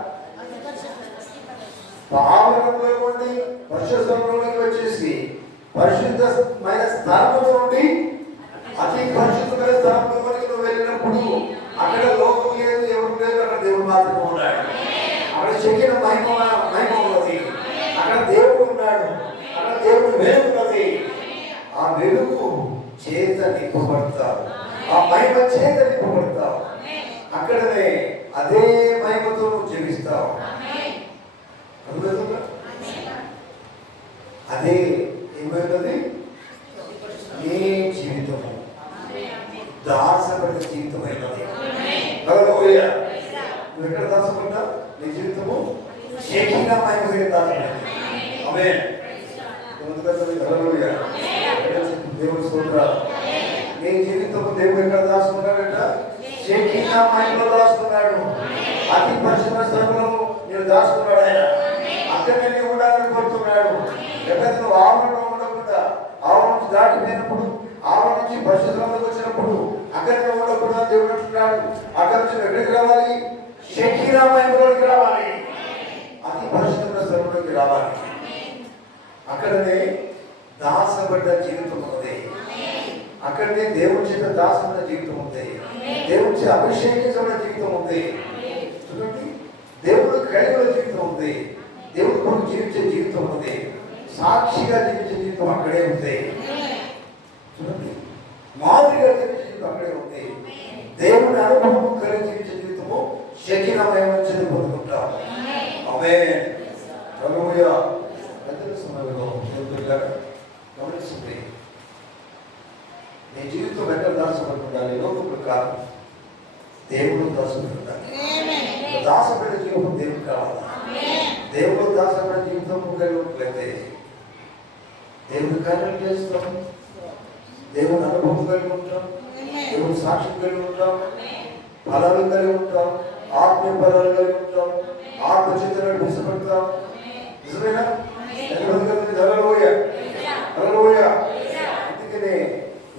ఆవరణలో ఉండి పరిశుద్ధ స్థలంలోకి వచ్చేసి పరిశుద్ధమైన స్థలంలో ఉండి అతి పరిశుద్ధమైన స్థలంలోకి నువ్వు వెళ్ళినప్పుడు అక్కడ లోకం లేదు, ఎవరు లేదు. అక్కడ దేవుడు మాత్రమే ఉన్నాడు. అక్కడ శక్తిన మహిమ ఉన్నది. అక్కడ దేవుడు ఉన్నాడు. అక్కడ దేవుడు వెలుగు ఉన్నది. ఆ వెలుగు చేత నింపబడతావు. ఆ మహిమ చేత నింపబడతావు. అక్కడనే అదే మహిమతో నువ్వు జీవిస్తావు. అదే ఏమైనది? నీ జీవితము దాసపడిన జీవితం అయినది. హల్లెలూయా. నువ్వు ఎక్కడ దాసపడ్డా? నీ జీవితము శకీన మహిమ దాసపడింది. ఆమేన్. హల్లెలూయా. దేవుని స్తోత్రం. నీ జీవితము దేవుడు ఎక్కడ దాచుకున్నాడట? శకీన మహిమలో దాచుకున్నాడు. అతి పరిశుద్ధ స్థలంలో నేను దాచుకున్నాడు ఆయన. అక్కడనే నీవు ఉండాలని కోరుతున్నాడు. ఎక్కడైతే నువ్వు ఆవరణలో ఉండకుండా, ఆవరణ నుంచి దాటిపోయినప్పుడు, ఆవరణ నుంచి పరిశుద్ధంలోకి వచ్చినప్పుడు అక్కడనే ఉండకుండా దేవుడు అంటున్నాడు. అక్కడి నుంచి ఎక్కడికి రావాలి? శకీన మహిమలోకి రావాలి. అతి పరిశుద్ధ స్థలంలోకి రావాలి. అక్కడనే దాసపడ్డ జీవితం ఉంది. అక్కడనే దేవుడి చేత దాసపడ్డ జీవితం ఉంది. దేవుడి చేత అభిషేకించబడిన జీవితం ఉంది. చూడండి, దేవుడు కలిగిన జీవితం ఉంది. దేవుడు కొరకు జీవించే జీవితం ఉంది. సాక్షిగా జీవించే జీవితం అక్కడే ఉంది. చూడండి, మాదిరిగా జీవించే జీవితం అక్కడే ఉంది. దేవుని అనుభవం కలిగి జీవించే జీవితము శకీనమయం నుంచి పొందుకుంటాం. ఆమేన్. హల్లెలూయా. పెద్దల సమయంలో గమనిస్తుంది, నీ జీవితం ఎక్కడ దాచబడి ఉండాలి? లోకములు కాదు, దేవుడు దాచబడి ఉండాలి. దాచబడిన జీవితం దేవుడు కావాలి. దేవుడు దాచబడిన జీవితం కలిగినట్లయితే దేవుని కార్యాలు చేస్తాం, దేవుని అనుభవం కలిగి ఉంటాం, దేవుని సాక్ష్యం కలిగి ఉంటాం, ఫలాలు కలిగి ఉంటాం, ఆత్మీయ ఫలాలు కలిగి ఉంటాం, ఆత్మచిత్రాన్ని విసపడతాం. నిజమేనా? హల్లెలూయా. హల్లెలూయా. అందుకనే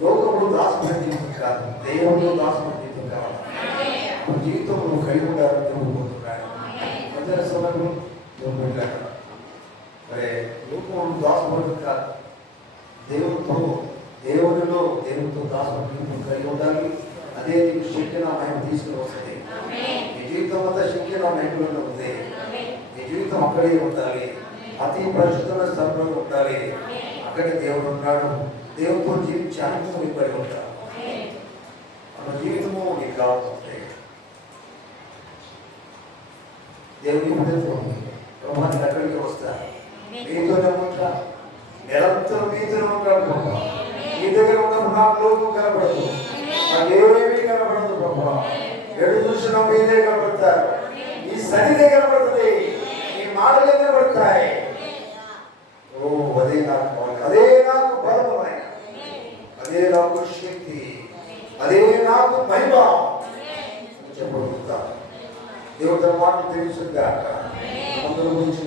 లోకంలో దాసపడిన జీవితం కాదు, దేవుడిలో దాసపడిన జీవితం కావాలి. జీవితం నువ్వు కలిగి ఉండాలని దేవుడు కోరుతున్నాడు. మధ్య సమయంలో దేవుడు పెట్టాడు. మరి లోకంలో దాసపడడం కాదు, దేవుడితో దాసపడిన జీవితం కలిగి ఉండాలి. అదే నీకు శక్తిని ఆయన తీసుకుని వస్తుంది. నీ జీవితం శక్తి నా మైండ్లో ఉంది. నీ జీవితం అక్కడే ఉండాలి. అతి పరిశుద్ధమైన స్థలంలో ఉండాలి. అక్కడే దేవుడు ఉన్నాడు. దేవుడితో జీవించే అనుభవం ఇవ్వబడి ఉంటాడు. మన జీవితము నీకు కావాలంటే దేవుని ప్రభావాన్ని ఎక్కడికి వస్తా మీతోనే ఉంటా. నిరంతరం మీతోనే ఉంటాడు ప్రభా. మీ దగ్గర ఉన్నప్పుడు నాకు లోకం కనపడదు, నాకేమీ కనపడదు ప్రభా. ఎడు చూసినా మీదే కనపడతారు. ఈ సన్నిధి కనపడుతుంది, ఈ మాటలే కనపడతాయి. ఓ అదే నాకు కావాలి, అదే నాకు బలమైన, అదే నాకు శక్తి, అదే నాకు మహిమ చెప్పబడుతా. దేవుడు తన మాటలు తెలుసుగా అందరూ గురించి